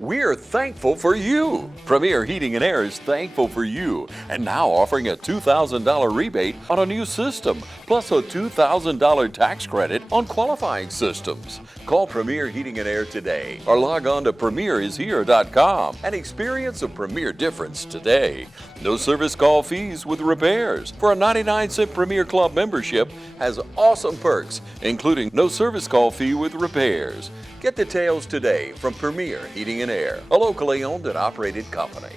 We're thankful for you. Premier Heating and Air is thankful for you and now offering a $2,000 rebate on a new system, plus a $2,000 tax credit on qualifying systems. Call Premier Heating and Air today or log on to premierishere.com and experience a Premier difference today. No service call fees with repairs. For a 99-cent Premier Club membership has awesome perks, including no service call fee with repairs. Get details today from Premier Heating and Air, a locally owned and operated company.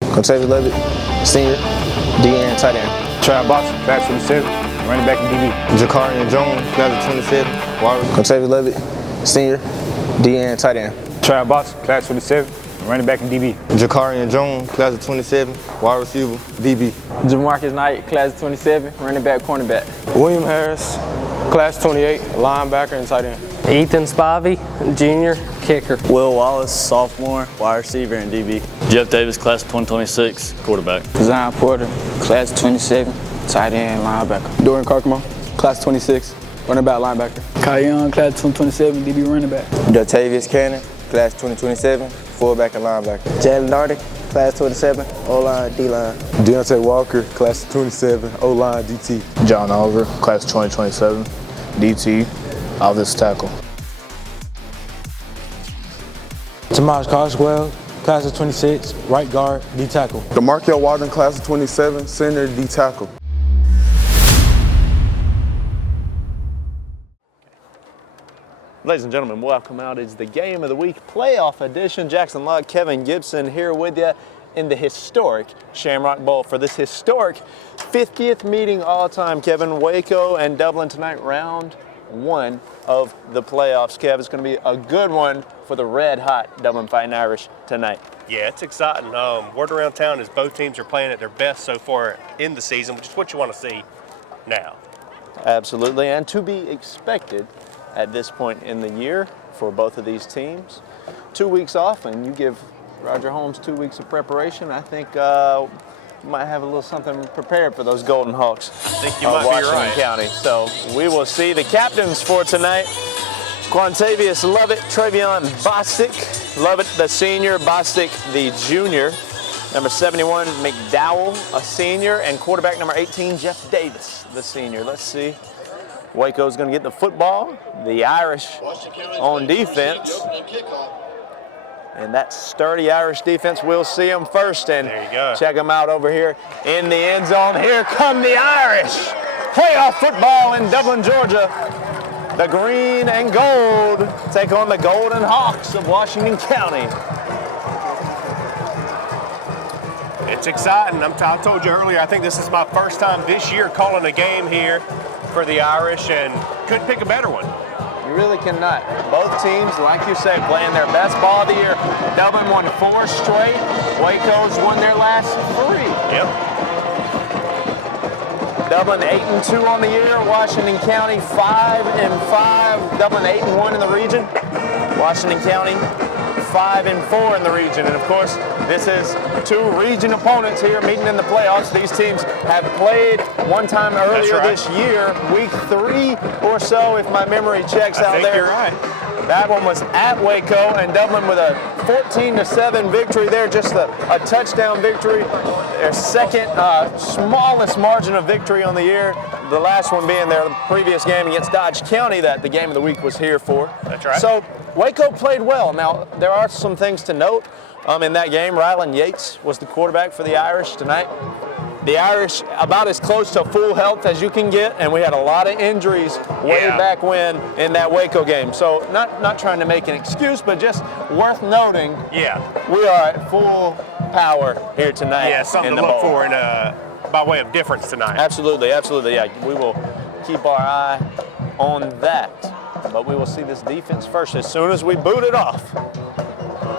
Contavious Levitt, senior, DN, tight end. Trav Boxer, class 27, running back in DB. Jakarian Jones, class of 27, wide receiver. Contavious Levitt, senior, DN, tight end. Trav Boxer, class 27, running back in DB. Jakarian Jones, class of 27, wide receiver, DB. Jamarcus Knight, class of 27, running back, cornerback. William Harris, class 28, linebacker and tight end. Ethan Spivey, junior, kicker. Will Wallace, sophomore, wide receiver and DB. Jeff Davis, class of 2026, quarterback. Zion Porter, class of 27, tight end, linebacker. Dorian Carcamo, class 26, running back, linebacker. Kai Young, class 2027, DB running back. Dotavius Cannon, class 2027, fullback and linebacker. Jalen Darty, class 27, O-line, D-line. Deontay Walker, class 27, O-line, DT. John Oliver, class 2027, DT, offensive tackle. Tomas Coswell, class of 26, right guard, D tackle. DeMarkel Walden, class of 27, center, D tackle. Ladies and gentlemen, welcome out. It's the Game of the Week playoff edition. Jackson Locke, Kevin Gibson here with you in the historic Shamrock Bowl for this historic 50th meeting all time. Kevin, Waco and Dublin tonight, round one of the playoffs. Kev, it's going to be a good one for the red-hot Dublin Fighting Irish tonight. Yeah, it's exciting. Word around town is both teams are playing at their best so far in the season, which is what you want to see now. Absolutely, and to be expected at this point in the year for both of these teams. 2 weeks off, and you give Roger Holmes 2 weeks of preparation. I think might have a little something prepared for those Golden Hawks. I think you might be right. Washington County. So we will see the captains for tonight. Quantavious Lovett, Travion Bostic. Lovett, the senior, Bostic, the junior. Number 71, McDowell, a senior. And quarterback number 18, Jeff Davis, the senior. Let's see. Waco's going to get the football. The Irish on defense. And that sturdy Irish defense, we'll see them first. And there you go. Check them out over here in the end zone. Here come the Irish. Playoff football in Dublin, Georgia. The green and gold take on the Golden Hawks of Washington County. It's exciting. I told you earlier, I think this is my first time this year calling a game here for the Irish, and couldn't pick a better one. You really cannot. Both teams, like you said, playing their best ball of the year. Dublin won 4 straight. Waco's won their last 3. Yep. Dublin 8-2 on the year. Washington County 5-5. Dublin 8-1 in the region. Washington County 5-4 in the region. And of course, this is 2 region opponents here meeting in the playoffs. These teams have played one time earlier this year, week 3 or so, if my memory checks out there. You're right. That one was at Waco, and Dublin with a 14-7 victory there, just a touchdown victory. Their second smallest margin of victory on the year. The last one being their previous game against Dodge County that the Game of the Week was here for. That's right. So Waco played well. Now, there are some things to note in that game. Rylan Yates was the quarterback for the Irish tonight. The Irish about as close to full health as you can get, and we had a lot of injuries way back when in that Waco game. So not trying to make an excuse, but just worth noting. Yeah. We are at full power here tonight. Yeah, something to look for by way of difference tonight. Absolutely, absolutely. Yeah, we will keep our eye on that. But we will see this defense first as soon as we boot it off.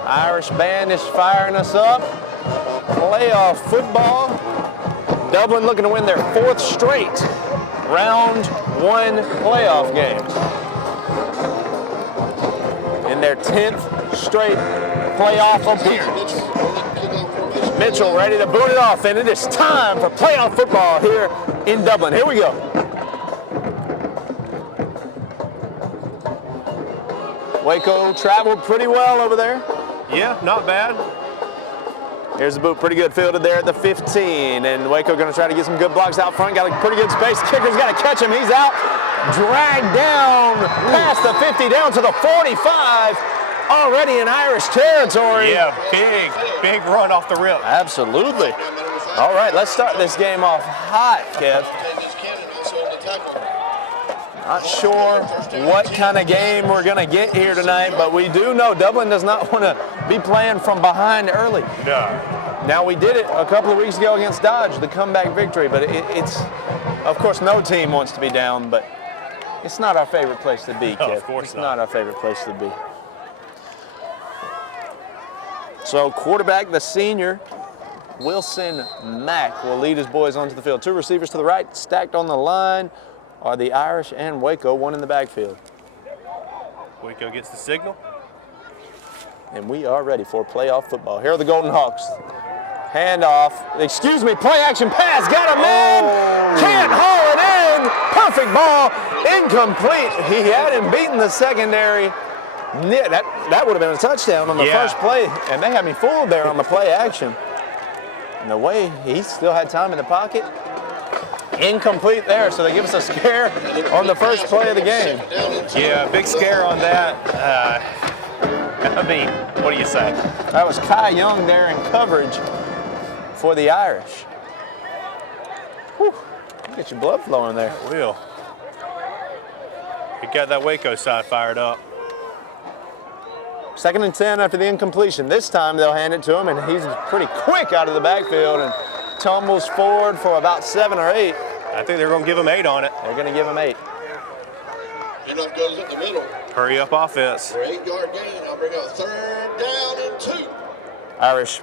Irish band is firing us up. Playoff football. Dublin looking to win their 4th straight round 1 playoff games. In their 10th straight playoff appearance. Mitchell ready to boot it off, and it is time for playoff football here in Dublin. Here we go. Waco traveled pretty well over there. Yeah, not bad. Here's the boot, pretty good fielded there at the 15, and Waco going to try to get some good blocks out front. Got a pretty good space. Kicker's got to catch him. He's out. Dragged down past the 50, down to the 45. Already in Irish territory. Yeah, big run off the rip. Absolutely. All right, let's start this game off hot, Kev. Not sure what kind of game we're going to get here tonight, but we do know Dublin does not want to be playing from behind early. No. Now, we did it a couple of weeks ago against Dodge, the comeback victory, but it's, of course, no team wants to be down, but it's not our favorite place to be, Kev. Of course it's not our favorite place to be. So, quarterback, the senior, Wilson Mack, will lead his boys onto the field. Two receivers to the right, stacked on the line, are the Irish and Waco, one in the backfield. Waco gets the signal. And we are ready for playoff football. Here are the Golden Hawks. Handoff, excuse me, play action pass, got a man, can't haul it in, perfect ball, incomplete. He had him beaten the secondary. That would have been a touchdown on the first play, and they had me fooled there on the play action. And the way he still had time in the pocket, incomplete there, so they give us a scare on the first play of the game. Yeah, big scare on that. I mean, what do you say? That was Kai Young there in coverage for the Irish. Whew, get your blood flowing there. That will. You got that Waco side fired up. 2nd and 10 after the incompletion. This time they'll hand it to him, and he's pretty quick out of the backfield and tumbles forward for about 7 or 8. I think they're going to give him 8 on it. They're going to give him 8. Enough goes up the middle. Hurry up offense. For 8-yard gain, I'll bring up 3rd down and 2. Irish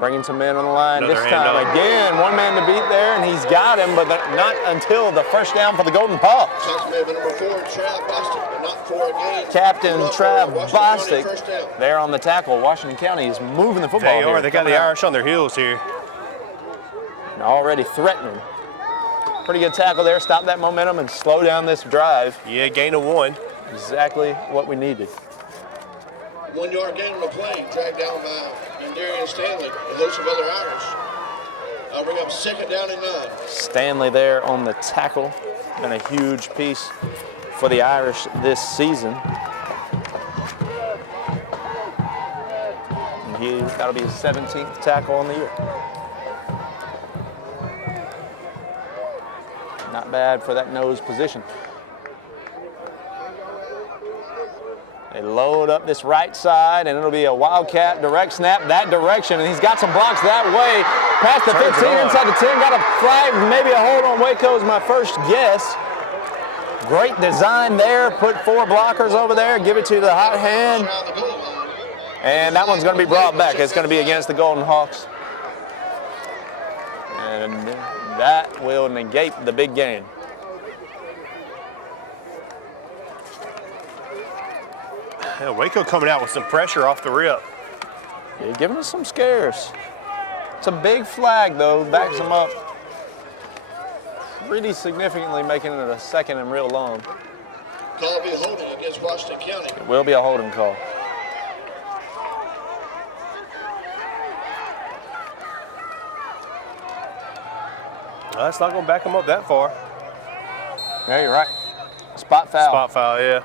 bringing some men on the line. Another this time again, one man to beat there, and he's got him, but not until the first down for the Golden Hawks. Number 4, Trav Bostic, but not for a gain. Captain Trav Bostic there on the tackle. Washington County is moving the football. They are. They got the Irish on their heels here. And already threatening. Pretty good tackle there. Stop that momentum and slow down this drive. Yeah, gain of 1. Exactly what we needed. 1-yard gain on the play, dragged down by Darian Stanley, a host of other Irish. I'll bring up 2nd down and 9. Stanley there on the tackle. Been a huge piece for the Irish this season. And that'll be his 17th tackle on the year. Not bad for that nose position. They load up this right side, and it'll be a Wildcat direct snap that direction, and he's got some blocks that way. Past the 15, inside the 10, got a flag, maybe a hold on Waco is my first guess. Great design there, put 4 blockers over there, give it to the hot hand. And that one's going to be brought back. It's going to be against the Golden Hawks. And that will negate the big gain. Yeah, Waco coming out with some pressure off the rip. Yeah, giving us some scares. It's a big flag, though, backs them up pretty significantly, making it a 2nd and real long. Call will be holding against Washington County. It will be a holding call. Well, that's not going to back them up that far. Yeah, you're right. Spot foul. Spot foul, yeah.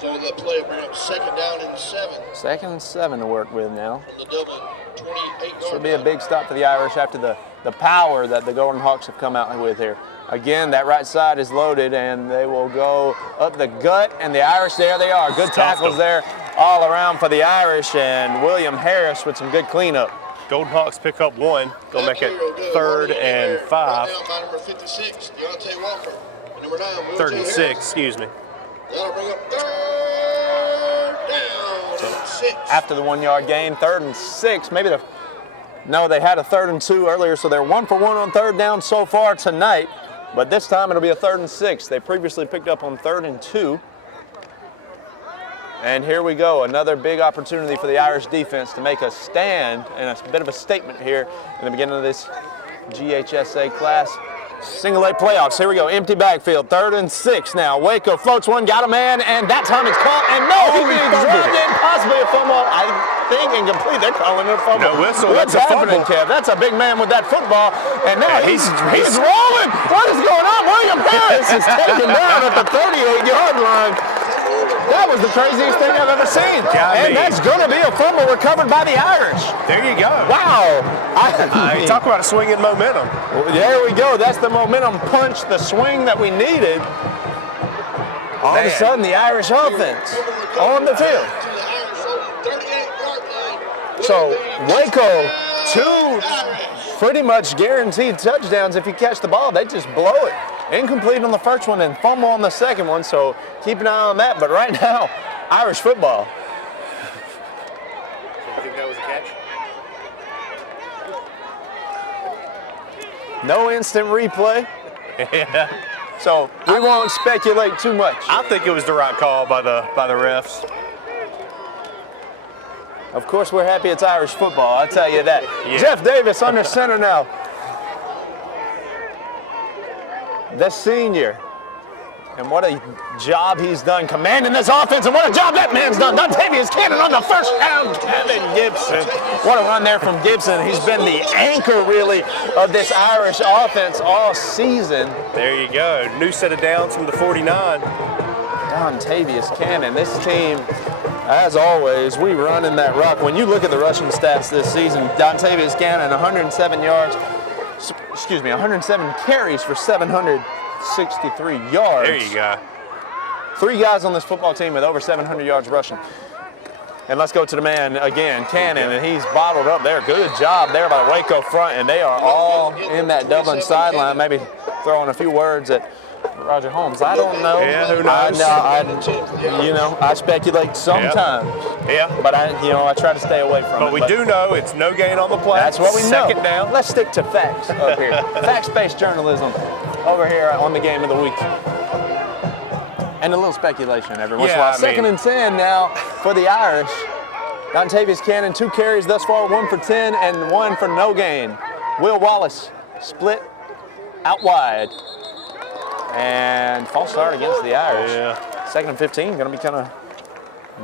So the play will bring up 2nd down and 7. 2nd and 7 to work with now. On the Dublin 28-yard Should be a big stop for the Irish after the power that the Golden Hawks have come out with here. Again, that right side is loaded, and they will go up the gut, and the Irish, there they are. Good tackles there all around for the Irish, and William Harris with some good cleanup. Golden Hawks pick up 1. They'll make it 3rd and 5. Number 56, Deontay Walker. Number 9, 3rd and 6, excuse me. That'll bring up 3rd down and 6. After the 1-yard gain, 3rd and 6, maybe no, they had a 3rd and 2 earlier, so they're 1 for 1 on 3rd down so far tonight. But this time it'll be a 3rd and 6. They previously picked up on 3rd and 2. And here we go, another big opportunity for the Irish defense to make a stand and a bit of a statement here in the beginning of this GHSA Class Single A playoffs. Here we go. Empty backfield. 3rd and 6 now. Waco floats one, got a man, and that time it's caught. And no, he dropped in, possibly a fumble. I think incomplete. They're calling it a fumble. No whistle. What's happening, Kev? That's a big man with that football. And now he's rolling. What is going on? William Harris is taken down at the 38-yard line. That was the craziest thing I've ever seen. And that's going to be a fumble recovered by the Irish. There you go. Wow. Talk about a swing in momentum. There we go. That's the momentum punch, the swing that we needed. All of a sudden, the Irish offense on the field. So, Waco, 2 pretty much guaranteed touchdowns. If you catch the ball, they just blow it. Incomplete on the first one and fumble on the second one, so keep an eye on that. But right now, Irish football. You think that was a catch? No instant replay. Yeah. So we won't speculate too much. I think it was the right call by the refs. Of course, we're happy it's Irish football, I'll tell you that. Yeah. Jeff Davis under center now. The senior. And what a job he's done commanding this offense, and what a job that man's done. Dontavius Cannon on the first down. Kevin Gibson. What a run there from Gibson. He's been the anchor, really, of this Irish offense all season. There you go. New set of downs from the 49. Dontavius Cannon. This team, as always, we run in that rock. When you look at the rushing stats this season, Dontavius Cannon, 107 yards. 107 carries for 763 yards. There you go. 3 guys on this football team with over 700 yards rushing. And let's go to the man again, Cannon, and he's bottled up there. Good job there by the Waco front, and they are all in that Dublin sideline, maybe throwing a few words at Roger Holmes. I don't know. Yeah, who knows? I speculate sometimes. Yeah. But I try to stay away from it. But we do know it's no gain on the play. That's what we know. Second down. Let's stick to facts up here. Facts-based journalism over here on the game of the week. And a little speculation every once in a while. 2nd and 10 now for the Irish. Dontavius Cannon, 2 carries thus far, 1 for 10 and 1 for no gain. Will Wallace split out wide. And false start against the Irish. Yeah. 2nd and 15, going to be kind of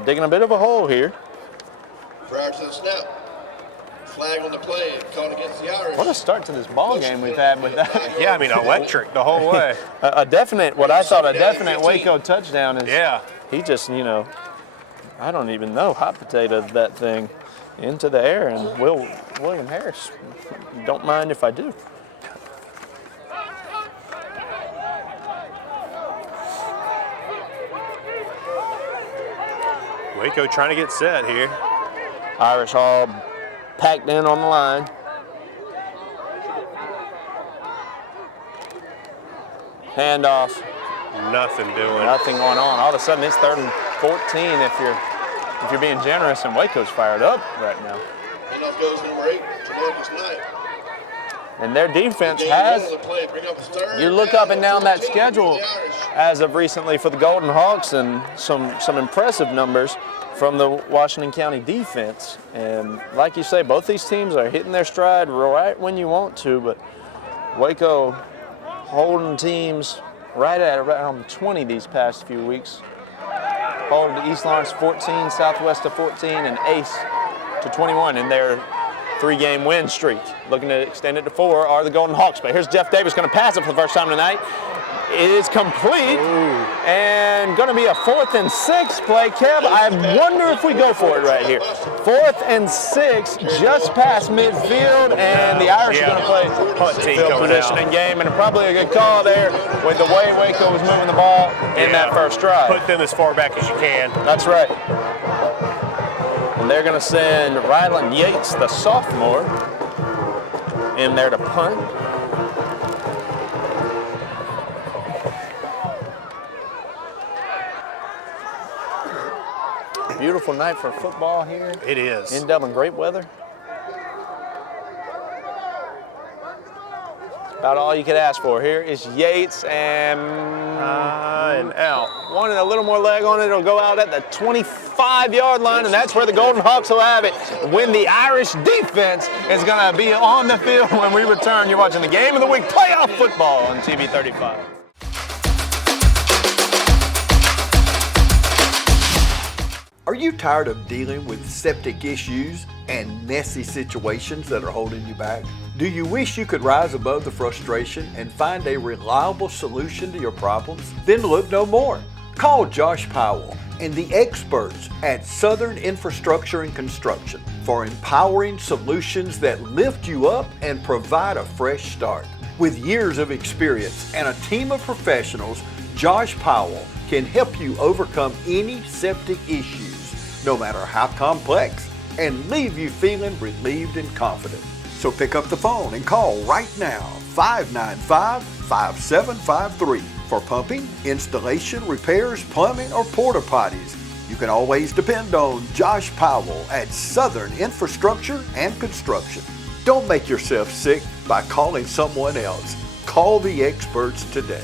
digging a bit of a hole here. Prior to the snap, flag on the play, called against the Irish. What a start to this ball game we've had with that. Yeah, I mean, electric the whole way. a definite Waco touchdown is. Yeah. He just, I don't even know, hot potatoed that thing into the air, and William Harris, don't mind if I do. Waco trying to get set here. Irish all packed in on the line. Handoff. Nothing doing. Nothing going on. All of a sudden it's 3rd and 14 if you're being generous, and Waco's fired up right now. Handoff goes number 8, Jamarcus Knight. And their defense has, you look up and down that schedule as of recently for the Golden Hawks, and some impressive numbers from the Washington County defense. And like you say, both these teams are hitting their stride right when you want to, but Waco holding teams right at around 20 these past few weeks. Holding East Lawrence 14, Southwest to 14, and Ace to 21 in their 3-game win streak. Looking to extend it to 4 are the Golden Hawks. But here's Jeff Davis going to pass it for the first time tonight. It is complete. Ooh. And going to be a 4th and 6 play. Kev, I wonder if we go for it right here. 4th and 6, just past midfield, and the Irish are going to play punt team field position in game, and probably a good call there with the way Waco was moving the ball in that first drive. Put them as far back as you can. That's right. And they're going to send Rylan Yates, the sophomore, in there to punt. Beautiful night for football here. It is. In Dublin, great weather. About all you could ask for. Here is Yates and out. Wanted a little more leg on it. It'll go out at the 25-yard line, and that's where the Golden Hawks will have it when the Irish defense is going to be on the field when we return. You're watching the Game of the Week playoff football on TV 35. Are you tired of dealing with septic issues and messy situations that are holding you back? Do you wish you could rise above the frustration and find a reliable solution to your problems? Then look no more. Call Josh Powell and the experts at Southern Infrastructure and Construction for empowering solutions that lift you up and provide a fresh start. With years of experience and a team of professionals, Josh Powell can help you overcome any septic issues, no matter how complex, and leave you feeling relieved and confident. So pick up the phone and call right now, 595-5753 for pumping, installation, repairs, plumbing, or porta potties. You can always depend on Josh Powell at Southern Infrastructure and Construction. Don't make yourself sick by calling someone else. Call the experts today.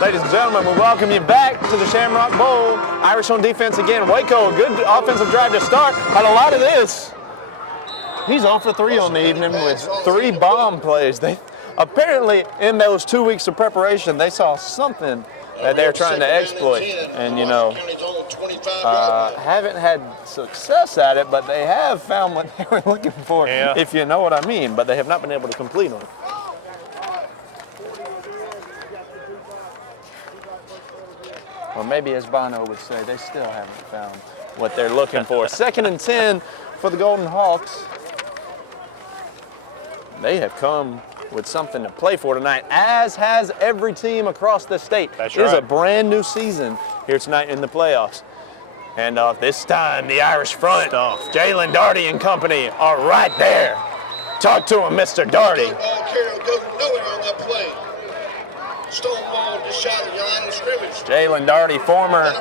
Ladies and gentlemen, we welcome you back to the Shamrock Bowl. Irish on defense again. Waco, a good offensive drive to start. But a lot of this, he's 0 for 3 on the evening with 3 bomb plays. They apparently, in those 2 weeks of preparation, they saw something that they're trying to exploit. And, you know, haven't had success at it, but they have found what they were looking for, if you know what I mean. But they have not been able to complete on it. Or maybe, as Bono would say, they still haven't found what they're looking for. 2nd and 10 for the Golden Hawks. They have come with something to play for tonight, as has every team across the state. It is a brand new season here tonight in the playoffs. And this time, the Irish front, Jalen Darty and company are right there. Talk to him, Mr. Darty. Jalen Darty, former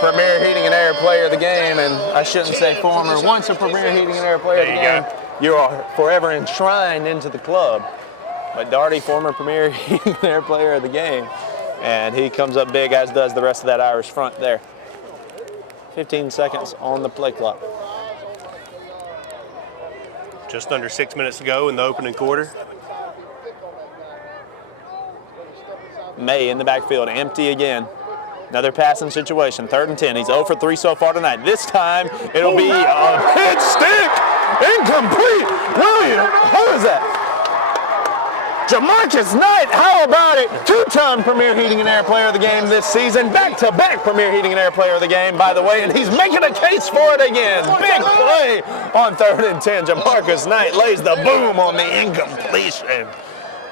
Premier Heating and Air Player of the Game, and I shouldn't say former, once a Premier Heating and Air Player of the Game. You are forever enshrined into the club. But Darty, former Premier Heating and Air Player of the Game, and he comes up big, as does the rest of that Irish front there. 15 seconds on the play clock. Just under 6 minutes to go in the opening quarter. May in the backfield, empty again. Another passing situation, 3rd and 10. He's 0 for 3 so far tonight. This time, it'll be a hit stick, incomplete. William, who is that? Jamarcus Knight, how about it? 2-time Premier Heating and Air Player of the Game this season. Back-to-back Premier Heating and Air Player of the Game, by the way, and he's making a case for it again. Big play on 3rd and 10. Jamarcus Knight lays the boom on the incompletion.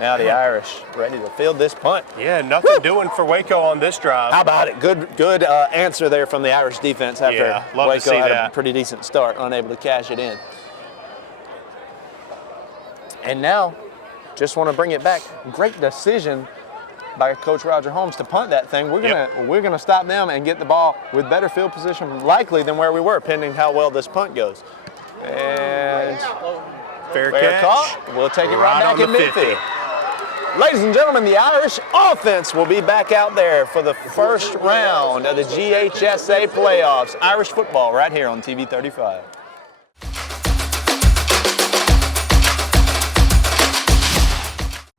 Now the Irish ready to field this punt. Yeah, nothing doing for Waco on this drive. How about it? Good answer there from the Irish defense after Waco had a pretty decent start, unable to cash it in. And now, just want to bring it back. Great decision by Coach Roger Holmes to punt that thing. We're gonna stop them and get the ball with better field position, likely than where we were, pending how well this punt goes. And fair catch. Call. We'll take it right back in midfield. Ladies and gentlemen, the Irish offense will be back out there for the first round of the GHSA playoffs. Irish football right here on TV 35.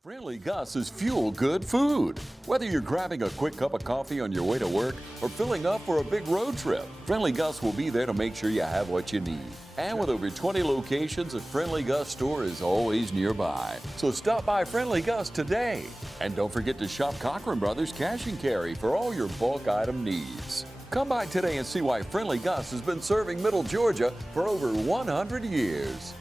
Friendly Gus is fuel-good food. Whether you're grabbing a quick cup of coffee on your way to work or filling up for a big road trip, Friendly Gus will be there to make sure you have what you need. And with over 20 locations, a Friendly Gus store is always nearby. So stop by Friendly Gus today. And don't forget to shop Cochran Brothers Cash and Carry for all your bulk item needs. Come by today and see why Friendly Gus has been serving Middle Georgia for over 100 years.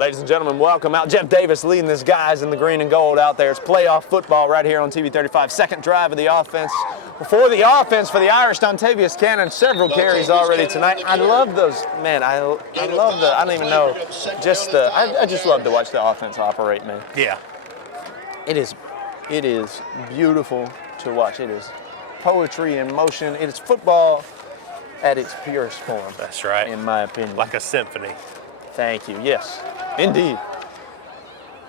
Ladies and gentlemen, welcome out. Jeff Davis leading his guys in the green and gold out there. It's playoff football right here on TV 35. 2nd drive of the offense. For the offense for the Irish, Dontavius Cannon, several carries already tonight. I love those, man, I love the, I don't even know, I just love to watch the offense operate, man. Yeah. It is beautiful to watch. It is poetry in motion. It is football at its purest form. That's right. In my opinion. Like a symphony. Thank you. Yes, indeed.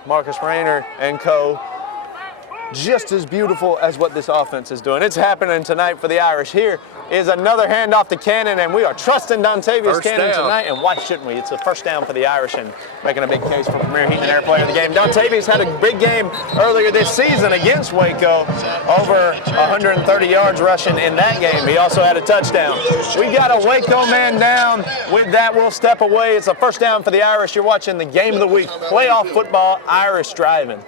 Marcus Rayner and co. Just as beautiful as what this offense is doing. It's happening tonight for the Irish. Here is another handoff to Cannon, and we are trusting Dontavius Cannon tonight, and why shouldn't we? It's a first down for the Irish and making a big case for Premier Heating and Air Player of the game. Dontavius had a big game earlier this season against Waco, over 130 yards rushing in that game. He also had a touchdown. We got a Waco man down. With that, we'll step away. It's a first down for the Irish. You're watching the game of the week, playoff football, Irish driving.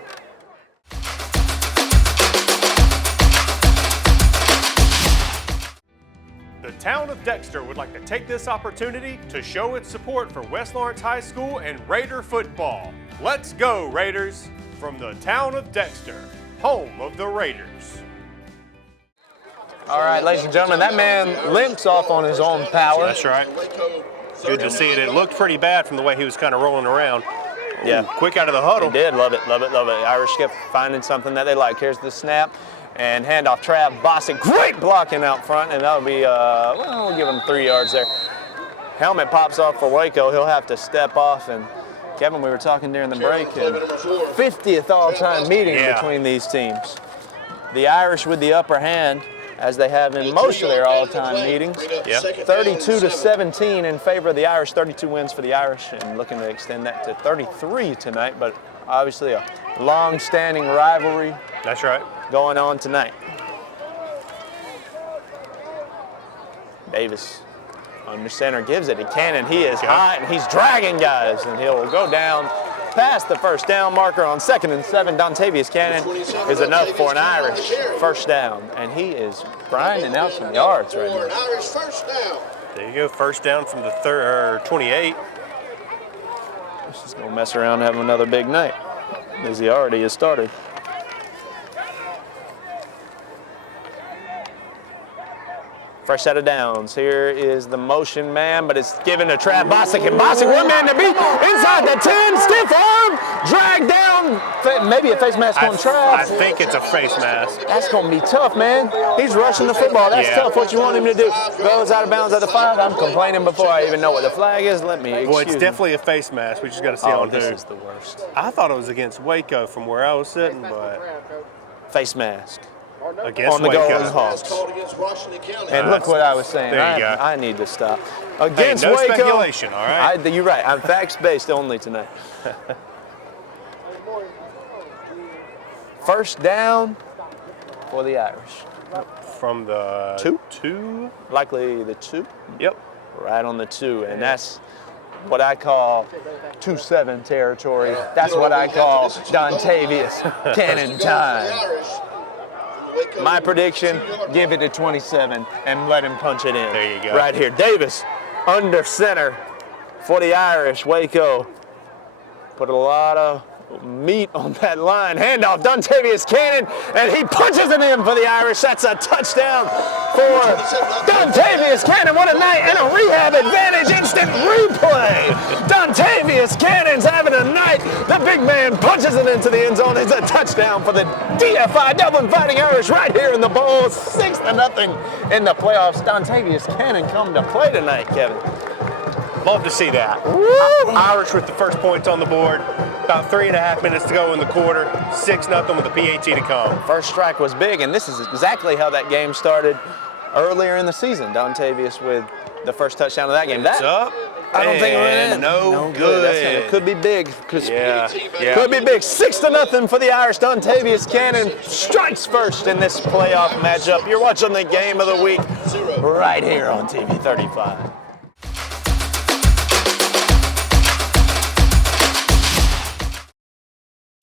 The town of Dexter would like to take this opportunity to show its support for West Lawrence High School and Raider football. Let's go, Raiders! From the town of Dexter, home of the Raiders. All right, ladies and gentlemen, that man limps off on his own power. That's right. Good to see it. It looked pretty bad from the way he was kind of rolling around. Yeah. Ooh, quick out of the huddle. He did. Love it, love it, love it. The Irish kept finding something that they like. Here's the snap. And handoff trap, Bostic, great blocking out front, and that'll be, well, we'll give him 3 yards there. Helmet pops off for Waco. He'll have to step off. And Kevin, we were talking during the break, and 50th all-time meeting between these teams. The Irish with the upper hand, as they have in most of their all-time meetings. 32-17 in favor of the Irish. 32 wins for the Irish, and looking to extend that to 33 tonight. But obviously a long-standing rivalry. That's right. Going on tonight. Davis under center gives it to Cannon. He is hot and he's dragging guys, and he'll go down past the first down marker on 2nd and 7. Dontavius Cannon is enough for an Irish first down, and he is grinding out some yards right now. There you go, first down from the 28. This is going to mess around and have another big night, as he already has started. Fresh set of downs. Here is the motion man, but it's given to Trav Bostic, and Bostic, one man to beat, inside the 10, stiff arm, drag down, maybe a face mask on Trav. I think it's a face mask. That's going to be tough, man. He's rushing the football. That's tough. What you want him to do? Goes out of bounds at the 5. I'm complaining before I even know what the flag is. Let me excuse Well, it's definitely a face mask. We just got to see on who. This is the worst. I thought it was against Waco from where I was sitting, but face mask. Against on the Waco. Golden Hawks. And look what I was saying. I need to stop. Against no Waco. Speculation, all right? You're right. I'm facts-based only tonight. First down for the Irish. From the 2? Likely the 2. Yep. Right on the 2. And that's what I call 2-7 territory. That's what I call Dontavius Cannon time. My prediction, give it to 27 and let him punch it in. There you go. Right here. Davis under center for the Irish. Waco put a lot of meat on that line. Handoff, Dontavius Cannon, and he punches it in for the Irish. That's a touchdown for Dontavius Cannon. What a night, and a rehab advantage, instant replay. Dontavius Cannon's having a night. The big man punches it into the end zone. It's a touchdown for the DFI Dublin Fighting Irish right here in the bowl. 6-0 in the playoffs. Dontavius Cannon come to play tonight, Kevin. Love to see that. Irish with the first points on the board. About 3.5 minutes to go in the quarter. 6-0 with the PAT to come. First strike was big, and this is exactly how that game started earlier in the season. Dontavius with the first touchdown of that game. It's up. I don't think it went in. No good. It could be big. Yeah. Could be big. 6-0 for the Irish. Dontavius Cannon strikes first in this playoff matchup. You're watching the game of the week right here on TV 35.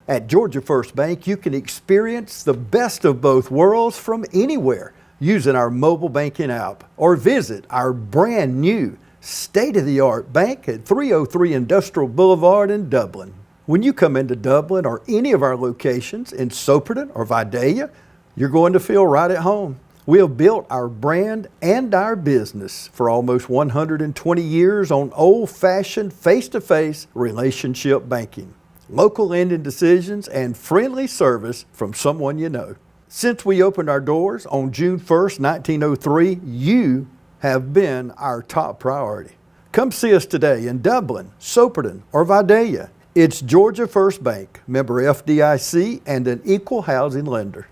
At Georgia First Bank, you can experience the best of both worlds from anywhere using our mobile banking app, or visit our brand new state-of-the-art bank at 303 Industrial Boulevard in Dublin. When you come into Dublin or any of our locations in Soperton or Vidalia, you're going to feel right at home. We have built our brand and our business for almost 120 years on old-fashioned face-to-face relationship banking, local lending decisions, and friendly service from someone you know. Since we opened our doors on June 1st, 1903, you have been our top priority. Come see us today in Dublin, Soperton, or Vidalia. It's Georgia First Bank, member FDIC, and an equal housing lender.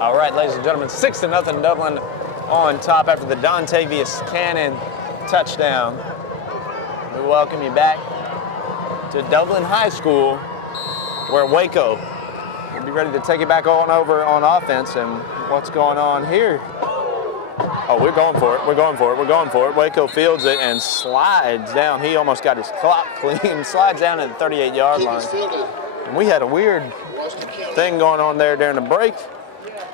All right, ladies and gentlemen, 6-0 Dublin on top after the Dontavius Cannon touchdown. We welcome you back to Dublin High School, where Waco will be ready to take it back on over on offense. And what's going on here? Oh, we're going for it. We're going for it. We're going for it. Waco fields it and slides down. He almost got his clock clean. Slides down at the 38-yard line. And we had a weird thing going on there during the break.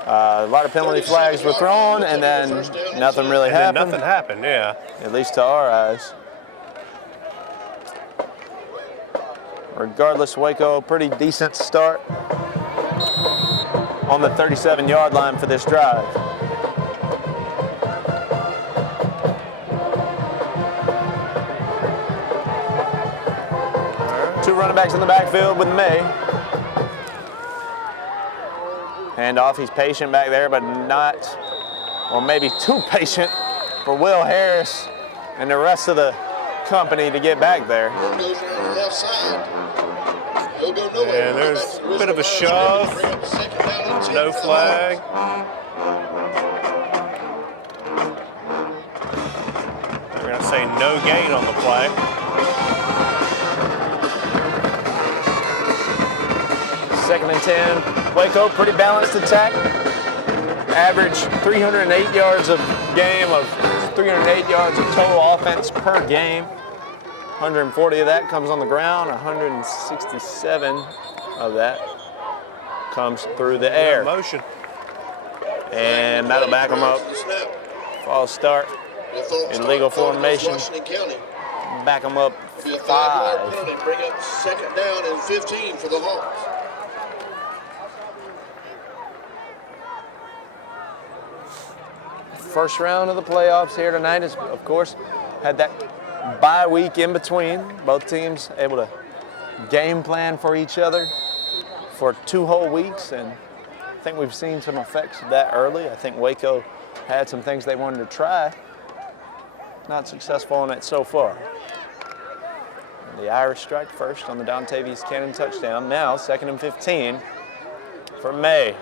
A lot of penalty flags were thrown, and then nothing really happened. Nothing happened, yeah. At least to our eyes. Regardless, Waco, pretty decent start on the 37-yard line for this drive. Two running backs in the backfield with May. Handoff, he's patient back there, but not, or maybe too patient for Will Harris and the rest of the company to get back there. Yeah, there's a bit of a shove, no flag. We're going to say no gain on the play. Second and 10. Waco, pretty balanced attack. Average 308 yards of game of 308 yards of total offense per game. 140 of that comes on the ground. 167 of that comes through the air. Motion. And that'll back them up. False start. In legal formation. Back them up 5. Bring up second down and 15 for the Hawks. First round of the playoffs here tonight is, of course, had that bye week in between. Both teams able to game plan for each other for 2 whole weeks, and I think we've seen some effects of that early. I think Waco had some things they wanted to try. Not successful on it so far. The Irish strike first on the Dontavius Cannon touchdown. Now, 2nd and 15 for May.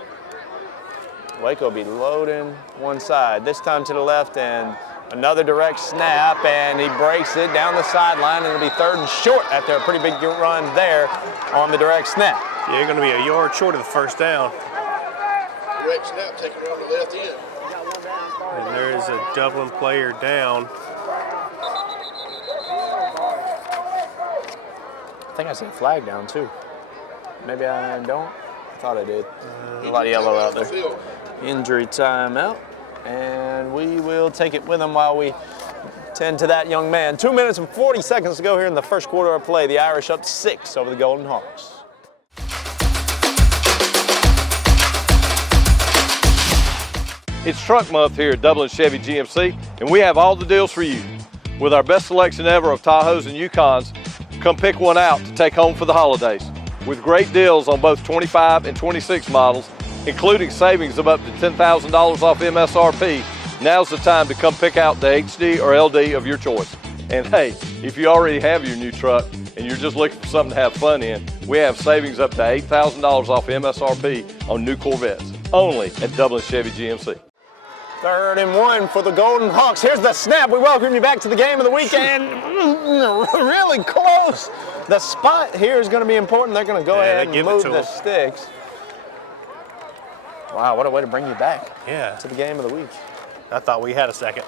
Waco will be loading one side, this time to the left, and another direct snap, and he breaks it down the sideline, and it'll be 3rd and short after a pretty big run there on the direct snap. Yeah, you're going to be a yard short of the first down. Direct snap taken around the left end. And there is a Dublin player down. I think I see a flag down too. Maybe I don't. I thought I did. A lot of yellow out there. Injury timeout. And we will take it with them while we tend to that young man. 2 minutes and 40 seconds to go here in the first quarter of play. The Irish up 6 over the Golden Hawks. It's Truck Month here at Dublin Chevy GMC, and we have all the deals for you. With our best selection ever of Tahoes and Yukons, come pick one out to take home for the holidays. With great deals on both 25 and 26 models, including savings of up to $10,000 off MSRP, now's the time to come pick out the HD or LD of your choice. And hey, if you already have your new truck and you're just looking for something to have fun in, we have savings up to $8,000 off MSRP on new Corvettes, only at Dublin Chevy GMC. 3rd and 1 for the Golden Hawks. Here's the snap. We welcome you back to the game of the weekend. Really close. The spot here is going to be important. They're going to go ahead and move the sticks. Wow, what a way to bring you back to the game of the week. I thought we had a second.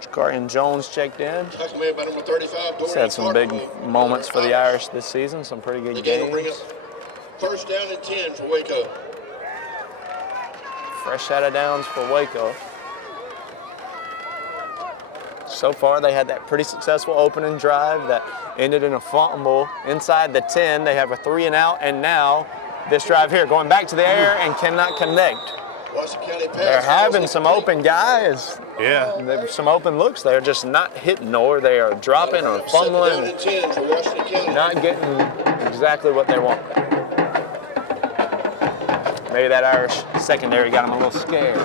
Jakarian Jones checked in. He's had some big moments for the Irish this season, some pretty good games. First down and 10 for Waco. Fresh set of downs for Waco. So far, they had that pretty successful opening drive that ended in a fumble inside the 10. They have a 3 and out, and now this drive here going back to the air and cannot connect. They're having some open guys. Yeah. Some open looks. They're just not hitting, or they are dropping or fumbling, not getting exactly what they want. Maybe that Irish secondary got them a little scared.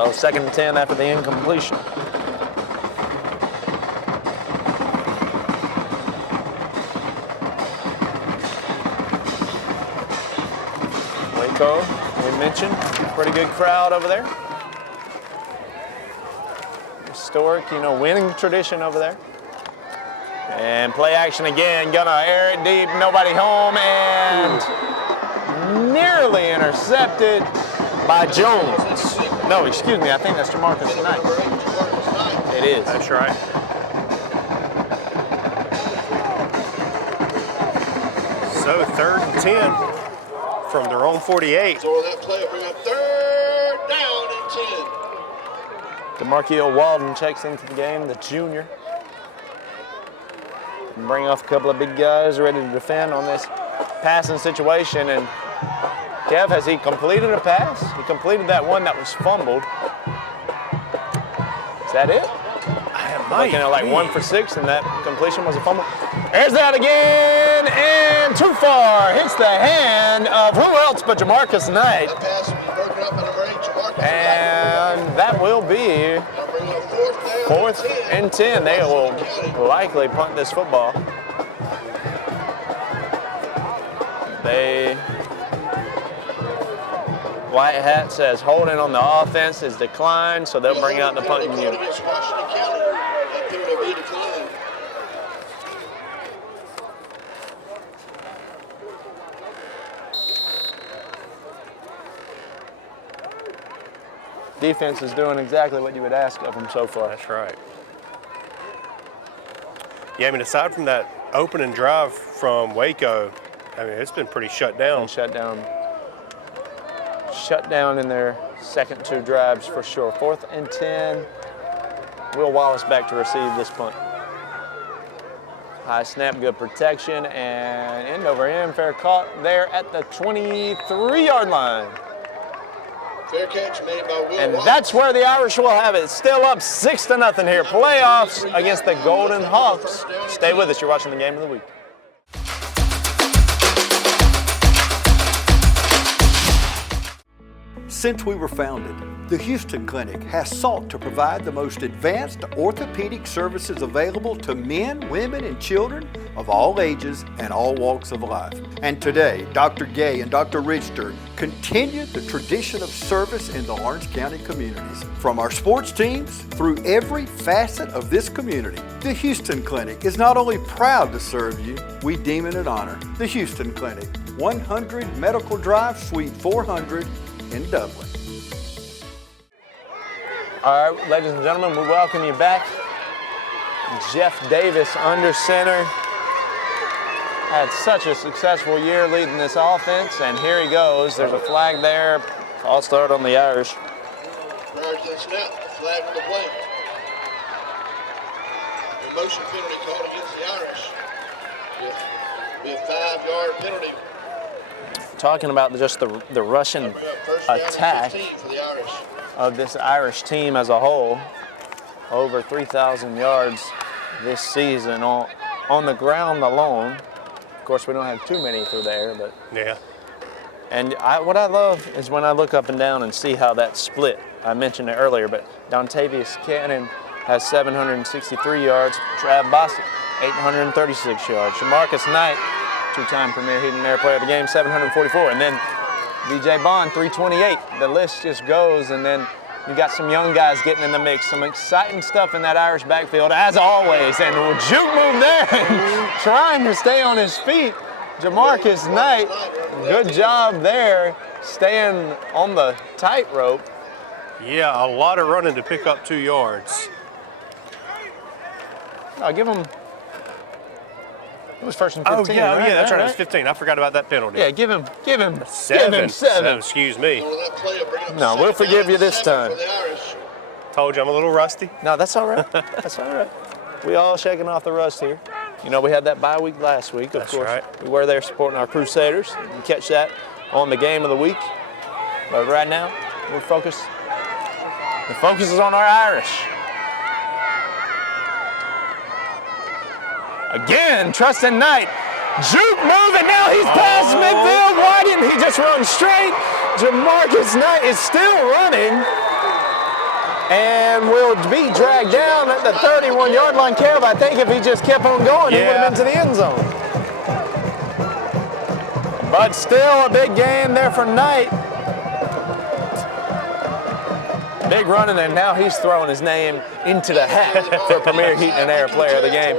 So 2nd and 10 after the incompletion. Waco, we mentioned, pretty good crowd over there. Historic, winning tradition over there. And play action again, gonna air it deep, nobody home, and nearly intercepted by Jones. No, excuse me, I think that's Jamarcus Knight. It is. That's right. So 3rd and 10 from their own 48. So that play will bring up 3rd down and 10. DeMarquio Walden checks into the game, the junior. Bring off a couple of big guys ready to defend on this passing situation. And Kev, has he completed a pass? He completed that one that was fumbled. Is that it? Looking at like 1 for 6, and that completion was a fumble. There's that again, and too far. Hits the hand of who else but Jamarcus Knight. That pass will be broken up by number 8, Jamarcus. And that will be 4th and 10. They will likely punt this football. White Hat says holding on the offense is declined, so they'll bring out the punting unit. Defense is doing exactly what you would ask of them so far. That's right. Yeah, I mean, aside from that opening drive from Waco, I mean, it's been pretty shut down. Shut down in their second 2 drives for sure. 4th and 10. Will Wallace back to receive this punt. High snap, good protection, and end over end, fair caught there at the 23-yard line. Fair catch made by Will And Wallace. that's where the Irish will have it. Still up 6-0 here. Playoffs against the Golden Hawks. Stay with us. You're watching the Game of the Week. Since we were founded, the Houston Clinic has sought to provide the most advanced orthopedic services available to men, women, and children of all ages and all walks of life. And today, Dr. Gay and Dr. Richter continue the tradition of service in the Orange County communities. From our sports teams through every facet of this community, the Houston Clinic is not only proud to serve you, we deem it an honor. The Houston Clinic, 100 Medical Drive, Suite 400 in Dublin. All right, ladies and gentlemen, we welcome you back. Jeff Davis under center. Had such a successful year leading this offense, and here he goes. There's a flag there. I'll start on the Irish. Prior to the snap, flag on the play. A motion penalty called against the Irish. Be a 5-yard penalty. Talking about just the Russian attack of this Irish team as a whole. Over 3,000 yards this season on the ground alone. Of course, we don't have too many through the air, but yeah. And what I love is when I look up and down and see how that's split. I mentioned it earlier, but Dontavius Cannon has 763 yards. Trav Bostic, 836 yards. Jamarcus Knight, 2-time Premier Heat and Air Player of the Game, 744. And then VJ Bond, 328. The list just goes, and then you got some young guys getting in the mix. Some exciting stuff in that Irish backfield, as always. And juke move there, trying to stay on his feet. Jamarcus Knight, good job there, staying on the tightrope. Yeah, a lot of running to pick up 2 yards. I'll give him. It was 1st and 15. Oh yeah, right? yeah, that's right. It was Right. 15. I forgot about that penalty. Yeah, give him 7. Give him 7. Excuse me. No, we'll forgive you this time. Told you I'm a little rusty. No, that's all right. That's all right. We all shaking off the rust here. You know, we had that bye week last week, of course. Right. We were there supporting our Crusaders. You can catch that on the Game of the Week. But right now, we're focused. The focus is on our Irish. Again, Trustin Knight. Juke move, and now he's past midfield. Why didn't he just run straight? Jamarcus Knight is still running. and will be dragged down at the 31-yard line. Kev, I think if he just kept on going, he would have been to the end zone. But still a big gain there for Knight. Big running, and now he's throwing his name into the hat for Premier Heat and Air Player of the Game.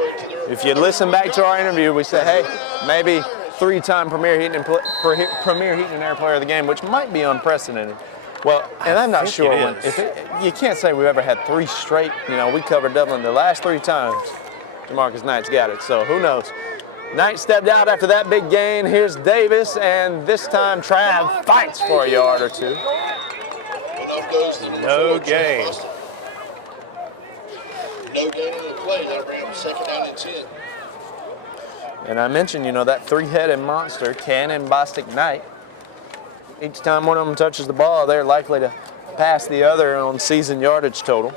If you listen back to our interview, we said, hey, maybe 3-time Premier Heat and Air Player of the Game, which might be unprecedented. Well, and I'm not sure when. You can't say we've ever had 3 straight. You know, we covered Dublin the last 3 times. DeMarcus Knight's got it, so who knows? Knight stepped out after that big gain. Here's Davis, and this time Trav fights for a yard or 2. No gain. No gain on the play. That'll bring up 2nd down and 10. And I mentioned, you know, that 3-headed monster, Cannon, Bostic, Knight. Each time one of them touches the ball, they're likely to pass the other on season yardage total.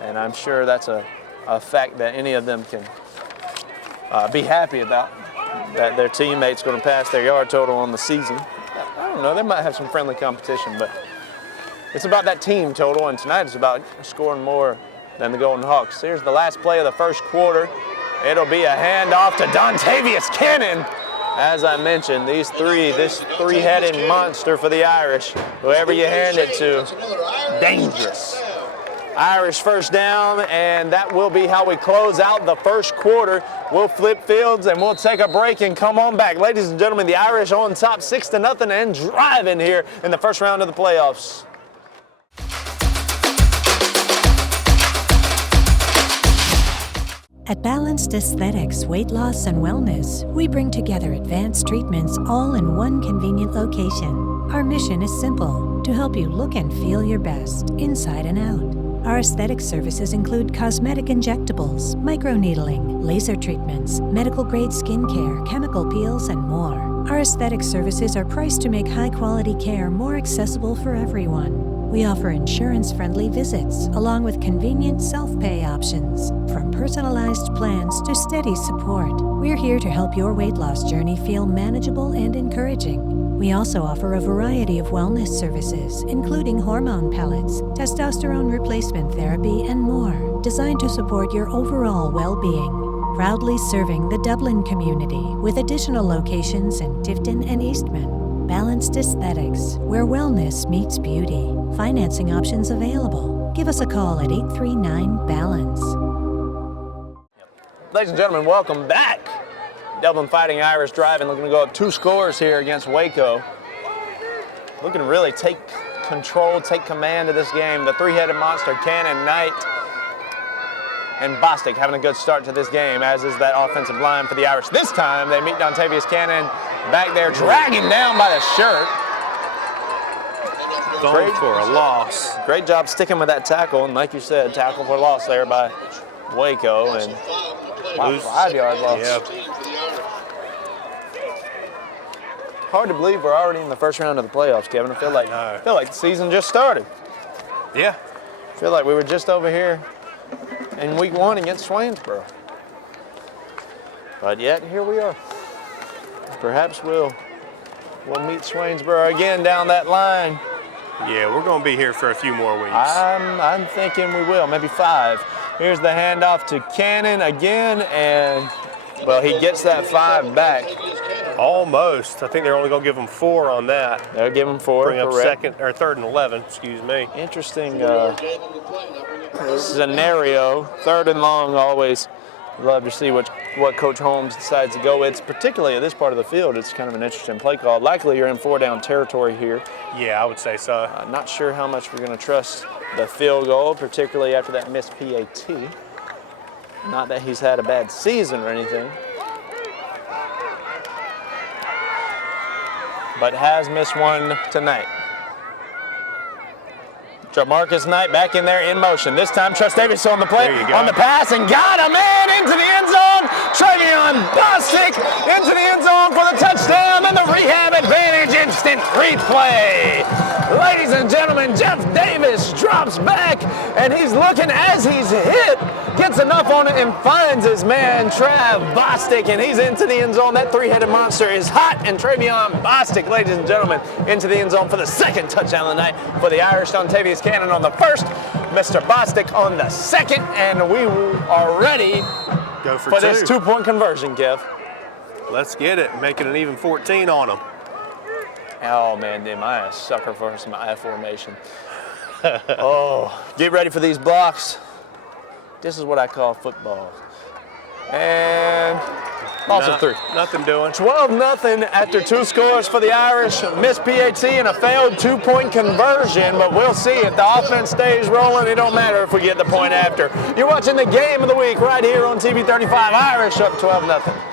And I'm sure that's a fact that any of them can be happy about, that their teammate's going to pass their yard total on the season. I don't know, they might have some friendly competition, but it's about that team total, and tonight it's about scoring more than the Golden Hawks. Here's the last play of the first quarter. It'll be a handoff to Dontavius Cannon. As I mentioned, this 3-headed monster for the Irish, whoever you hand it to, dangerous. Irish first down, and that will be how we close out the first quarter. We'll flip fields and we'll take a break and come on back. Ladies and gentlemen, the Irish on top 6-0 and driving here in the first round of the playoffs. At Balanced Aesthetics, Weight Loss and Wellness, we bring together advanced treatments all in one convenient location. Our mission is simple, to help you look and feel your best, inside and out. Our aesthetic services include cosmetic injectables, microneedling, laser treatments, medical-grade skincare, chemical peels, and more. Our aesthetic services are priced to make high-quality care more accessible for everyone. We offer insurance-friendly visits, along with convenient self-pay options. From personalized plans to steady support, we're here to help your weight loss journey feel manageable and encouraging. We also offer a variety of wellness services, including hormone pellets, testosterone replacement therapy, and more, designed to support your overall well-being. Proudly serving the Dublin community with additional locations in Tifton and Eastman. Balanced Aesthetics, where wellness meets beauty. Financing options available. Give us a call at 839-BALANCE. Ladies and gentlemen, welcome back. Dublin Fighting Irish driving, looking to go up 2 scores here against Waco. Looking to really take control, take command of this game. The 3-headed monster, Cannon, Knight, and Bostic having a good start to this game, as is that offensive line for the Irish. This time they meet Dontavius Cannon back there, dragging down by the shirt. Going for a loss. Great job sticking with that tackle, and like you said, tackle for loss there by Waco, and 5-yard loss. Yeah. Hard to believe we're already in the first round of the playoffs, Kevin. I feel like the season just started. Yeah. I feel like we were just over here in week 1 against Swainsboro. But yet, here we are. Perhaps we'll meet Swainsboro again down that line. Yeah, we're going to be here for a few more weeks. I'm thinking we will, maybe 5. Here's the handoff to Cannon again, and, well, he gets that 5 back. Almost. I think they're only going to give him 4 on that. They'll give him 4, bring up correct. 3rd and 11, excuse me. Interesting scenario. 3rd and long, always love to see what Coach Holmes decides to go with. Particularly at this part of the field, it's kind of an interesting play call. Likely you're in 4-down territory here. Yeah, I would say so. Not sure how much we're going to trust the field goal, particularly after that missed PAT. Not that he's had a bad season or anything, but has missed one tonight. Jamarcus Knight back in there in motion. This time Trust Davis on the play, on the pass, and got him in into the end zone. Trevion Bostic into the end zone for the touchdown, and the rehab advantage instant replay. Ladies and gentlemen, Jeff Davis drops back, and he's looking as he's hit, gets enough on it and finds his man, Trav Bostic, and he's into the end zone. That three-headed monster is hot, and Trevion Bostic, ladies and gentlemen, into the end zone for the second touchdown of the night for the Irish. Dontavius Cannon on the first, Mr. Bostic on the second, and we are ready for this two-point conversion, Kev. Let's get it, making an even 14 on them. Oh man, am I a sucker for some I formation. Oh, get ready for these blocks. This is what I call football. And also three. Nothing doing. 12-0 after two scores for the Irish. Missed PAT and a failed two-point conversion, but we'll see if the offense stays rolling. It don't matter if we get the point after. You're watching the game of the week right here on TV 35. Irish up 12-0.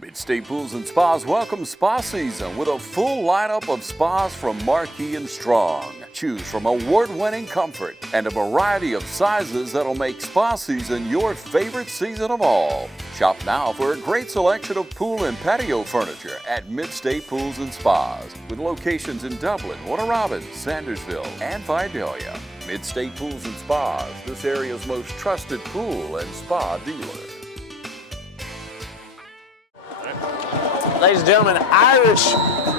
Mid-State Pools and Spas welcome spa season with a full lineup of spas from Marquee and Strong. Choose from award-winning comfort and a variety of sizes that'll make spa season your favorite season of all. Shop now for a great selection of pool and patio furniture at Mid-State Pools and Spas with locations in Dublin, Warner Robins, Sandersville, and Vidalia. Mid-State Pools and Spas, this area's most trusted pool and spa dealer. Ladies and gentlemen, Irish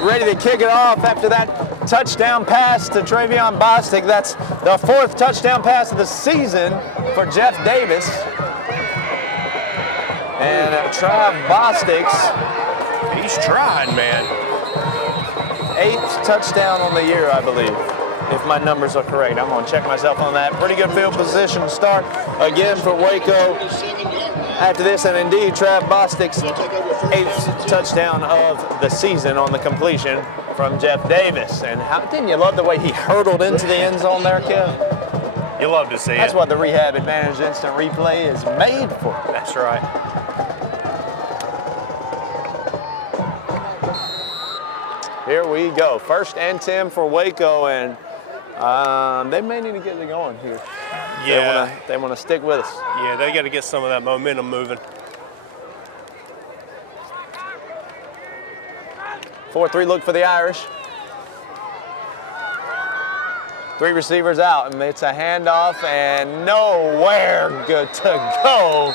ready to kick it off after that touchdown pass to Trevion Bostic. That's the fourth touchdown pass of the season for Jeff Davis. And Trav Bostic's, he's trying, man. 8th touchdown on the year, I believe, if my numbers are correct. I'm going to check myself on that. Pretty good field position start again for Waco after this, and indeed Trav Bostic's 8th touchdown of the season on the completion from Jeff Davis. And didn't you love the way he hurtled into the end zone there, Kev? You love to see it. That's what the Rehab Advantage Instant Replay is made for. That's right. Here we go. 1st and 10 for Waco, and they may need to get it going here. Yeah. They want to stick with us. Yeah, they got to get some of that momentum moving. 4-3 look for the Irish. 3 receivers out, and it's a handoff, and nowhere good to go.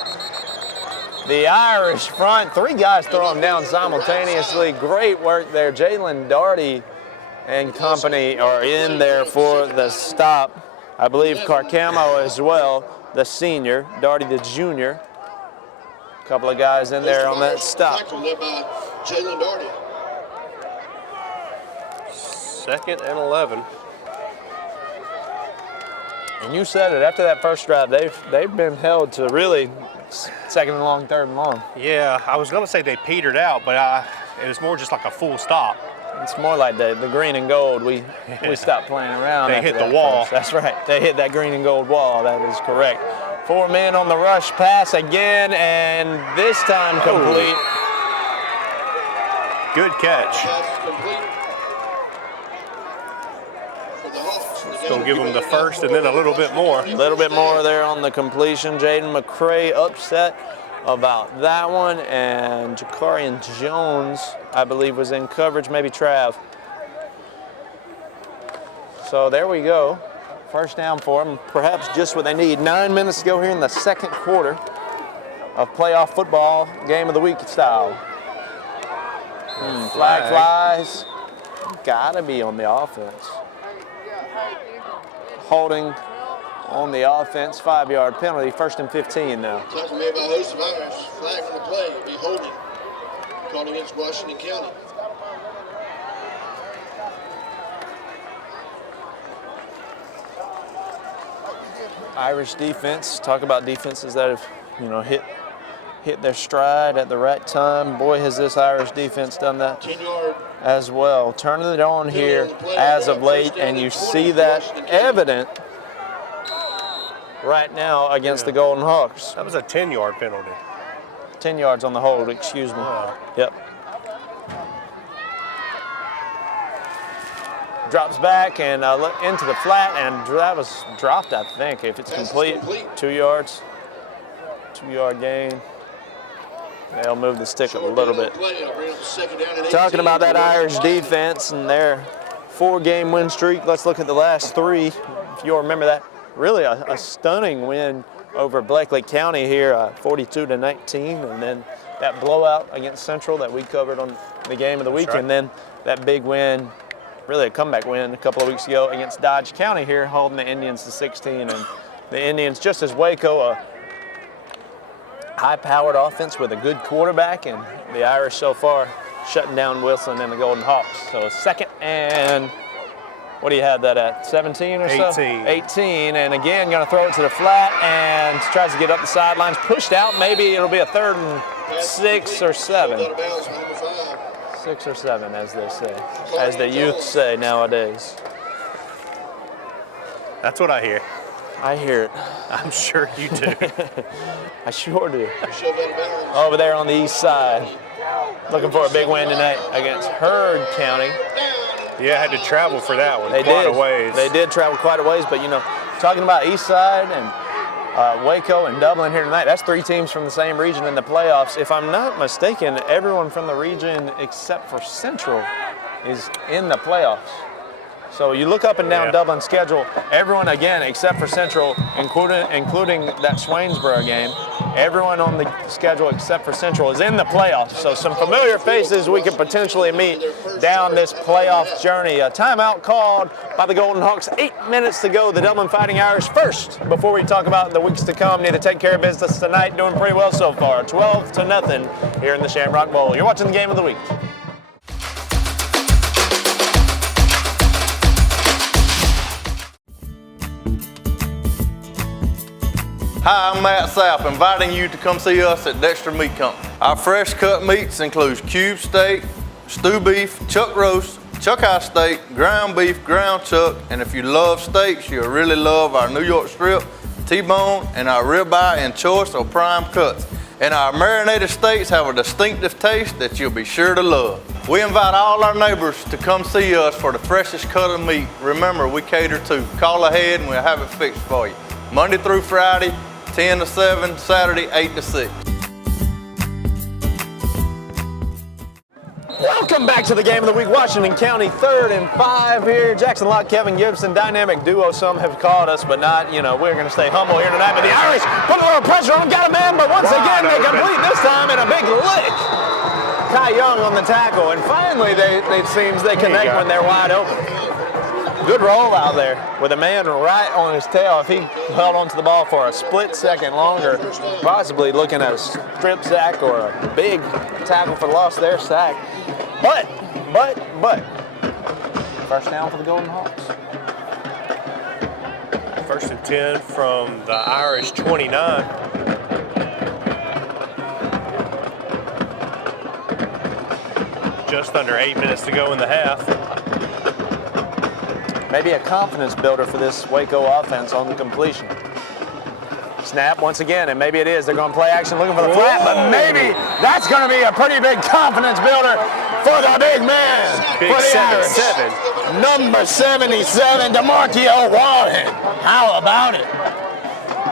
The Irish front, 3 guys throw them down simultaneously. Great work there. Jalen Daugherty and company are in there for the stop. I believe Carcamo as well, the senior, Daugherty the junior. A couple of guys in there on that stop. Led by Jalen Daugherty. 2nd and 11. And you said it, after that first drive, they've been held to really 2nd and long, 3rd and long. Yeah, I was going to say they petered out, but it was more just like a full stop. It's more like the green and gold. We stopped playing around. They hit the wall. That's right. They hit that green and gold wall. That is correct. 4 men on the rush pass again, and this time complete. Good catch. Going to give them the first and then a little bit more. A little bit more there on the completion. Jaden McCray upset about that one, and Jakarian Jones, I believe, was in coverage, maybe Trav. So there we go. First down for them, perhaps just what they need. 9 minutes to go here in the 2nd quarter of playoff football, game of the week style. Flag flies. Gotta be on the offense. Holding on the offense, 5-yard penalty, 1st and 15 now. Tackle made by host of Irish. Flag from the play will be holding. Called against Washington County. Irish defense, talk about defenses that have, hit their stride at the right time. Boy, has this Irish defense done that as well. Turning it on here as of late, and you see that evident right now against the Golden Hawks. That was a 10-yard penalty. 10 yards on the hold, excuse me. Wow. Yep. Drops back and into the flat, and that was dropped, I think. If it's complete, 2 yards. 2-yard gain. They'll move the stick a little bit. Talking about that Irish defense and their 4-game win streak, let's look at the last 3. If you'll remember that, really a stunning win over Blakely County here, 42-19, and then that blowout against Central that we covered on the game of the week, and then that big win, really a comeback win a couple of weeks ago against Dodge County here, holding the Indians to 16. And the Indians, just as Waco, a high-powered offense with a good quarterback, and the Irish so far shutting down Wilson and the Golden Hawks. So 2nd and, what do you have that at, 17 or so? 18, and again, going to throw it to the flat and tries to get up the sidelines, pushed out. Maybe it'll be a 3rd and 6 or 7. 6 or 7, as they say, as the youth say nowadays. That's what I hear. I hear it. I'm sure you do. I sure do. Over there on the east side, looking for a big win tonight against Heard County. Yeah, I had to travel for that one. Quite a ways. They did travel quite a ways, but you know, talking about east side and Waco and Dublin here tonight, that's 3 teams from the same region in the playoffs. If I'm not mistaken, everyone from the region except for Central is in the playoffs. So you look up and down Dublin's schedule, everyone again except for Central, including that Swainsboro game, everyone on the schedule except for Central is in the playoffs. So some familiar faces we could potentially meet down this playoff journey. A timeout called by the Golden Hawks. 8 minutes to go. The Dublin Fighting Irish first. Before we talk about the weeks to come, need to take care of business tonight. Doing pretty well so far. 12-0 here in the Shamrock Bowl. You're watching the game of the week. Hi, I'm Matt Sapp, inviting you to come see us at Dexter Meat Company. Our fresh cut meats includes cube steak, stew beef, chuck roast, chuck eye steak, ground beef, ground chuck, and if you love steaks, you'll really love our New York strip, T-bone, and our ribeye in choice or prime cuts. And our marinated steaks have a distinctive taste that you'll be sure to love. We invite all our neighbors to come see us for the freshest cut of meat. Remember, we cater to. Call ahead and we'll have it fixed for you. Monday through Friday, 10 to 7, Saturday, 8 to 6. Welcome back to the game of the week. Washington County 3rd and 5 here. Jackson Locke, Kevin Gibson, dynamic duo. Some have called us, but not, you know, we're going to stay humble here tonight. But the Irish put a little pressure on them, got a man, but once again, they complete this time in a big lick. Kai Young on the tackle, and finally it seems they connect when they're wide open. Good roll out there with a man right on his tail. If he held onto the ball for a split second longer, possibly looking at a strip sack or a big tackle for loss there, sack. But, first down for the Golden Hawks. 1st and 10 from the Irish 29. Just under 8 minutes to go in the half. Maybe a confidence builder for this Waco offense on the completion. Snap once again, and maybe it is. They're going to play action looking for the flat, but maybe that's going to be a pretty big confidence builder for the big man. Big for the 77. Number 77, DeMarquio Walden. How about it?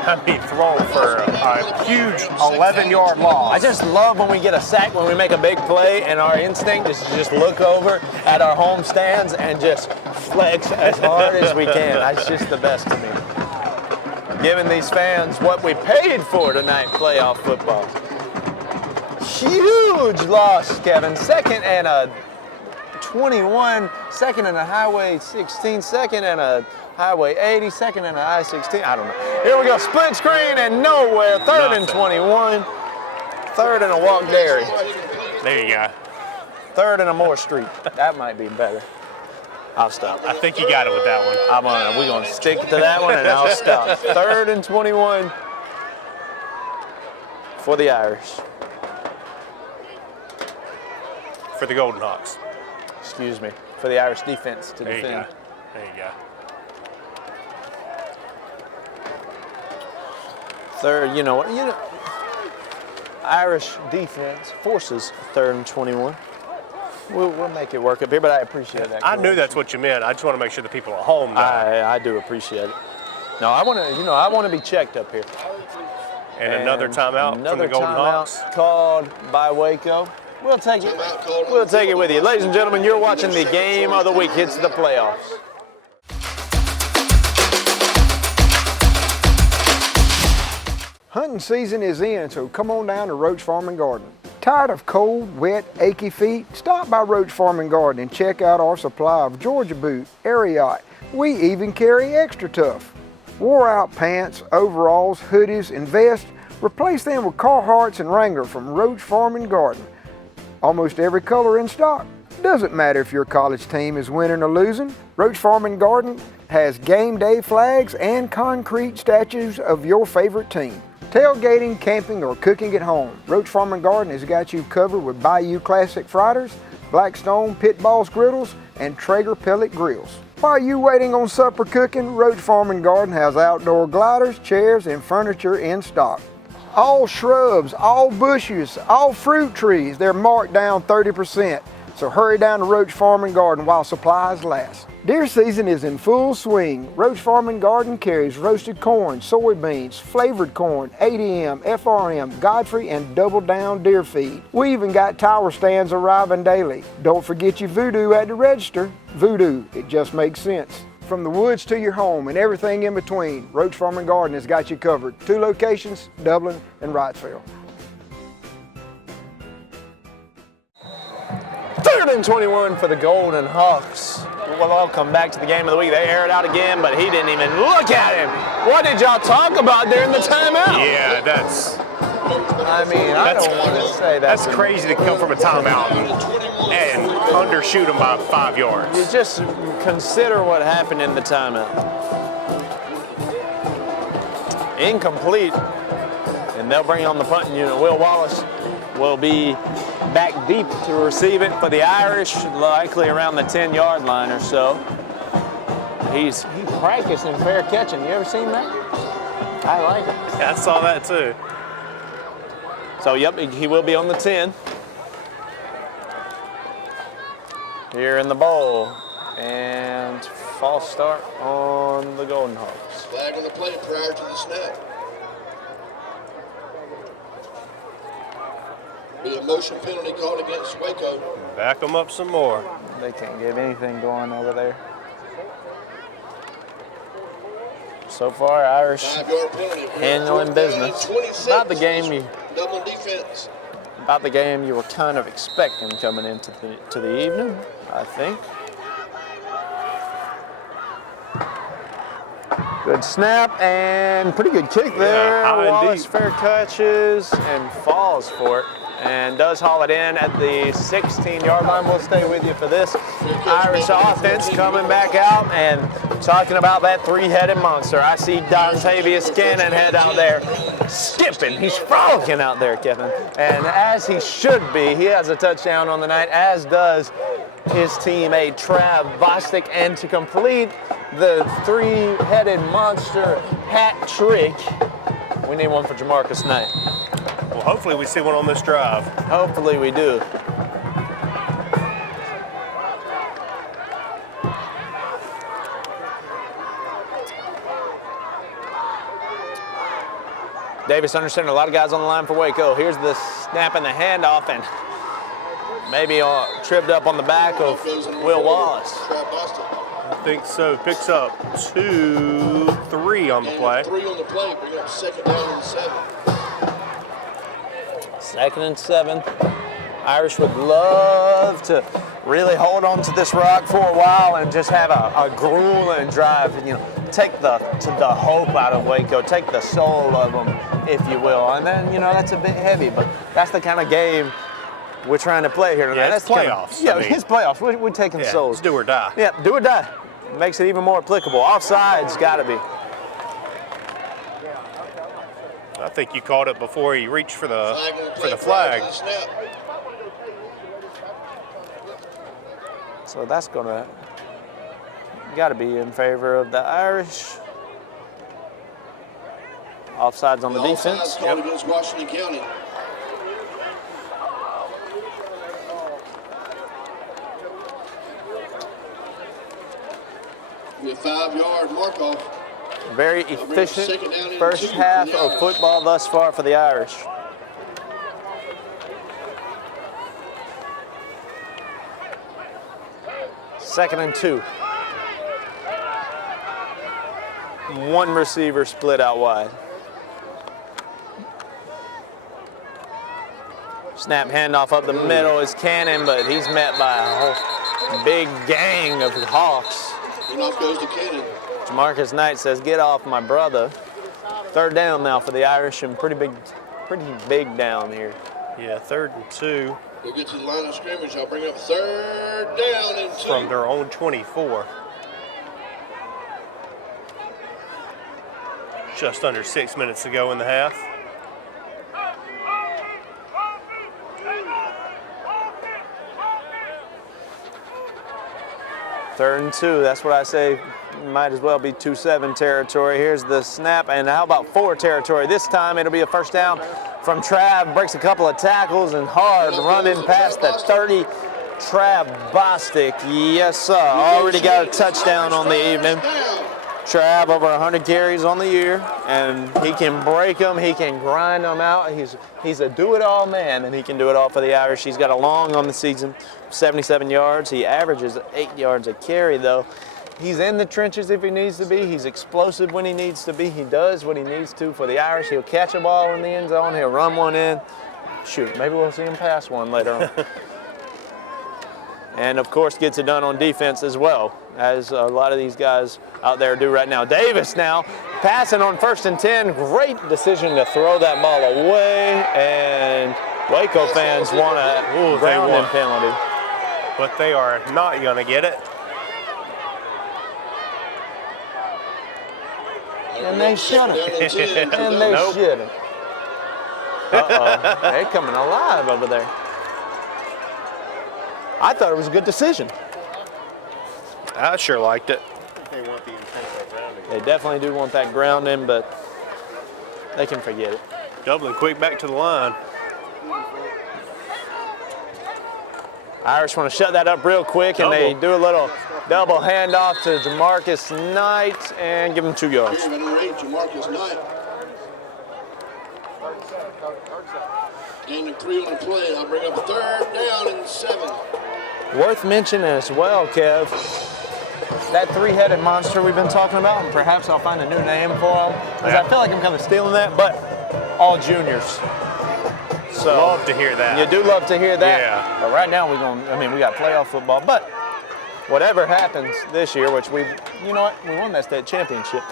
I mean, throw for a huge 11-yard loss. I just love when we get a sack, when we make a big play, and our instinct is to just look over at our home stands and just flex as hard as we can. That's just the best to me. Giving these fans what we paid for tonight, playoff football. Huge loss, Kevin. 2nd and a 21, 2nd and a highway 16, 2nd and a highway 80, 2nd and a I-16. I don't know. Here we go, split screen and nowhere. 3rd and 21. 3rd and a walk dairy. There you go. 3rd and a Moore Street. That might be better. I'll stop. I think you got it with that one. We're going to stick to that one, and I'll stop. 3rd and 21 for the Irish. For the Golden Hawks. Excuse me. For the Irish defense to defend. There you go. 3rd, you know what? Irish defense forces 3rd and 21. We'll make it work up here, but I appreciate that. I knew that's what you meant. I just want to make sure the people at home know. I do appreciate it. No, I want to be checked up here. And another timeout from the Golden Hawks. Called by Waco. We'll take it. We'll take it with you. Ladies and gentlemen, you're watching the game of the week. It's the playoffs. Hunting season is in, so come on down to Roach Farm and Garden. Tired of cold, wet, achy feet? Stop by Roach Farm and Garden and check out our supply of Georgia Boot, Ariat. We even carry Extra Tough. Wore out pants, overalls, hoodies, and vests, replace them with Carhartts and Wrangler from Roach Farm and Garden. Almost every color in stock. Doesn't matter if your college team is winning or losing. Roach Farm and Garden has game day flags and concrete statues of your favorite team. Tailgating, camping, or cooking at home, Roach Farm and Garden has got you covered with Bayou Classic Fritters, Blackstone Pit Boss Griddles, and Traeger Pellet Grills. While you waiting on supper cooking, Roach Farm and Garden has outdoor gliders, chairs, and furniture in stock. All shrubs, all bushes, all fruit trees, they're marked down 30%. So hurry down to Roach Farm and Garden while supplies last. Deer season is in full swing. Roach Farm and Garden carries roasted corn, soybeans, flavored corn, ADM, FRM, Godfrey, and Double Down deer feed. We even got tower stands arriving daily. Don't forget your voodoo at the register. Voodoo, it just makes sense. From the woods to your home and everything in between, Roach Farm and Garden has got you covered. 2 locations, Dublin and Wrightsville. 3rd and 21 for the Golden Hawks. We'll all come back to the game of the week. They air it out again, but he didn't even look at him. What did y'all talk about during the timeout? Yeah, that's... I mean, I don't want to say that's crazy to come from a timeout and undershoot him by 5 yards. You just consider what happened in the timeout. Incomplete, and they'll bring on the punting unit. Will Wallace will be back deep to receive it for the Irish, likely around the 10-yard line or so. He's practicing fair catching. You ever seen that? I like it. Yeah, I saw that too. So, yep, he will be on the 10. Here in the bowl. And false start on the Golden Hawks. Flag on the play prior to the snap. Be a motion penalty called against Waco. Back them up some more. They can't get anything going over there. So far, Irish handling business. About the game you were kind of expecting coming into the evening, I think. Good snap and pretty good kick there. Wallace fair catches and falls for it and does haul it in at the 16-yard line. We'll stay with you for this. Irish offense coming back out and talking about that 3-headed monster. I see Dontavius Cannon head out there skipping. He's frolicking out there, Kevin. And as he should be, he has a touchdown on the night, as does his teammate Trav Bostic. And to complete the 3-headed monster hat trick, we need one for Jamarcus Knight. Well, hopefully we see one on this drive. Hopefully we do. Davis understanding a lot of guys on the line for Waco. Here's the snap and the handoff, and maybe tripped up on the back of Will Wallace. I think so. Picks up 2-3 on the play. 3 on the play. Bring up 2nd down and 7. 2nd and 7. Irish would love to really hold on to this rock for a while and just have a grueling drive. Take the hope out of Waco, take the soul of them, if you will. And then, that's a bit heavy, but that's the kind of game we're trying to play here tonight. Yeah, that's playoffs. It's playoffs. We're taking souls. It's do or die. Yeah, do or die. Makes it even more applicable. Offside's got to be. I think you called it before he reached for the flag. So that's got to be in favor of the Irish. Offsides on the defense. Called against Washington County. With 5-yard mark off. Very efficient first half of football thus far for the Irish. Second and 2. One receiver split out wide. Snap handoff up the middle is Cannon, but he's met by a whole big gang of Hawks. Enough goes to Cannon. Jamarcus Knight says, "Get off my brother." Third down now for the Irish, and pretty big down here. Yeah, 3rd and 2. We'll get to the line of scrimmage. I'll bring up 3rd down and 2. From their own 24. Just under 6 minutes to go in the half. Third and 2, that's what I say. Might as well be 2-7 territory. Here's the snap, and how about 4 territory? This time it'll be a first down from Trav. Breaks a couple of tackles and hard running past the 30. Trav Bostic, yes sir, already got a touchdown on the evening. Trav over 100 carries on the year, and he can break them, he can grind them out. He's a do-it-all man, and he can do it all for the Irish. He's got a long on the season, 77 yards. He averages 8 yards a carry, though. He's in the trenches if he needs to be. He's explosive when he needs to be. He does what he needs to for the Irish. He'll catch a ball in the end zone. He'll run one in. Shoot, maybe we'll see him pass one later on. And, of course, gets it done on defense as well, as a lot of these guys out there do right now. Davis now passing on 1st and 10. Great decision to throw that ball away, and Waco fans want a grounding penalty. But they are not going to get it. And they shouldn't. And they shouldn't. Uh-oh, they're coming alive over there. I thought it was a good decision. I sure liked it. They want the intensive grounding. They definitely do want that grounding, but they can forget it. Dublin quick back to the line. Irish want to shut that up real quick, and they do a little double handoff to Jamarcus Knight and give him 2 yards. Jamarcus Knight. Gain of 3 on the play. I'll bring up 3rd down and 7. Worth mentioning as well, Kev, that 3-headed monster we've been talking about, and perhaps I'll find a new name for him, because I feel like I'm kind of stealing that, but all juniors. So love to hear that. You do love to hear that. Yeah. But right now we got playoff football, but whatever happens this year, which we won that state championship.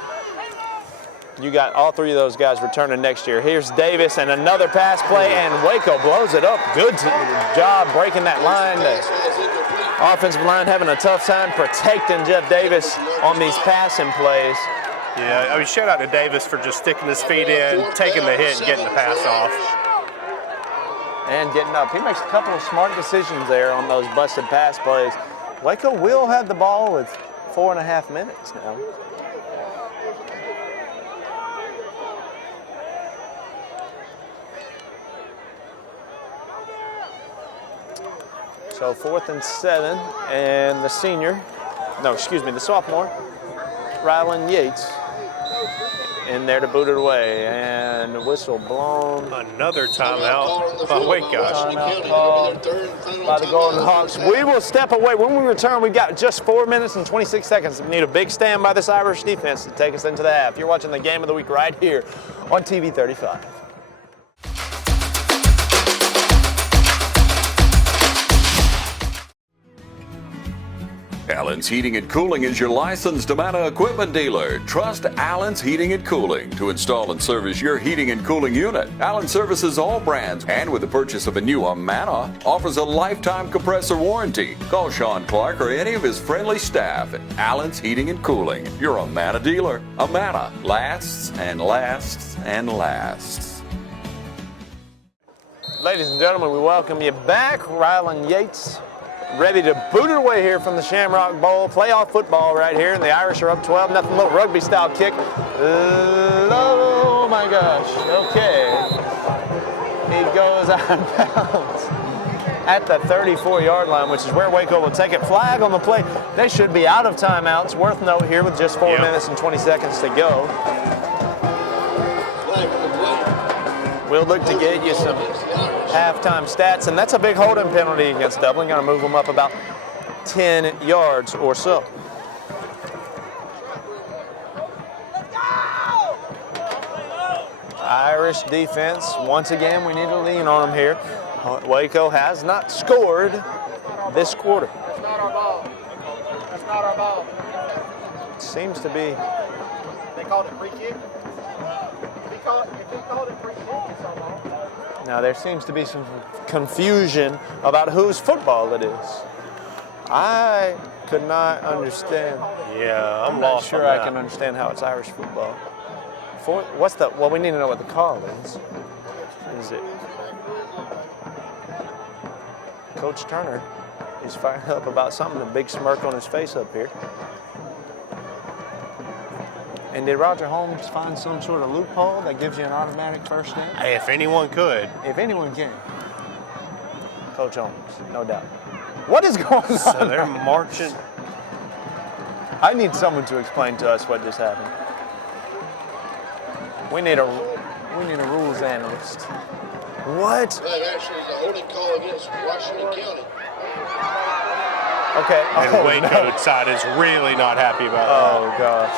You got all 3 of those guys returning next year. Here's Davis and another pass play, and Waco blows it up. Good job breaking that line. The offensive line having a tough time protecting Jeff Davis on these passing plays. Yeah, I mean, shout out to Davis for just sticking his feet in, taking the hit, and getting the pass off. And getting up. He makes a couple of smart decisions there on those busted pass plays. Waco will have the ball with 4.5 minutes now. So 4th and 7, and the sophomore, Rylan Yates, in there to boot it away, and the whistle blown. Another timeout by Waco. Timeout called by the Golden Hawks. We will step away. When we return, we've got just 4 minutes and 26 seconds. We need a big stand by this Irish defense to take us into the half. You're watching the Game of the Week right here on TV 35. Allen's Heating and Cooling is your licensed Amana equipment dealer. Trust Allen's Heating and Cooling to install and service your heating and cooling unit. Allen services all brands, and with the purchase of a new Amana, offers a lifetime compressor warranty. Call Sean Clark or any of his friendly staff at Allen's Heating and Cooling, your Amana dealer. Amana lasts and lasts and lasts. Ladies and gentlemen, we welcome you back. Rylan Yates ready to boot it away here from the Shamrock Bowl. Playoff football right here, and the Irish are up 12-0. Little rugby-style kick. Oh, my gosh. Okay. He goes out of bounds. at the 34-yard line, which is where Waco will take it. Flag on the play. They should be out of timeouts. Worth note here with just 4 minutes and 20 seconds to go. We'll look to get you some halftime stats, and that's a big holding penalty against Dublin. Going to move them up about 10 yards or so. Irish defense, once again, we need to lean on them here. Waco has not scored this quarter. That's not our ball. That's not our ball. It seems to be. They called it free kick. If he called it free kick, it's our ball. Now there seems to be some confusion about whose football it is. I could not understand. Yeah, I'm not lost sure on I can understand how it's Irish football. Well, we need to know what the call is. Is it Coach Turner? He's fired up about something, a big smirk on his face up here. And did Roger Holmes find some sort of loophole that gives you an automatic first down? Hey, if anyone could. If anyone can. Coach Holmes, no doubt. What is going on? So they're marching. I need someone to explain to us what just happened. We need a rules analyst. What? That actually is a holding call against Washington County. Okay. And Waco side is really not happy about that. Oh gosh.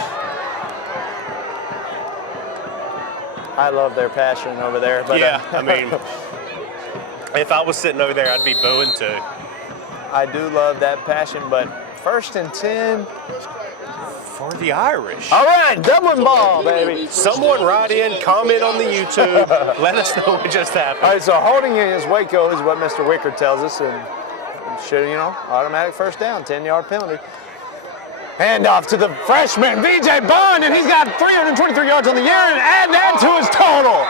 I love their passion over there. But yeah, I mean, if I was sitting over there, I'd be booing too. I do love that passion, but 1st and 10. For the Irish. All right, Dublin ball, baby. Someone write in, comment on the YouTube, let us know what just happened. All right, so holding against Waco is what Mr. Wicker tells us, and should, automatic first down, 10-yard penalty. Hand off to the freshman, VJ Bond, and he's got 323 yards on the year, and add that to his total.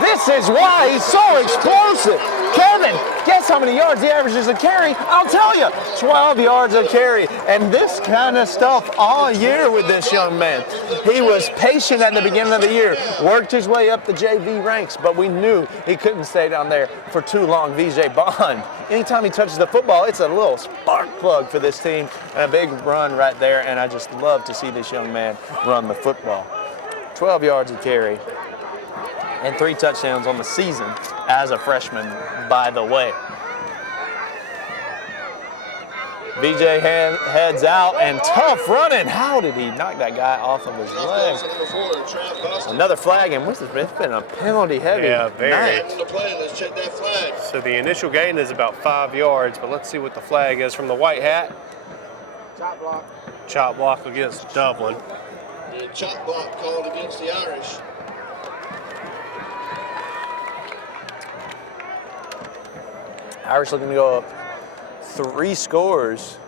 This is why he's so explosive. Kevin, guess how many yards he averages a carry? I'll tell you, 12 yards a carry. And this kind of stuff all year with this young man. He was patient at the beginning of the year, worked his way up the JV ranks, but we knew he couldn't stay down there for too long. VJ Bond, anytime he touches the football, it's a little spark plug for this team, and a big run right there, and I just love to see this young man run the football. 12 yards a carry. And 3 touchdowns on the season as a freshman, by the way. BJ heads out and tough running. How did he knock that guy off of his leg? Another flag, and it's been a penalty-heavy night. Let's check that flag. So the initial gain is about 5 yards, but let's see what the flag is from the white hat. Chop block. Chop block against Dublin. The chop block called against the Irish. Irish looking to go up 3 scores.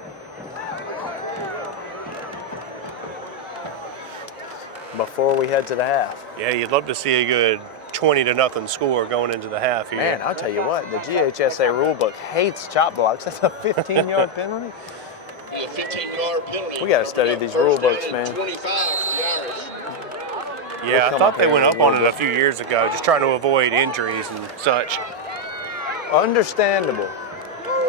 Before we head to the half. Yeah, you'd love to see a good 20-0 score going into the half here. Man, I'll tell you what, the GHSA rulebook hates chop blocks. That's a 15-yard penalty. A 15-yard penalty. We got to study these rule books, man. 25 for the Irish. Yeah, I thought they went up on it a few years ago, just trying to avoid injuries and such. Understandable.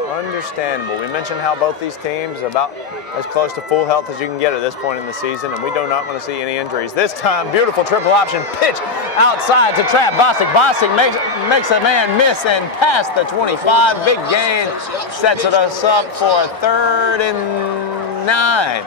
Understandable. We mentioned how both these teams are about as close to full health as you can get at this point in the season, and we do not want to see any injuries. This time, beautiful triple option pitch outside to trap Bostic. Bostic makes a man miss and past the 25. Big gain sets us up for a 3rd and 9.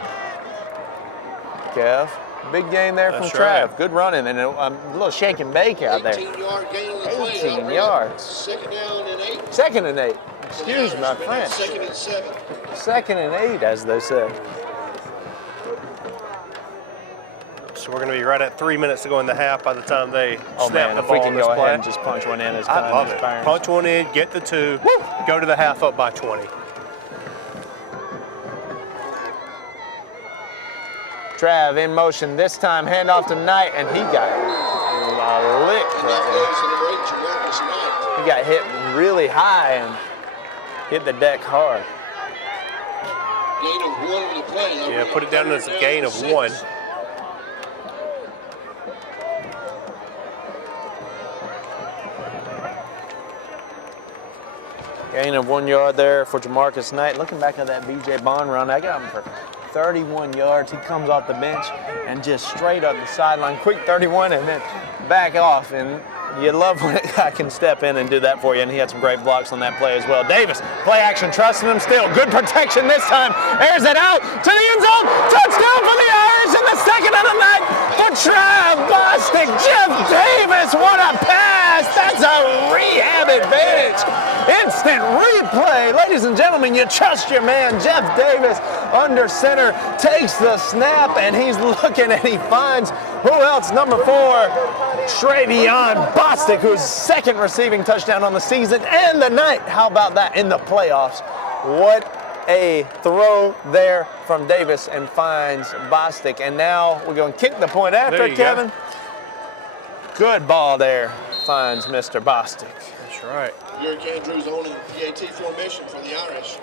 Kev, big gain there from Trav. Good running and a little shake and bake out there. 18-yard gain on the play. 18 yards. 2nd down and 8. 2nd and 8. Excuse my French. 2nd and 7. 2nd and 8, as they said. So we're going to be right at 3 minutes to go in the half by the time they snap the if ball we can on this go play. ahead and just punch one in as I time love it. expires. Punch one in, get the 2, go to the half up by 20. Trav in motion this time, handoff to Knight, and he got licked right there. He got hit really high and hit the deck hard. Gain of 1 on the play. Yeah, put it down as a gain of 1. Gain of 1 yard there for Jamarcus Knight. Looking back at that B.J. Bond run, I got him for 31 yards. He comes off the bench and just straight up the sideline. Quick 31 and then back off. And you love when a guy can step in and do that for you. And he had some great blocks on that play as well. Davis, play action, trusting him still. Good protection this time. Airs it out to the end zone. Touchdown for the Irish in the second of the night for Trav Bostic. Jeff Davis, what a pass. That's a rehab advantage. Instant replay. Ladies and gentlemen, you trust your man. Jeff Davis under center takes the snap, and he's looking and he finds who else? Number 4, Travion Bostic, whose second receiving touchdown on the season and the night. How about that in the playoffs? What a throw there from Davis, and finds Bostic. And now we're going to kick the point after, Kevin. Good ball there. Finds Mr. Bostic. That's right. Hurricane Drew's owning PAT formation for the Irish.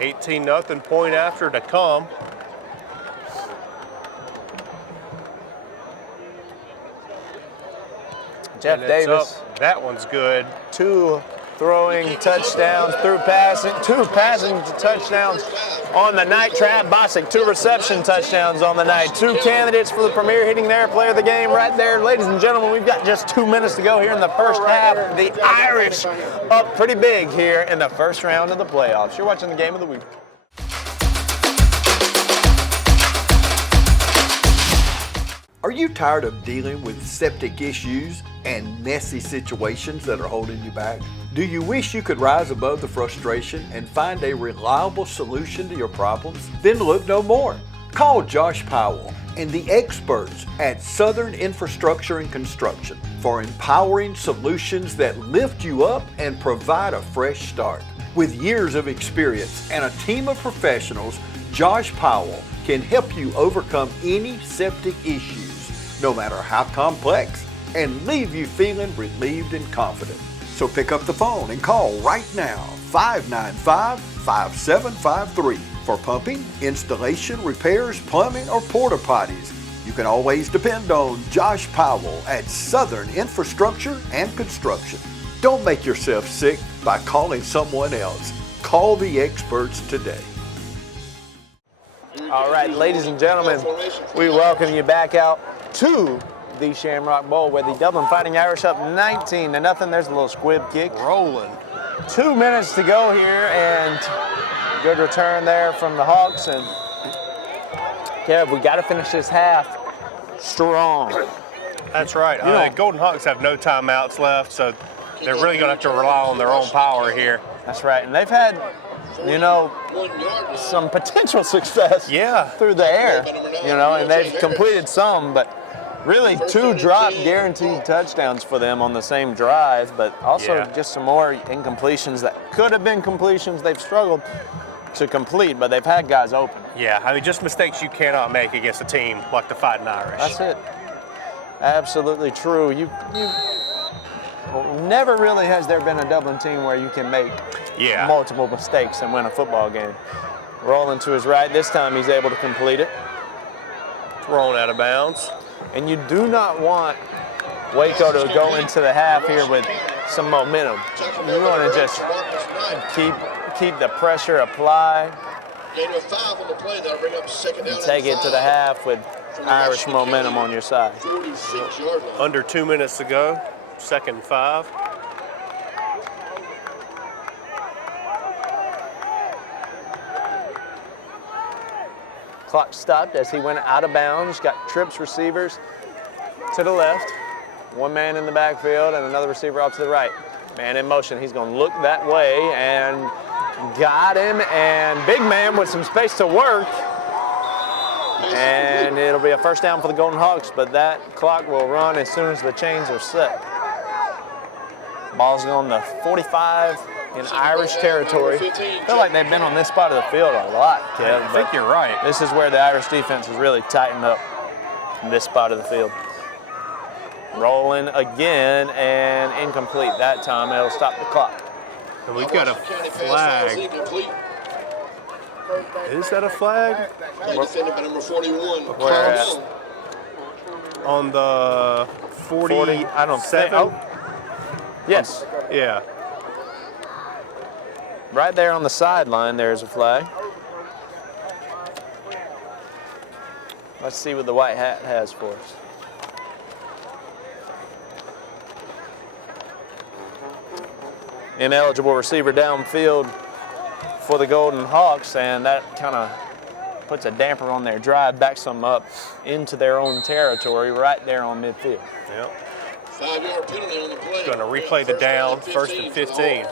18-0 point after to come. Jeff Davis. That one's good. 2 throwing touchdowns through passing, 2 passing touchdowns on the night. Trav Bostic, 2 reception touchdowns on the night. 2 candidates for the premier hitting there, player of the game right there. Ladies and gentlemen, we've got just 2 minutes to go here in the first half. The Irish up pretty big here in the first round of the playoffs. You're watching the Game of the Week. Are you tired of dealing with septic issues and messy situations that are holding you back? Do you wish you could rise above the frustration and find a reliable solution to your problems? Then look no more. Call Josh Powell and the experts at Southern Infrastructure and Construction for empowering solutions that lift you up and provide a fresh start. With years of experience and a team of professionals, Josh Powell can help you overcome any septic issues, no matter how complex, and leave you feeling relieved and confident. So pick up the phone and call right now, 595-5753 for pumping, installation, repairs, plumbing, or porta potties. You can always depend on Josh Powell at Southern Infrastructure and Construction. Don't make yourself sick by calling someone else. Call the experts today. All right, ladies and gentlemen, we welcome you back out to the Shamrock Bowl, where the Dublin Fighting Irish up 19-0. There's a little squib kick. Rolling. 2 minutes to go here, and good return there from the Hawks. And Kev, we got to finish this half strong. That's right. Golden Hawks have no timeouts left, so they're really going to have to rely on their own power here. That's right, and they've had, some potential success through the air, and they've completed some, but really 2 drop guaranteed touchdowns for them on the same drive, but also just some more incompletions that could have been completions. They've struggled to complete, but they've had guys open. Yeah, just mistakes you cannot make against a team like the Fighting Irish. That's it. Absolutely true. You never really has there been a Dublin team where you can make multiple mistakes and win a football game. Rolling to his right. This time he's able to complete it. Thrown out of bounds. And you do not want Waco to go into the half here with some momentum. You want to just keep the pressure applied. Gain of 5 on the play. That'll bring up second down. Take it to the half with Irish momentum on your side. 46-yard line. Under 2 minutes to go. 2nd and 5. Clock stopped as he went out of bounds. Got trips receivers to the left. 1 man in the backfield and another receiver out to the right. Man in motion. He's going to look that way and got him. And big man with some space to work. And it'll be a first down for the Golden Hawks, but that clock will run as soon as the chains are set. Ball's on the 45 in Irish territory. I feel like they've been on this spot of the field a lot, Kev. I think you're right. This is where the Irish defense has really tightened up in this spot of the field. Rolling again and incomplete that time. It'll stop the clock. And we've got a flag. Is that a flag? Defended by number 41. Where at? On the 40. I don't say. Oh. Yes. Yeah. Right there on the sideline, there's a flag. Let's see what the white hat has for us. Ineligible receiver downfield for the Golden Hawks, and that kind of puts a damper on their drive, backs them up into their own territory right there on midfield. Yep. 5-yard penalty on the play. Going to replay the down, 1st and 15.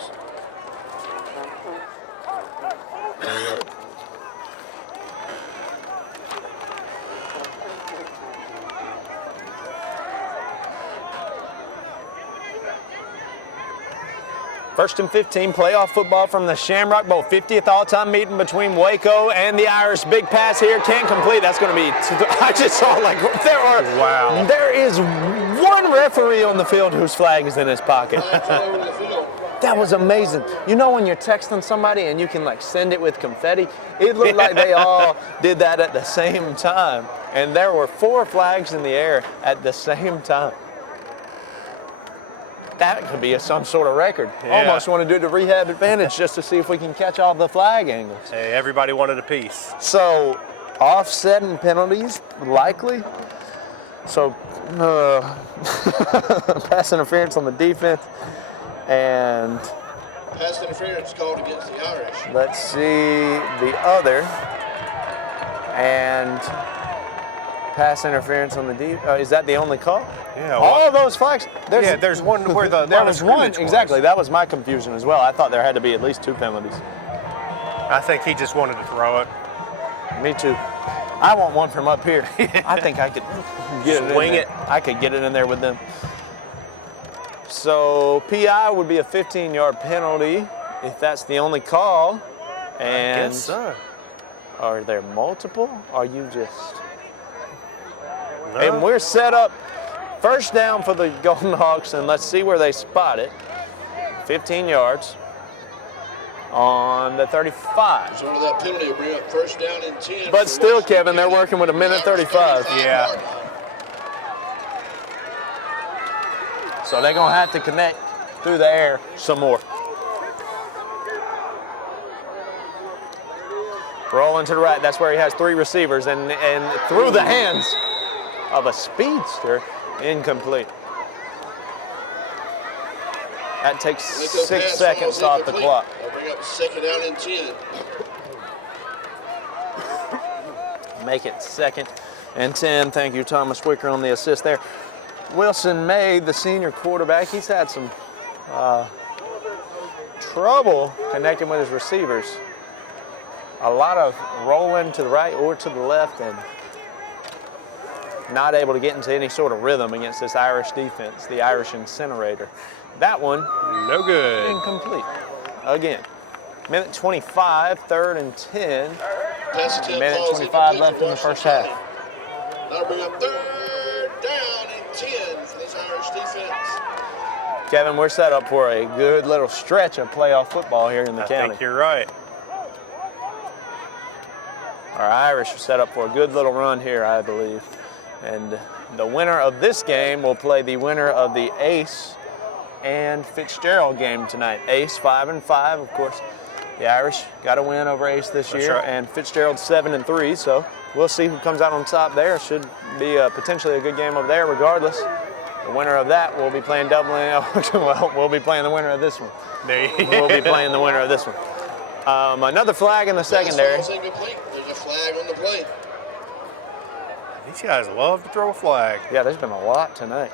First and 15, playoff football from the Shamrock Bowl. 50th all-time meeting between Waco and the Irish. Big pass here, can't complete. That's going to be, I just saw like, there is one referee on the field whose flag is in his pocket. That was amazing. You know when you're texting somebody and you can like send it with confetti? It looked like they all did that at the same time. And there were 4 flags in the air at the same time. That could be some sort of record. Yeah. Almost want to do the rehab advantage just to see if we can catch all the flag angles. Hey, everybody wanted a piece. So, offsetting penalties, likely. So, pass interference on the defense. And pass interference called against the Irish. Let's see the other. And pass interference on the deep. Is that the only call? Yeah. All of those flags. There's one where the there was one. Exactly. That was my confusion as well. I thought there had to be at least 2 penalties. I think he just wanted to throw it. Me too. I want one from up here. I think I could get it. Swing it. I could get it in there with them. So PI would be a 15-yard penalty if that's the only call. And I guess so. Are there multiple? Are you just? No. And we're set up first down for the Golden Hawks, and let's see where they spot it. 15 yards on the 35. So that penalty will bring up first down and 10. But still, Kevin, they're working with a minute 35. Yeah. So they're going to have to connect through the air some more. Rolling to the right, that's where he has 3 receivers, and through the hands of a speedster, incomplete. That takes 6 seconds off the clock. They'll bring up second down and 10. Make it 2nd and 10. Thank you, Thomas Wicker, on the assist there. Wilson May, the senior quarterback, he's had some trouble connecting with his receivers. A lot of rolling to the right or to the left and not able to get into any sort of rhythm against this Irish defense, the Irish incinerator. That one, no good. Incomplete. Again, minute 25, 3rd and 10. Minute 25 left in the first half. That'll bring up 3rd down and 10 for this Irish defense. Kevin, we're set up for a good little stretch of playoff football here in the county. I think you're right. Our Irish are set up for a good little run here, I believe. And the winner of this game will play the winner of the Ace and Fitzgerald game tonight. Ace 5-5, of course. The Irish got a win over Ace this year, right. And Fitzgerald 7-3. So we'll see who comes out on top there. Should be potentially a good game over there, regardless. The winner of that will be playing Dublin. Well, we'll be playing the winner of this one. We'll be playing the winner of this one. Another flag in the secondary. There's a flag on the play. These guys love to throw a flag. Yeah, there's been a lot tonight.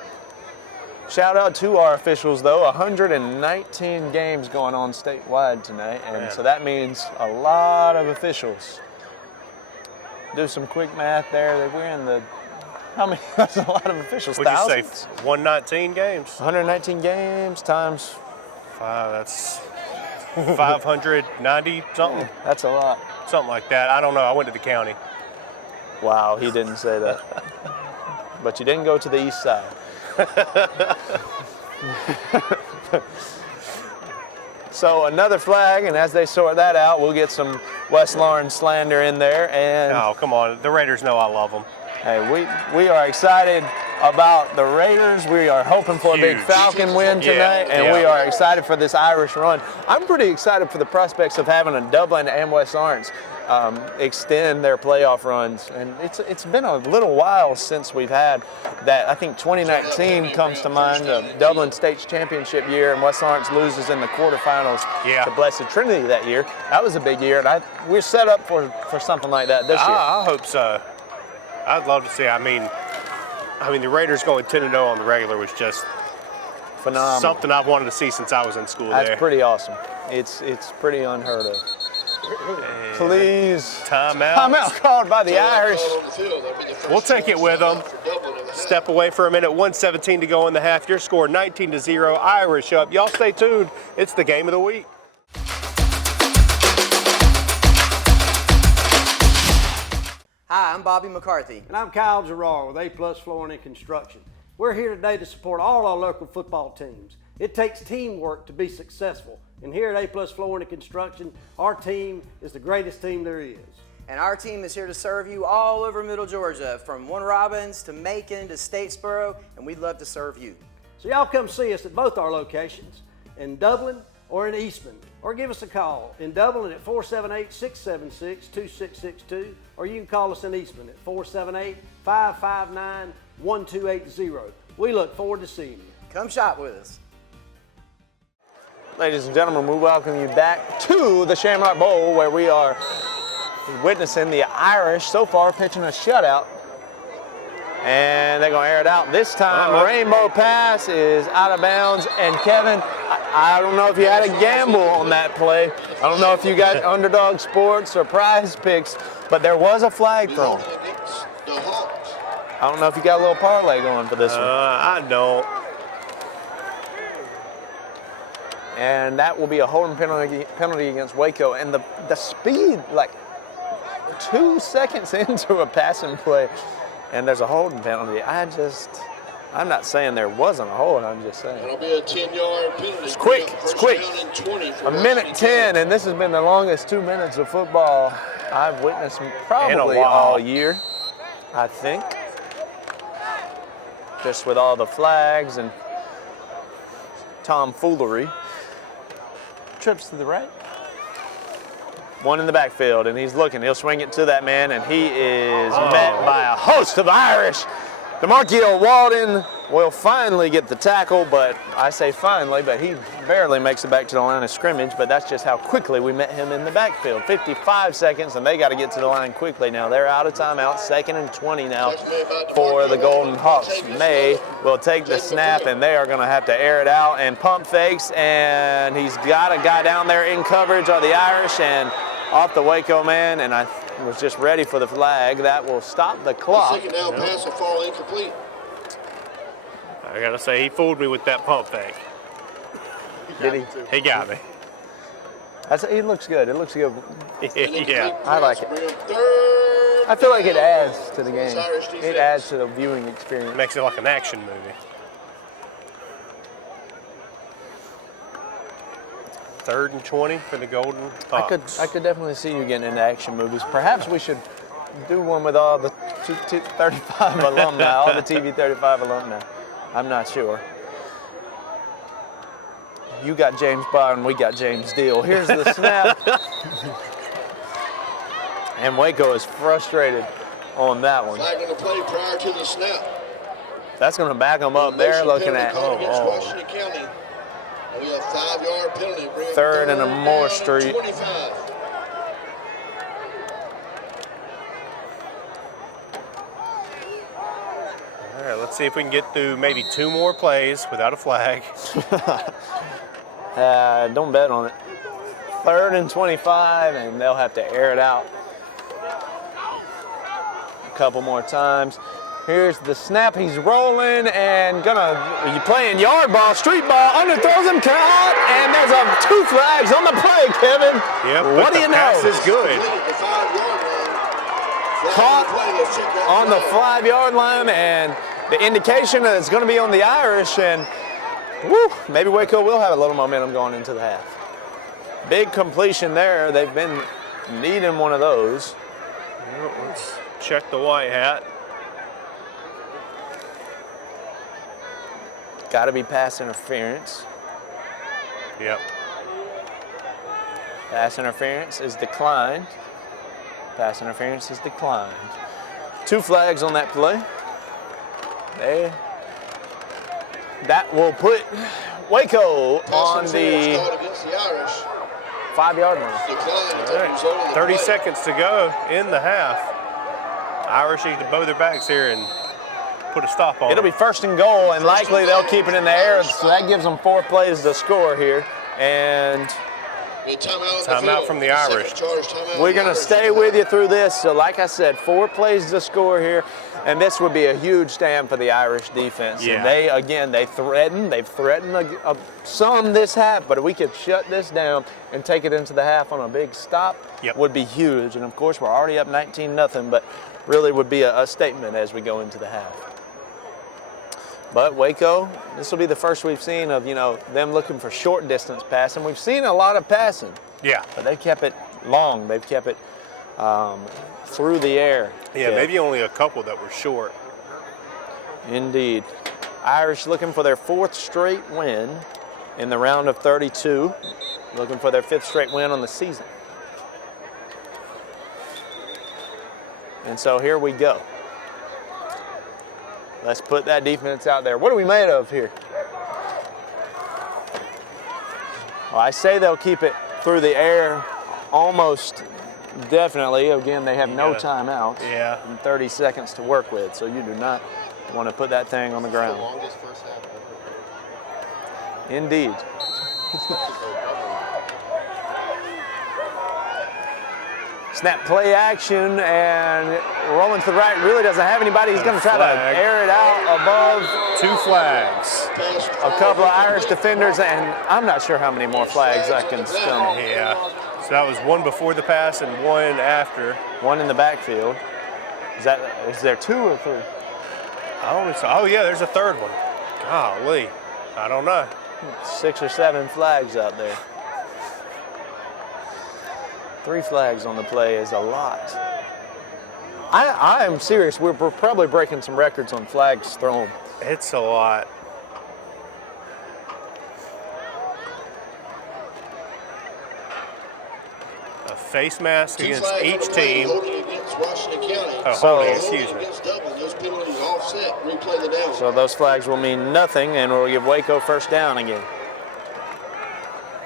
Shout out to our officials, though. 119 games going on statewide tonight, and so that means a lot of officials. Do some quick math there. We're in the, how many? That's a lot of officials. Would you say thousands? 119 games? 119 games times 5. That's 590 something. That's a lot. Something like that. I don't know. I went to the county. Wow, he didn't say that. But you didn't go to the east side. So another flag, and as they sort that out, we'll get some West Lawrence slander in there. And oh, come on. The Raiders know I love them. Hey, we are excited about the Raiders. We are hoping for a big Falcon win tonight, and we are excited for this Irish run. I'm pretty excited for the prospects of having a Dublin and West Lawrence extend their playoff runs. And it's been a little while since we've had that. I think 2019 comes to mind, the Dublin States Championship year, and West Lawrence loses in the quarterfinals to Blessed Trinity that year. That was a big year, and we're set up for something like that this year. I hope so. I'd love to see. I mean, the Raiders going 10-0 on the regular was just phenomenal. Something I've wanted to see since I was in school. That's pretty awesome. It's pretty unheard of. And please. Timeout. Timeout called by the Irish. We'll take it with them. Step away for a minute. 1:17 to go in the half. Your score 19-0. Irish up. Y'all stay tuned. It's the game of the week. Hi, I'm Bobby McCarthy. And I'm Kyle Gerard with A+ Flooring and Construction. We're here today to support all our local football teams. It takes teamwork to be successful. And here at A+ Flooring and Construction, our team is the greatest team there is. And our team is here to serve you all over Middle Georgia, from Warner Robins to Macon to Statesboro, and we'd love to serve you. So y'all come see us at both our locations, in Dublin or in Eastman, or give us a call. In Dublin at 478-676-2662, or you can call us in Eastman at 478-559-1280. We look forward to seeing you. Come shop with us. Ladies and gentlemen, we welcome you back to the Shamrock Bowl, where we are witnessing the Irish so far pitching a shutout. And they're going to air it out this time. Rainbow pass is out of bounds. And Kevin, I don't know if you had a gamble on that play. I don't know if you got Underdog Sports or Prize Picks, but there was a flag thrown. I don't know if you got a little parlay going for this one. I don't. And that will be a holding penalty against Waco. And the speed, like 2 seconds into a passing play, and there's a holding penalty. I'm not saying there wasn't a hold, I'm just saying. It'll be a 10-yard penalty. It's quick, it's quick. A minute 10, and this has been the longest 2 minutes of football I've witnessed probably all year, I think. Just with all the flags and tomfoolery. Trips to the right. One in the backfield, and he's looking. He'll swing it to that man, and he is met by a host of Irish. DeMarquio Walden will finally get the tackle, but I say finally, but he barely makes it back to the line of scrimmage, but that's just how quickly we met him in the backfield. 55 seconds, and they got to get to the line quickly now. They're out of timeout, 2nd and 20 now for the Golden Hawks. May will take the snap, and they are going to have to air it out, and pump fakes, and he's got a guy down there in coverage of the Irish, and off the Waco man, and I was just ready for the flag. That will stop the clock. Second down pass will fall incomplete. I gotta say, he fooled me with that pump fake. Did he? He got me. He looks good. It looks good. Yeah. I like it. I feel like it adds to the game. It adds to the viewing experience. Makes it like an action movie. 3rd and 20 for the Golden Hawks. I could definitely see you getting into action movies. Perhaps we should do one with all the 35 alumni, all the TV 35 alumni. I'm not sure. You got James Bond, we got James Deal. Here's the snap. And Waco is frustrated on that one. Flag on the play prior to the snap. That's going to back them up. They're looking at Washington County. And we have 5-yard penalty. 3rd and a more street. 25. All right, let's see if we can get through maybe 2 more plays without a flag. Don't bet on it. 3rd and 25, and they'll have to air it out a couple more times. Here's the snap. He's rolling and you playing yard ball, street ball, underthrows him, caught, and there's 2 flags on the play, Kevin. Yep. What do you know? Pass is good. Caught on the 5-yard line, and the indication that it's going to be on the Irish, and maybe Waco will have a little momentum going into the half. Big completion there. They've been needing one of those. Well, let's check the white hat. Got to be pass interference. Yep. Pass interference is declined. Pass interference is declined. 2 flags on that play. There. That will put Waco on the 5-yard line. Right. 30 seconds to go in the half. Irish need to bow their backs here and put a stop on It'll be 1st and goal, and likely they'll keep it in the air, so that gives them 4 plays to score here. And timeout from the Irish. We're going to stay with you through this. So like I said, 4 plays to score here, and this would be a huge stand for the Irish defense. Yeah. And they've threatened some this half, but if we could shut this down and take it into the half on a big stop, would be huge. And of course, we're already up 19-0, but really would be a statement as we go into the half. But Waco, this will be the first we've seen of, them looking for short distance passing. We've seen a lot of passing. Yeah. But they've kept it long. They've kept it through the air. Yeah, maybe only a couple that were short. Indeed. Irish looking for their 4th straight win in the round of 32. Looking for their 5th straight win on the season. And so here we go. Let's put that defense out there. What are we made of here? Well, I say they'll keep it through the air almost definitely. Again, they have no timeouts. Yeah. And 30 seconds to work with, so you do not want to put that thing on the ground. Indeed. Snap play action and rolling to the right, really doesn't have anybody. He's going to try to air it out above. 2 flags. A couple of Irish defenders, and I'm not sure how many more flags I can stomach. Yeah. So that was 1 before the pass and 1 after. 1 in the backfield. Is there 2 or 3? I don't know. Oh yeah, there's a 3rd one. Golly. I don't know. 6 or 7 flags out there. 3 flags on the play is a lot. I am serious. We're probably breaking some records on flags thrown. It's a lot. A face mask against each team. Holding, excuse me. So those flags will mean nothing, and we'll give Waco 1st down again.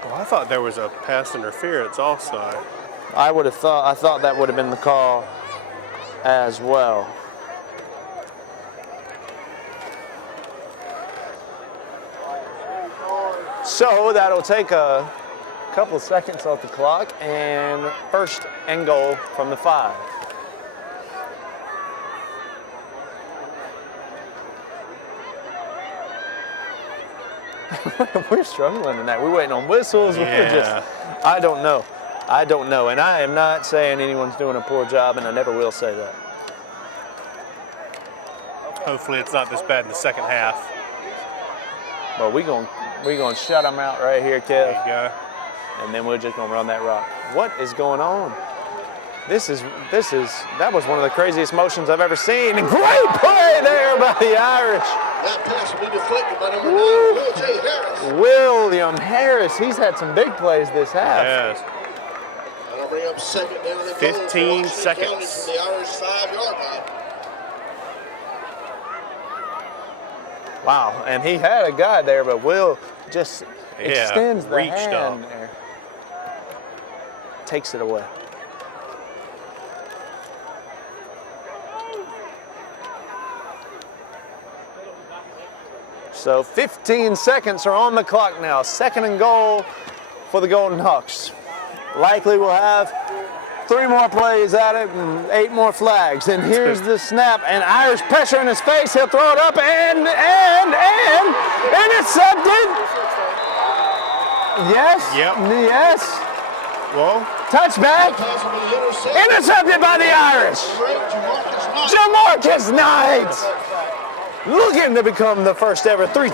Well, I thought there was a pass interference also. I thought that would have been the call as well. So that'll take a couple of seconds off the clock, and 1st and goal from the 5. We're struggling tonight. We're waiting on whistles. Yeah. I don't know. And I am not saying anyone's doing a poor job, and I never will say that. Hopefully it's not this bad in the 2nd half. But we're gonna shut them out right here, Kev. There you go. And then we're just gonna run that rock. What is going on? That was one of the craziest motions I've ever seen. Great play there by the Irish. That pass will be deflected by number 9, Will J. Harris. William Harris, he's had some big plays this half. Yes. That'll bring up 2nd down and 15 seconds. From the Irish 5-yard line. Wow, and he had a guy there, but Will just extends the reached hand up. there. Takes it away. So 15 seconds are on the clock now. 2nd and goal for the Golden Hawks. Likely we'll have 3 more plays at it and 8 more flags. And here's the snap, and Irish pressure in his face. He'll throw it up and intercepted. Yes. Yep. Yes. Well, touchback. Intercepted by the Irish. Jamarcus Knight. looking to become the first ever three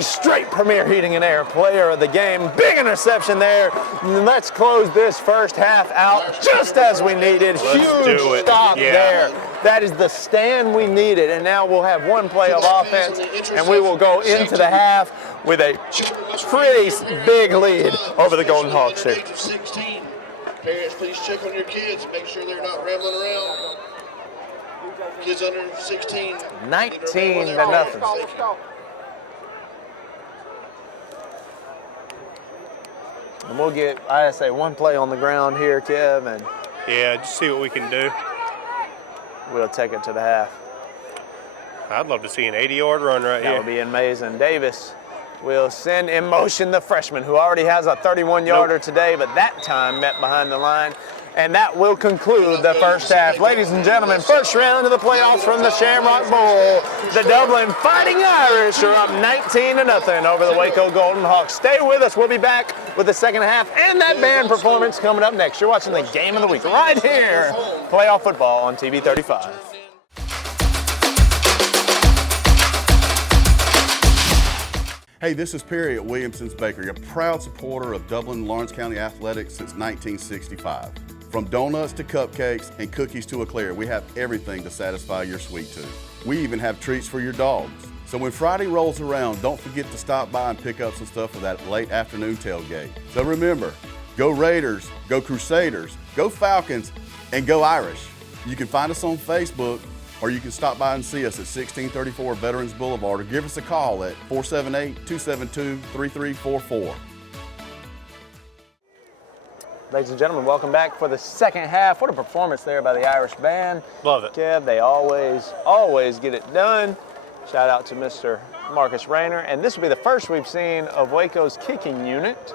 straight Premier Heating and Air player of the game. Big interception there. Let's close this first half out just as we needed. Huge stop there. That is the stand we needed, and now we'll have one play of offense, and we will go into the half with a pretty big lead over the Golden Hawks here. Parents, please check on your kids. Make sure they're not rambling around. Kids under 16. 19-0. And we'll get, I say, one play on the ground here, Kev, and yeah, just see what we can do. We'll take it to the half. I'd love to see an 80-yard run right here. That would be amazing. Davis will send in motion the freshman, who already has a 31-yarder today, but that time met behind the line. And that will conclude the first half. Ladies and gentlemen, first round of the playoffs from the Shamrock Bowl. The Dublin Fighting Irish are up 19-0 over the Waco Golden Hawks. Stay with us. We'll be back with the second half and that band performance coming up next. You're watching the Game of the Week right here. Playoff football on TV 35. Hey, this is Perry at Williamson's Bakery, a proud supporter of Dublin and Lawrence County athletics since 1965. From donuts to cupcakes and cookies to eclair, we have everything to satisfy your sweet tooth. We even have treats for your dogs. So when Friday rolls around, don't forget to stop by and pick up some stuff for that late afternoon tailgate. So remember, go Raiders, go Crusaders, go Falcons, and go Irish. You can find us on Facebook, or you can stop by and see us at 1634 Veterans Boulevard, or give us a call at 478-272-3344. Ladies and gentlemen, welcome back for the second half. What a performance there by the Irish band. Love it. Kev, they always get it done. Shout out to Mr. Marcus Rayner. And this will be the first we've seen of Waco's kicking unit.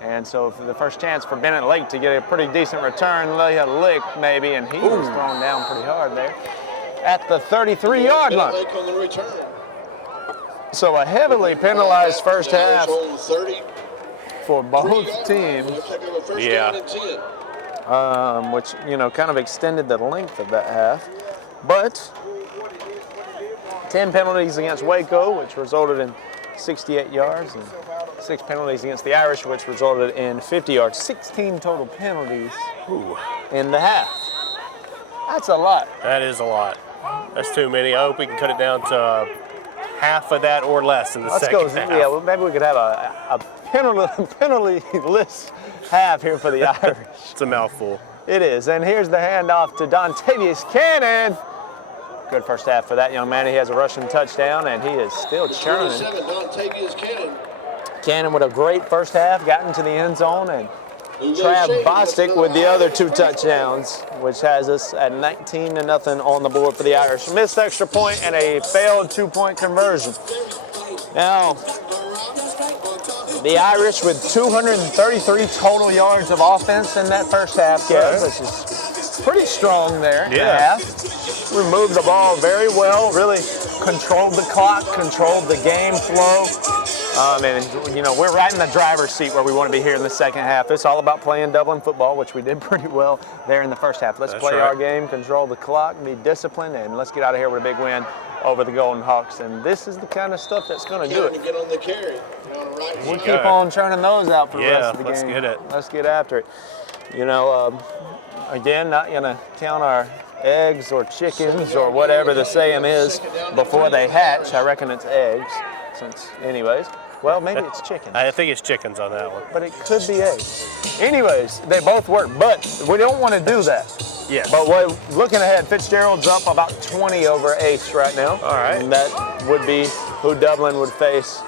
And so for the first chance for Bennett Lake to get a pretty decent return, lay a lick maybe, and he was thrown down pretty hard there at the 33-yard line. So a heavily penalized first half for both teams. Yeah. Which, you know, kind of extended the length of that half. But 10 penalties against Waco, which resulted in 68 yards, and 6 penalties against the Irish, which resulted in 50 yards. 16 total penalties in the half. That's a lot. That is a lot. That's too many. I hope we can cut it down to half of that or less in the second half. Yeah, well, maybe we could have a penalty-less half here for the Irish. It's a mouthful. It is, and here's the handoff to Dontavius Cannon. Good first half for that young man. He has a rushing touchdown, and he is still churning. Dontavius Cannon. Cannon with a great first half, got into the end zone, and Trav Bostic with the other 2 touchdowns, which has us at 19-0 on the board for the Irish. Missed extra point and a failed 2-point conversion. Now, the Irish with 233 total yards of offense in that first half, which is pretty strong there in the half. We moved the ball very well, really controlled the clock, controlled the game flow. And, you know, we're right in the driver's seat where we want to be here in the second half. It's all about playing Dublin football, which we did pretty well there in the first half. Let's play our game, control the clock, be disciplined, and let's get out of here with a big win over the Golden Hawks. And this is the kind of stuff that's going to do it. Get on the carry. We'll keep on churning those out for the rest of the game. Let's get it. Let's get after it. You know, again, not going to count our eggs or chickens or whatever the saying is before they hatch. I reckon it's eggs, anyways. Well, maybe it's chicken. I think it's chickens on that one. But it could be eggs. Anyways, they both work, but we don't want to do that. Yes. But we're looking ahead, Fitzgerald's up about 20 over Ace right now. All right. And that would be who Dublin would face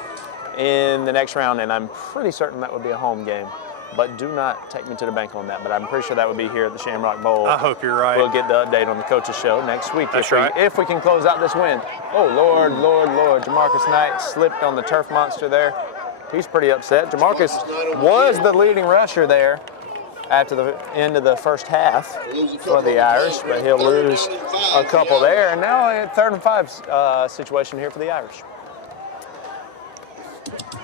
in the next round, and I'm pretty certain that would be a home game. But do not take me to the bank on that. But I'm pretty sure that would be here at the Shamrock Bowl. I hope you're right. We'll get the update on the coaches show next week. That's right. If we can close out this win. Oh, Lord. Jamarcus Knight slipped on the turf monster there. He's pretty upset. Jamarcus was the leading rusher there after the end of the first half for the Irish, but he'll lose a couple there. And now a 3rd and 5 situation here for the Irish.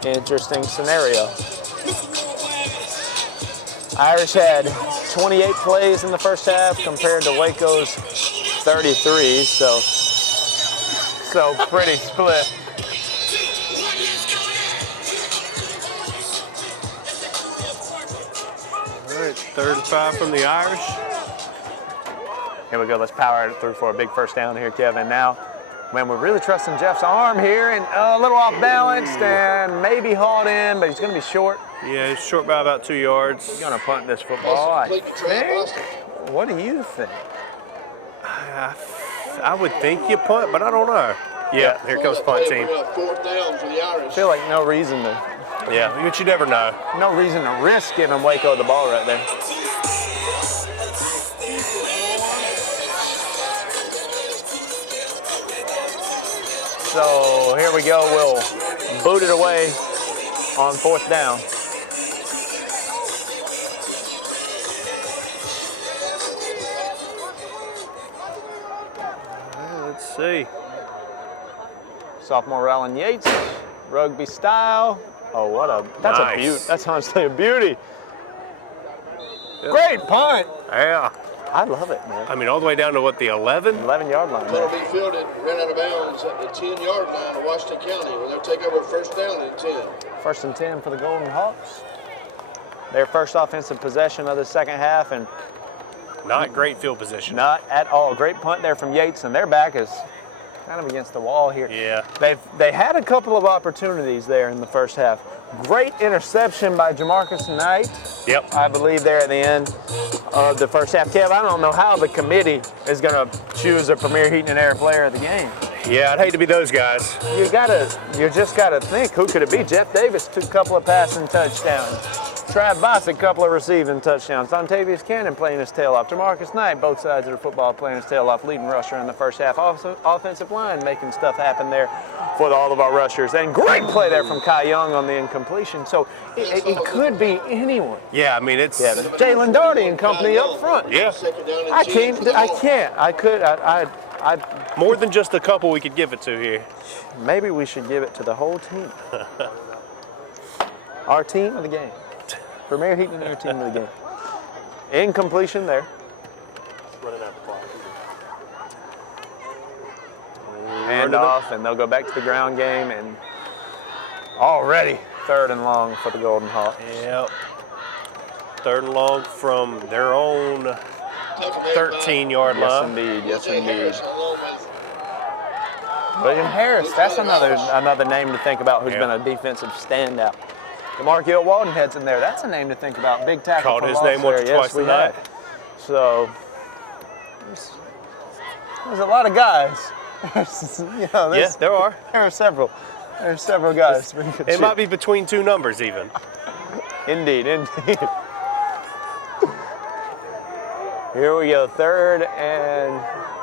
Interesting scenario. Irish had 28 plays in the first half compared to Waco's 33, so So pretty split. All right, 3rd and 5 from the Irish. Here we go. Let's power it through for a big first down here, Kevin. Now, man, we're really trusting Jeff's arm here, and a little off balanced and maybe hauled in, but he's going to be short. Yeah, he's short by about 2 yards. He's going to punt this football, I think. What do you think? I would think you punt, but I don't know. Yeah, here comes punt team. 4th down for the Irish. I feel like no reason to. Yeah, but you never know. No reason to risk giving Waco the ball right there. So here we go. We'll boot it away on 4th down. Let's see. Sophomore Rowland Yates, rugby style. Oh, that's nice. a beauty. That's honestly a beauty. Great punt. Yeah. I love it, man. I mean, all the way down to what, the 11? 11-yard line. Punt will be fielded, ran out of bounds at the 10-yard line of Washington County, where they'll take over 1st down and 10. 1st and 10 for the Golden Hawks. Their first offensive possession of the second half, and not great field position. Not at all. Great punt there from Yates, and their back is kind of against the wall here. Yeah. They had a couple of opportunities there in the first half. Great interception by Jamarcus Knight. Yep. I believe there at the end of the first half. Kev, I don't know how the committee is going to choose a premier heating and air player of the game. Yeah, I'd hate to be those guys. You just gotta think, who could it be? Jeff Davis took a couple of passing touchdowns. Trav Boss, a couple of receiving touchdowns. Dontavius Cannon playing his tail off. Jamarcus Knight, both sides of the football playing his tail off, leading rusher in the first half. Also, offensive line making stuff happen there for all of our rushers. And great play there from Kai Young on the incompletion. So it could be anyone. Yeah, I mean, it's... Yeah, Jalen Doherty and company up front. Yeah. More than just a couple we could give it to here. Maybe we should give it to the whole team. Our team of the game. Premier Heating and Air team of the game. Incompletion there. Running out the clock. Hand off, and they'll go back to the ground game, and already 3rd and long for the Golden Hawks. Yep. 3rd and long from their own 13-yard line. Yes, indeed. William Harris, that's another name to think about who's been a defensive standout. DeMarcus Waldenhead's in there. That's a name to think about. Big tackle. Called his name once or twice tonight. So there's a lot of guys. Yes, there are. There are several. There's several guys. It might be between 2 numbers even. Indeed. Here we go, 3rd and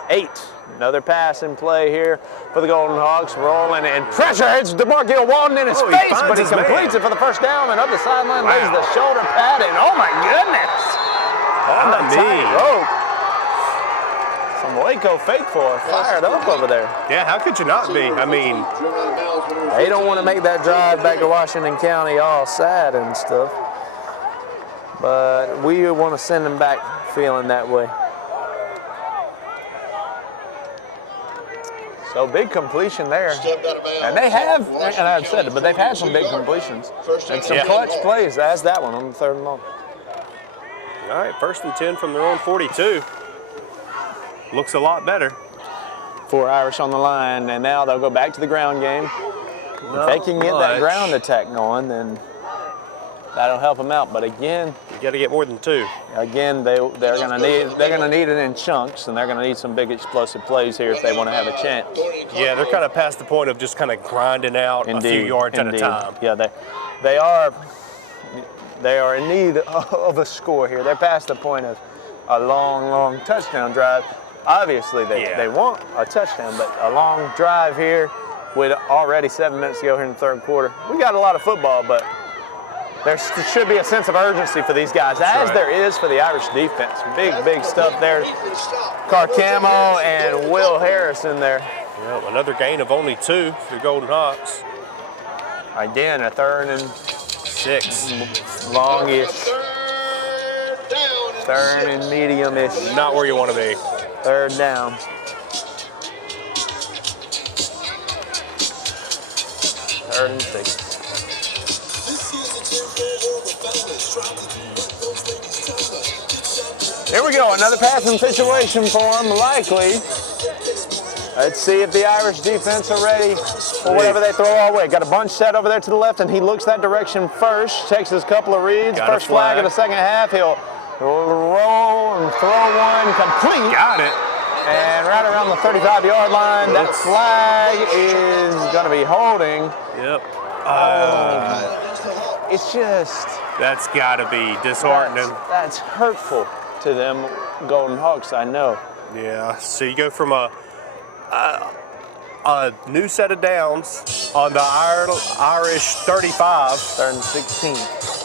8. Another pass in play here for the Golden Hawks, rolling, and pressure hits DeMarcus Walden in his face, but he completes it for the first down, and up the sideline lays the shoulder pad, and oh my goodness! On the tight rope. Some Waco faithful fired up over there. Yeah, how could you not be? I mean, they don't want to make that drive back to Washington County all sad and stuff, but we want to send them back feeling that way. So big completion there. And they have, and I've said it, but they've had some big completions. And some clutch plays, as that one on the 3rd and long. All right, 1st and 10 from their own 42. Looks a lot better. 4 Irish on the line, and now they'll go back to the ground game. If they can get that ground attack going, then that'll help them out. But again, you got to get more than 2. Again, they're gonna need it in chunks, and they're gonna need some big explosive plays here if they want to have a chance. Yeah, they're kind of past the point of just kind of grinding out a few yards at a time. Yeah, they are in need of a score here. They're past the point of a long touchdown drive. Obviously, they want a touchdown, but a long drive here with already 7 minutes to go here in the 3rd quarter. We got a lot of football, but there should be a sense of urgency for these guys, as there is for the Irish defense. Big stuff there. Carcamo and Will Harris in there. Well, another gain of only 2 for the Golden Hawks. Again, a 3rd and 6. Longish. 3rd and medium-ish. Not where you want to be. 3rd down. 3rd and 6. Here we go, another passing situation for him, likely. Let's see if the Irish defense are ready for whatever they throw our way. Got a bunch set over there to the left, and he looks that direction first. Takes his couple of reads. First flag of the second half. He'll roll and throw one complete. Got it. And right around the 35-yard line, that flag is going to be holding. Yep. It's just... That's got to be disheartening. That's hurtful to them Golden Hawks, I know. Yeah, so you go from a new set of downs on the Irish 35. 3rd and 16.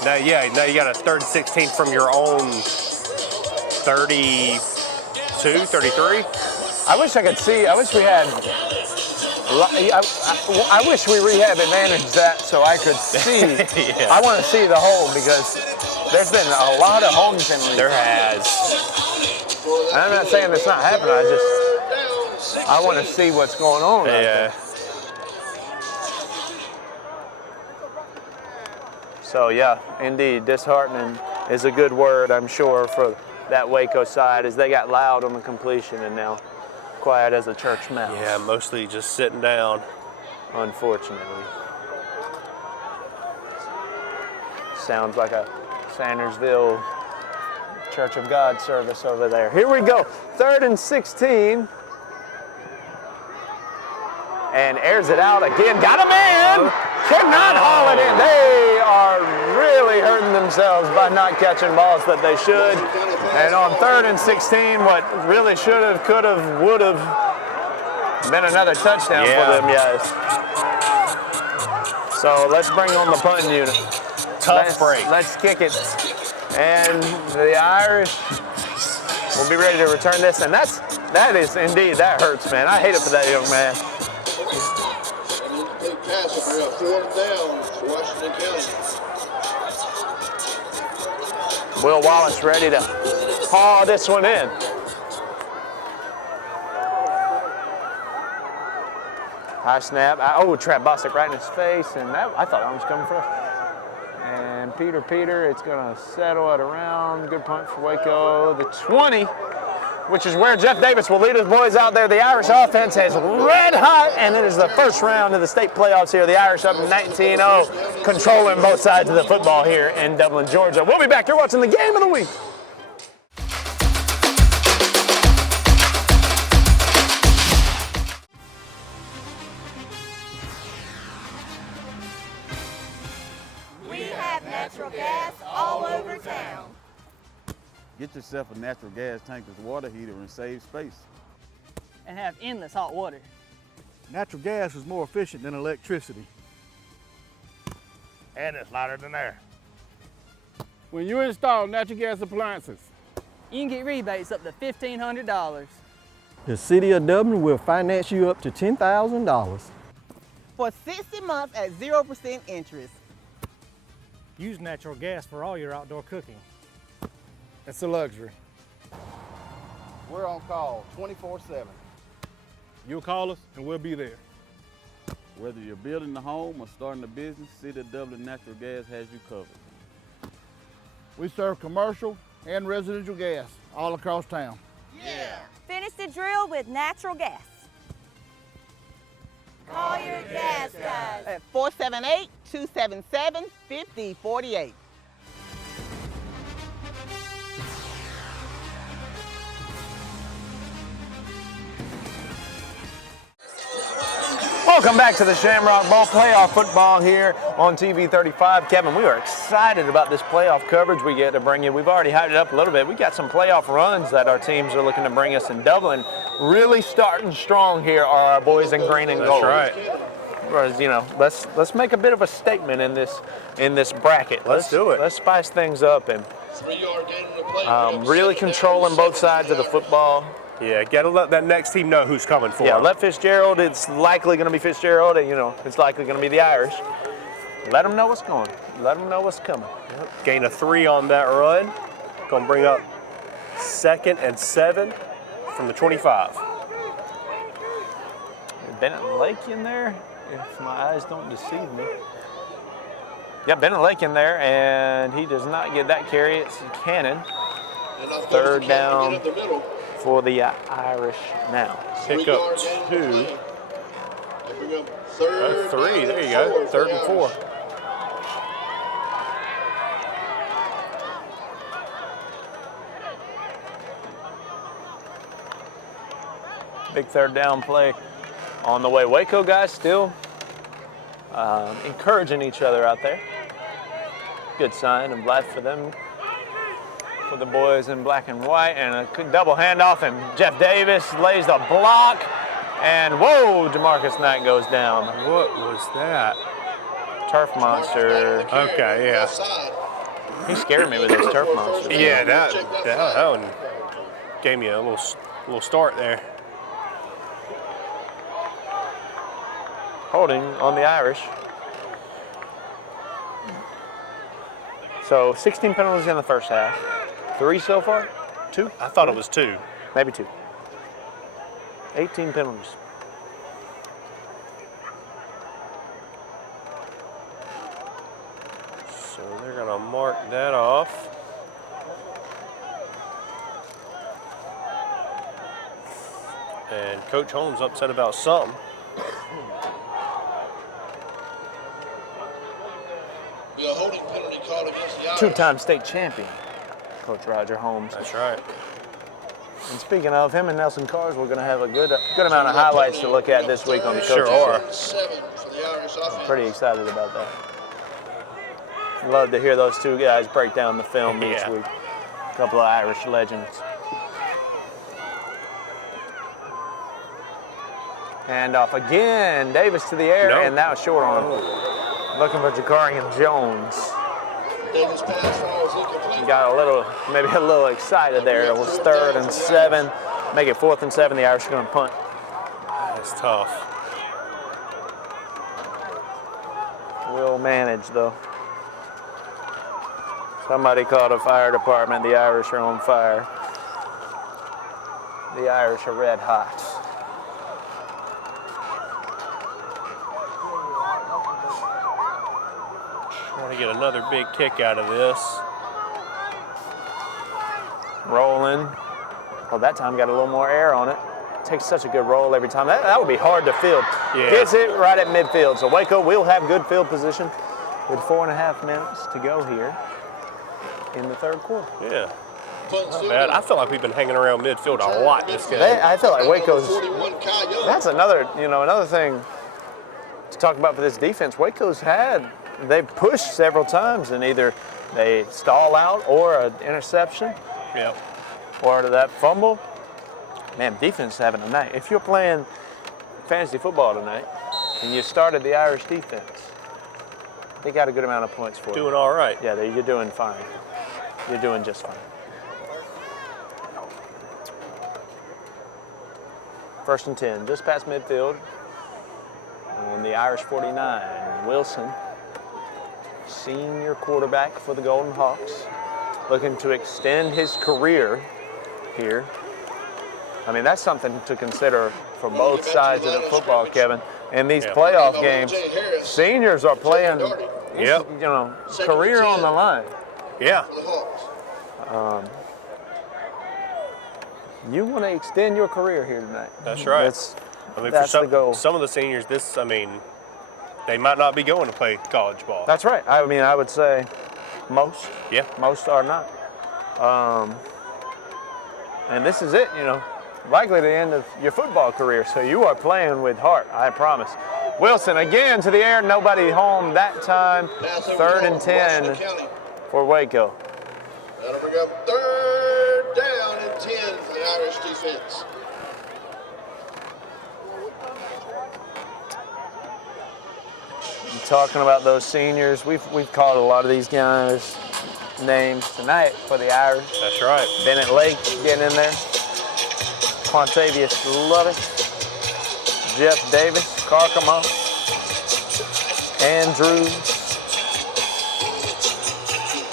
Now you got a 3rd and 16 from your own 32, 33. I wish I could see, I wish we had, I wish we rehab advantaged that so I could see. Yeah. I want to see the hold because there's been a lot of holding penalties. There has. And I'm not saying it's not happening, I want to see what's going on. Yeah. So yeah, indeed, disheartening is a good word, I'm sure, for that Waco side, as they got loud on the completion and now quiet as a church mouse. Yeah, mostly just sitting down. Unfortunately. Sounds like a Sandersville Church of God service over there. Here we go, 3rd and 16. And airs it out again. Got a man! Cannot haul it in. They are really hurting themselves by not catching balls that they should. And on 3rd and 16, what really should have, could have, would have been another touchdown for them guys. So let's bring on the punt unit. Tough break. Let's kick it. And the Irish will be ready to return this. And that is indeed, that hurts, man. I hate it for that young man. Pass will bring up 4th down, Washington County. Will Wallace ready to haul this one in. High snap. Trap Bostic right in his face, and that, I thought that was coming for us. And Peter, it's going to settle it around. Good punt for Waco. The 20. Which is where Jeff Davis will lead his boys out there. The Irish offense is red hot, and it is the first round of the state playoffs here. The Irish up 19-0, controlling both sides of the football here in Dublin, Georgia. We'll be back. You're watching the Game of the Week. We have natural gas all over town. Get yourself a natural gas tankless water heater and save space. And have endless hot water. Natural gas is more efficient than electricity. And it's lighter than air. When you install natural gas appliances, You can get rebates up to $1,500. The City of Dublin will finance you up to $10,000. For 60 months at 0% interest. Use natural gas for all your outdoor cooking. It's a luxury. We're on call 24/7. You'll call us and we'll be there. Whether you're building a home or starting a business, City of Dublin Natural Gas has you covered. We serve commercial and residential gas all across town. Yeah. Finish the drill with natural gas. Call your gas guys. At 478-277-5048. Welcome back to the Shamrock Bowl playoff football here on TV 35. Kevin, we are excited about this playoff coverage we get to bring you. We've already hyped it up a little bit. We got some playoff runs that our teams are looking to bring us in Dublin. Really starting strong here are our boys in green and gold. That's right. Whereas, you know, let's make a bit of a statement in this bracket. Let's do it. Let's spice things up and really controlling both sides of the football. Yeah, got to let that next team know who's coming for Yeah, them. let Fitzgerald, it's likely going to be Fitzgerald, and, you know, it's likely going to be the Irish. Let them know what's going. Let them know what's coming. Yep. Gain of 3 on that run. Going to bring up 2nd and 7 from the 25. Bennett Lake in there. if my eyes don't deceive me. Yep, Bennett Lake in there, and he does not get that carry. It's Cannon. Third down for the Irish now. Pick up 2. Three, there you go, 3rd and 4. Big third down play on the way. Waco guys still encouraging each other out there. Good sign of life for them, for the boys in black and white. And a quick double handoff, and Jeff Davis lays the block. And whoa, Jamarcus Knight goes down. What was that? Turf monster. Okay, yeah. He scared me with his turf monster. Yeah, that one gave me a little start there. Holding on the Irish. So 16 penalties in the first half. 3 so far? 2? I thought it was 2. Maybe 2. 18 penalties. So they're going to mark that off. And Coach Holmes upset about something. A holding penalty called against the Irish. 2-time state champion, Coach Roger Holmes. That's right. And speaking of him and Nelson Cars, we're going to have a good amount of highlights to look at this week on the Sure Coach. are. 7 for the Irish offense. Pretty excited about that. Love to hear those two guys break down the film each week. A couple of Irish legends. Hand off again, Davis to the air, and now short on him. Looking for Jakarian Jones. Davis pass falls incomplete. Got maybe a little excited there. It was 3rd and 7. Make it 4th and 7. The Irish are going to punt. That's tough. Will manage though. Somebody called a fire department. The Irish are on fire. The Irish are red hot. Trying to get another big kick out of this. Rolling. Well, that time got a little more air on it. Takes such a good roll every time. That would be hard to field. Yeah. Gets it right at midfield. So Waco will have good field position with 4.5 minutes to go here in the 3rd quarter. Yeah. Not bad. I feel like we've been hanging around midfield a lot this game. I feel like Waco's. That's another thing to talk about for this defense. Waco's they've pushed several times, and either they stall out or an interception. Yep. Or that fumble. Man, defense is having a night. If you're playing fantasy football tonight and you started the Irish defense, they got a good amount of points for you. Doing all right. Yeah, you're doing fine. You're doing just fine. 1st and 10, just past midfield. On the Irish 49, Wilson, senior quarterback for the Golden Hawks, looking to extend his career here. I mean, that's something to consider for both sides of the football, Kevin. In these playoff games, seniors are playing, career on the line. Yeah. You want to extend your career here tonight. That's right. That's for the goal. Some of the seniors, they might not be going to play college ball. That's right. I mean, I would say most. Yeah. Most are not. And this is it, likely the end of your football career. So you are playing with heart, I promise. Wilson again to the air, nobody home that time. 3rd and 10 for Waco. That'll bring up 3rd down and 10 for the Irish defense. Talking about those seniors, we've called a lot of these guys names tonight for the Irish. That's right. Bennett Lake getting in there. Quantavious Lovett. Jeff Davis, Carcamo. Andrews.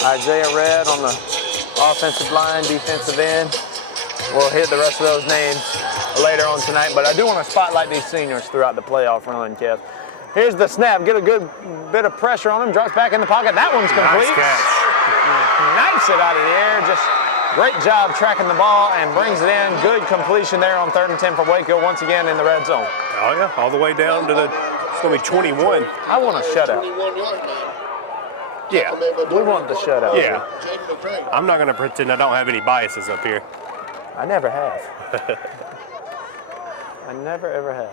Isaiah Red on the offensive line, defensive end. We'll hit the rest of those names later on tonight, but I do want to spotlight these seniors throughout the playoff run, Kev. Here's the snap. Get a good bit of pressure on him. Drops back in the pocket. That one's complete. Nice catch. Knifes it out of the air. Just great job tracking the ball and brings it in. Good completion there on 3rd and 10 for Waco once again in the red zone. Oh, yeah, all the way down to it's going to be 21. I want a shutout. Yeah. We want the shutout. Yeah. I'm not going to pretend I don't have any biases up here. I never have. I never, ever have.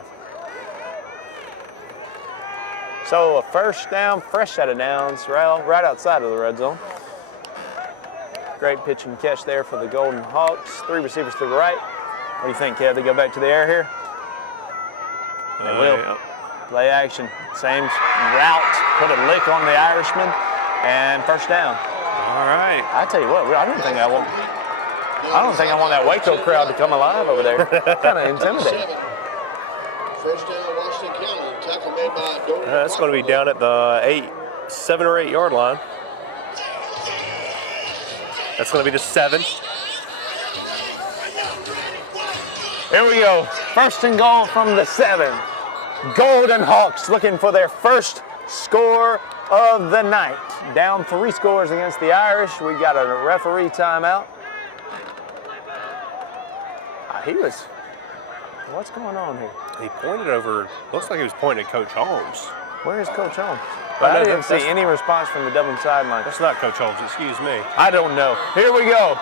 So a first down, fresh set of downs, right outside of the red zone. Great pitch and catch there for the Golden Hawks. 3 receivers to the right. What do you think, Kev? They go back to the air here? They will. Yeah. Play action. Same route. Put a lick on the Irishman. And first down. All right. I tell you what, I don't think I want that Waco crowd to come alive over there. Kind of intimidating. First down, Washington County. Tackle made by Dory. That's going to be down at the 7 or 8 yard line. That's going to be the 7. Here we go. First and goal from the 7. Golden Hawks looking for their first score of the night. Down 3 scores against the Irish. We got a referee timeout. What's going on here? He pointed over, looks like he was pointing at Coach Holmes. Where is Coach Holmes? I didn't see any response from the Dublin sideline. That's not Coach Holmes, excuse me. I don't know. Here we go.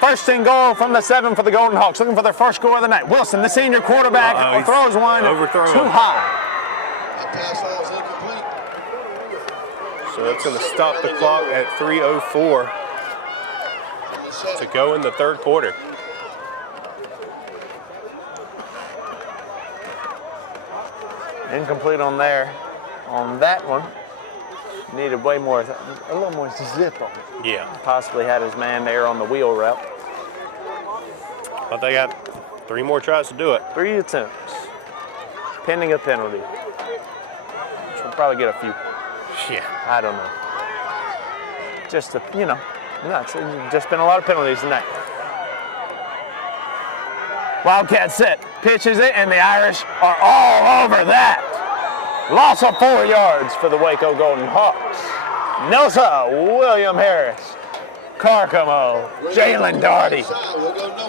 First and goal from the 7 for the Golden Hawks, looking for their first score of the night. Wilson, the senior quarterback, throws one too high. That pass was incomplete. So that's going to stop the clock at 3:04 to go in the 3rd quarter. Incomplete on there. On that one, needed way more, a little more zip on it. Yeah. Possibly had his man there on the wheel route. But they got 3 more tries to do it. 3 attempts, pending a penalty. Which we'll probably get a few. Yeah. I don't know. Just, nuts. Just been a lot of penalties tonight. Wildcat set, pitches it, and the Irish are all over that. Loss of 4 yards for the Waco Golden Hawks. Nosa, William Harris, Carcamo, Jalen Darty.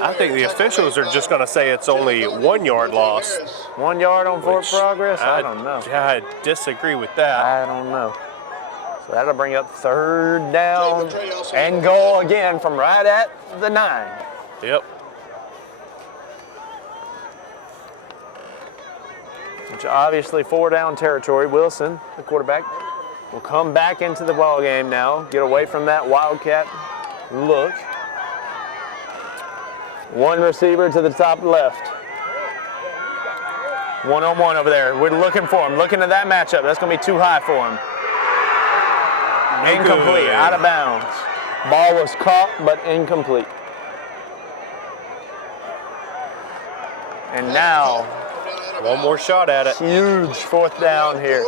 I think the officials are just going to say it's only 1 yard loss. 1 yard on forward progress? I don't know. I disagree with that. I don't know. So that'll bring up 3rd down and goal again from right at the 9. Yep. Which obviously 4 down territory. Wilson, the quarterback, will come back into the ball game now. Get away from that Wildcat look. 1 receiver to the top left. 1-on-1 over there. We're looking for him. Looking at that matchup. That's going to be too high for him. Incomplete. Out of bounds. Ball was caught, but incomplete. And now, 1 more shot at it. Huge 4th down here.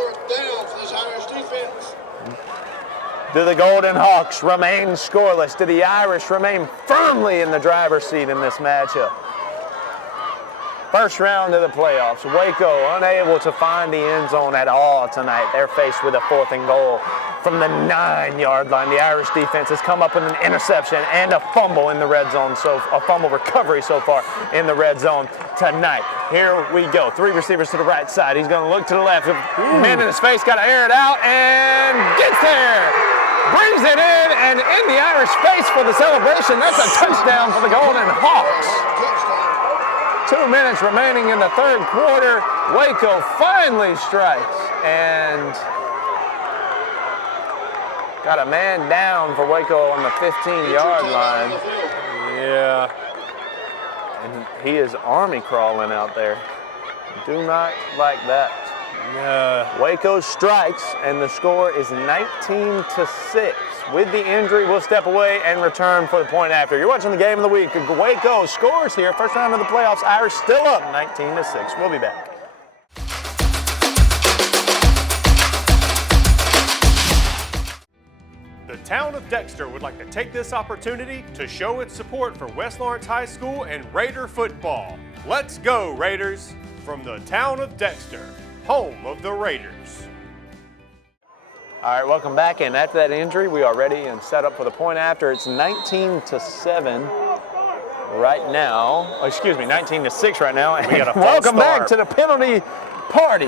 Do the Golden Hawks remain scoreless? Do the Irish remain firmly in the driver's seat in this matchup? First round of the playoffs. Waco unable to find the end zone at all tonight. They're faced with a 4th and goal from the 9 yard line. The Irish defense has come up with an interception and a fumble in the red zone. So a fumble recovery so far in the red zone tonight. Here we go. 3 receivers to the right side. He's going to look to the left. Man in his face, got to air it out and gets there. Brings it in and in the Irish face for the celebration. That's a touchdown for the Golden Hawks. 2 minutes remaining in the 3rd quarter. Waco finally strikes and got a man down for Waco on the 15-yard line. Yeah. And he is army crawling out there. Do not like that. Waco strikes, and the score is 19-6. With the injury, we'll step away and return for the point after. You're watching the game of the week. Waco scores here. First round of the playoffs. Irish still up 19-6. We'll be back. The town of Dexter would like to take this opportunity to show its support for West Lawrence High School and Raider football. Let's go, Raiders! From the town of Dexter, home of the Raiders. All right, welcome back. And after that injury, we are ready and set up for the point after. It's 19-7 right now. Oh, excuse me, 19-6 right now. And We got a false welcome back start. to the penalty party.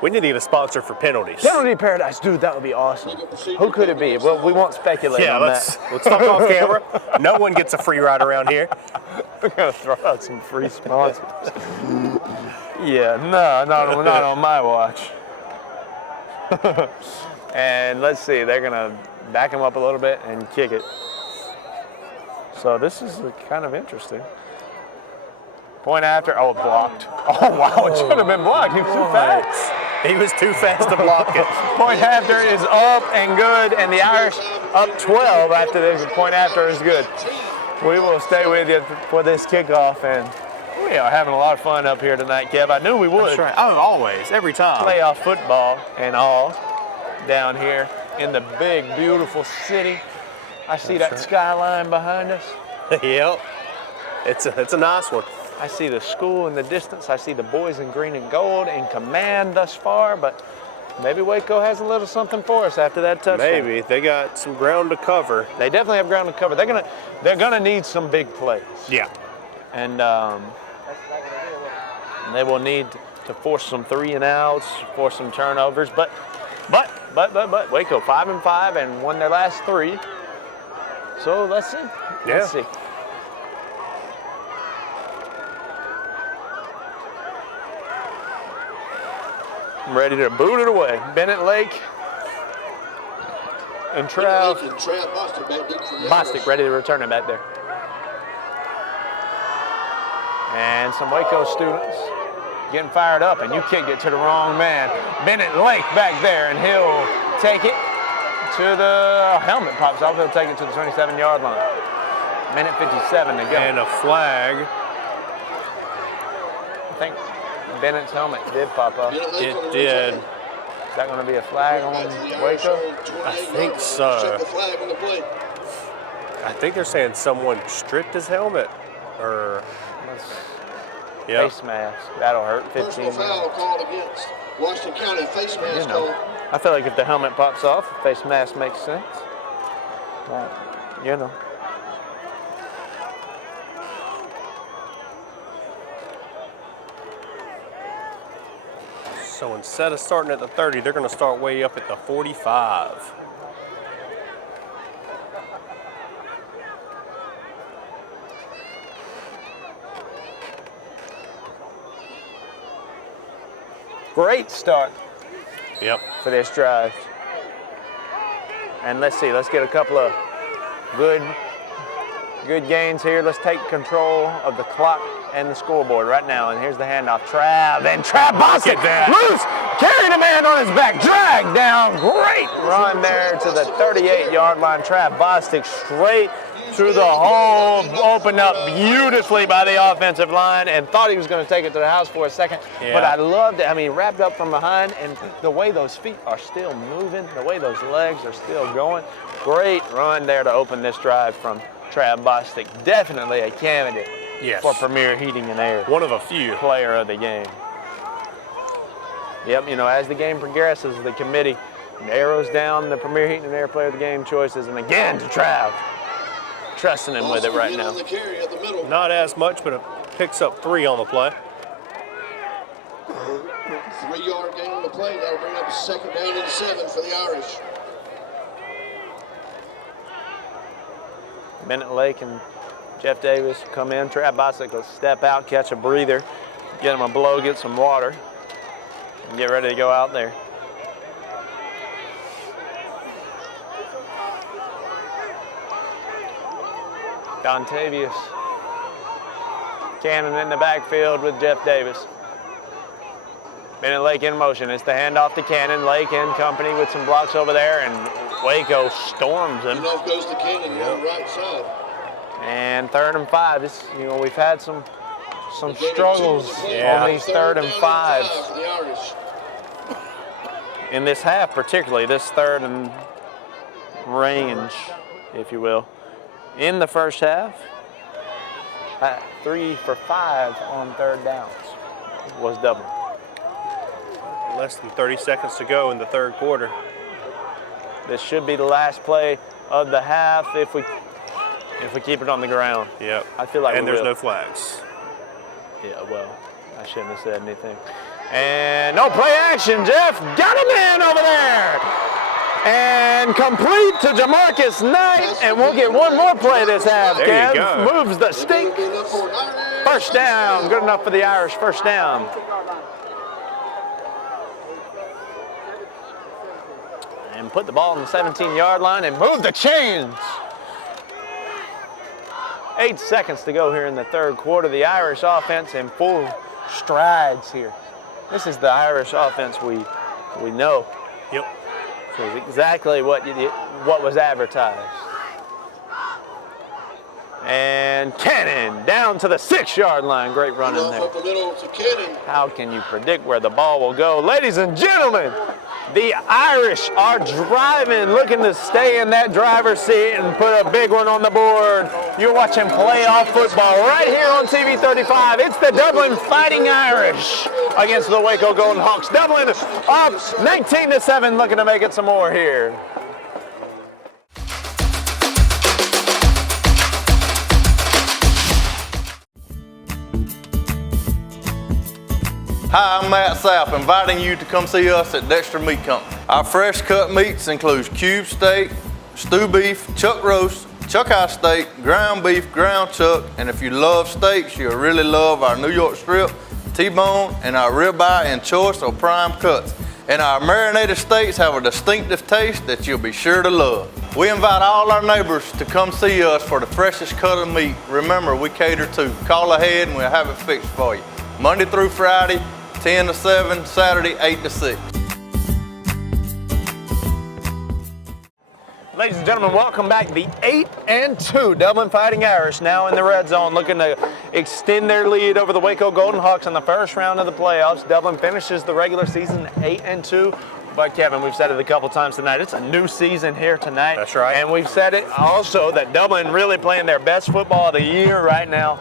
We need to get a sponsor for penalties. Penalty paradise, dude, that would be awesome. Who could it be? Well, we won't speculate Yeah, on let's that. talk off camera. No one gets a free ride around here. We're gonna throw out some free sponsors. Yeah, no, not on my watch. And let's see, they're gonna back him up a little bit and kick it. So this is kind of interesting. Point after, oh, blocked. Oh, wow, it should have been blocked. He was too fast. He was too fast to block it. Point after is up and good, and the Irish up 12 after this. Point after is good. We will stay with you for this kickoff, and we are having a lot of fun up here tonight, Kev. I knew we would. That's right. Oh, always, every time. Playoff football and all down here in the big, beautiful city. I see that skyline behind us. Yep. It's a nice one. I see the school in the distance. I see the boys in green and gold in command thus far, but maybe Waco has a little something for us after that touchdown. Maybe. They got some ground to cover. They definitely have ground to cover. They're gonna need some big plays. Yeah. And they will need to force some 3 and outs, force some turnovers. But Waco 5-5 and won their last 3. So let's see. Let's see. I'm ready to boot it away. Bennett Lake and Trav. Bostic ready to return it back there. And some Waco students getting fired up, and you kicked it to the wrong man. Bennett Lake back there, and he'll take it to the helmet pops off. He'll take it to the 27-yard line. Minute 57 to go. And a flag. I think Bennett's helmet did pop off. It did. Is that going to be a flag on Waco? I think so. I think they're saying someone stripped his helmet, or face mask. That'll hurt. 15. Personal foul called against Washington County. Face mask called. I feel like if the helmet pops off, face mask makes sense. Well, you know. So instead of starting at the 30, they're going to start way up at the 45. Great start. Yep. For this drive. And let's see, let's get a couple of good gains here. Let's take control of the clock and the scoreboard right now. And here's the handoff. Trav Bostic loose, carrying a man on his back, dragged down. Great run there to the 38-yard line. Trav Bostic straight through the hole, opened up beautifully by the offensive line, and thought he was going to take it to the house for a second. Yeah. But I loved it. I mean, wrapped up from behind, and the way those feet are still moving, the way those legs are still going. Great run there to open this drive from Trav Bostic. Definitely a candidate for Premier Heating and Air. One of a few. Player of the game. Yep, you know, as the game progresses, the committee narrows down the Premier Heating and Air Player of the Game choices, and again to Trav. Trusting him with it right now. Not as much, but it picks up 3 on the play. 3-yard gain on the play. That'll bring up a 2nd down and 7 for the Irish. Bennett Lake and Jeff Davis come in. Trav Bostic will step out, catch a breather, get him a blow, get some water, and get ready to go out there. Dontavius Cannon in the backfield with Jeff Davis. Bennett Lake in motion. It's the handoff to Cannon. Lake in company with some blocks over there, and Waco storms him. Off goes to Cannon on the right side. And 3rd and 5. This, you know, we've had some struggles on these 3rd and 5s in this half, particularly this 3rd and range, if you will. In the first half, 3 for 5 on 3rd downs. was Dublin. Less than 30 seconds to go in the third quarter. This should be the last play of the half if we keep it on the ground. Yep. I feel like and we there's will. no flags. Yeah, well, I shouldn't have said anything. And no play action, Jeff. Got a man over there. And complete to Jamarcus Knight. And we'll get one more play this half, There Kev. you go. Moves the stink. First down. Good enough for the Irish. First down. And put the ball on the 17-yard line and move the chains. 8 seconds to go here in the third quarter. The Irish offense in full strides here. This is the Irish offense we know. Yep. This is exactly what was advertised. And Cannon down to the 6-yard line. Great run in there. How can you predict where the ball will go? Ladies and gentlemen, the Irish are driving, looking to stay in that driver's seat and put a big one on the board. You're watching playoff football right here on TV 35. It's the Dublin Fighting Irish against the Waco Golden Hawks. Dublin up 19-7, looking to make it some more here. Hi, I'm Matt South, inviting you to come see us at Dexter Meat Company. Our fresh cut meats includes cube steak, stew beef, chuck roast, chuck eye steak, ground beef, ground chuck, and if you love steaks, you'll really love our New York strip, T-bone, and our ribeye and choice or prime cuts. And our marinated steaks have a distinctive taste that you'll be sure to love. We invite all our neighbors to come see us for the freshest cut of meat. Remember, we cater to. Call ahead and we'll have it fixed for you. Monday through Friday, 10 to 7, Saturday, 8 to 6. Ladies and gentlemen, welcome back. The 8-2 Dublin Fighting Irish now in the red zone, looking to extend their lead over the Waco Golden Hawks in the first round of the playoffs. Dublin finishes the regular season 8-2. But Kevin, we've said it a couple times tonight, it's a new season here tonight. That's right. And we've said it also that Dublin really playing their best football of the year right now,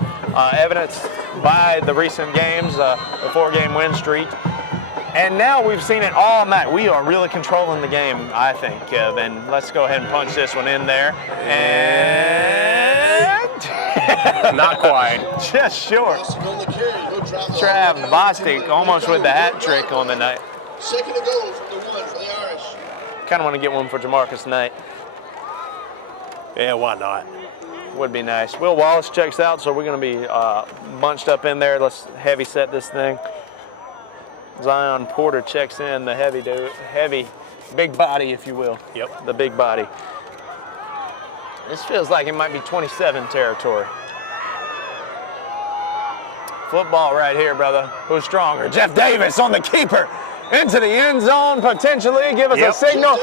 evidenced by the recent games, the 4-game win streak. And now we've seen it all night. We are really controlling the game, I think, Kev. And let's go ahead and punch this one in there. And not quite. Just short. Trav Bostic almost with the hat trick on the night. Second to go from the 1 for the Irish. Kind of want to get one for Jamarcus Knight. Yeah, why not? Would be nice. Will Wallace checks out, so we're going to be bunched up in there. Let's heavy set this thing. Zion Porter checks in, the heavy dude, big body, if you will. Yep. The big body. This feels like it might be 27 territory. Football right here, brother. Who's stronger? Jeff Davis on the keeper. Into the end zone, potentially. Give us a signal.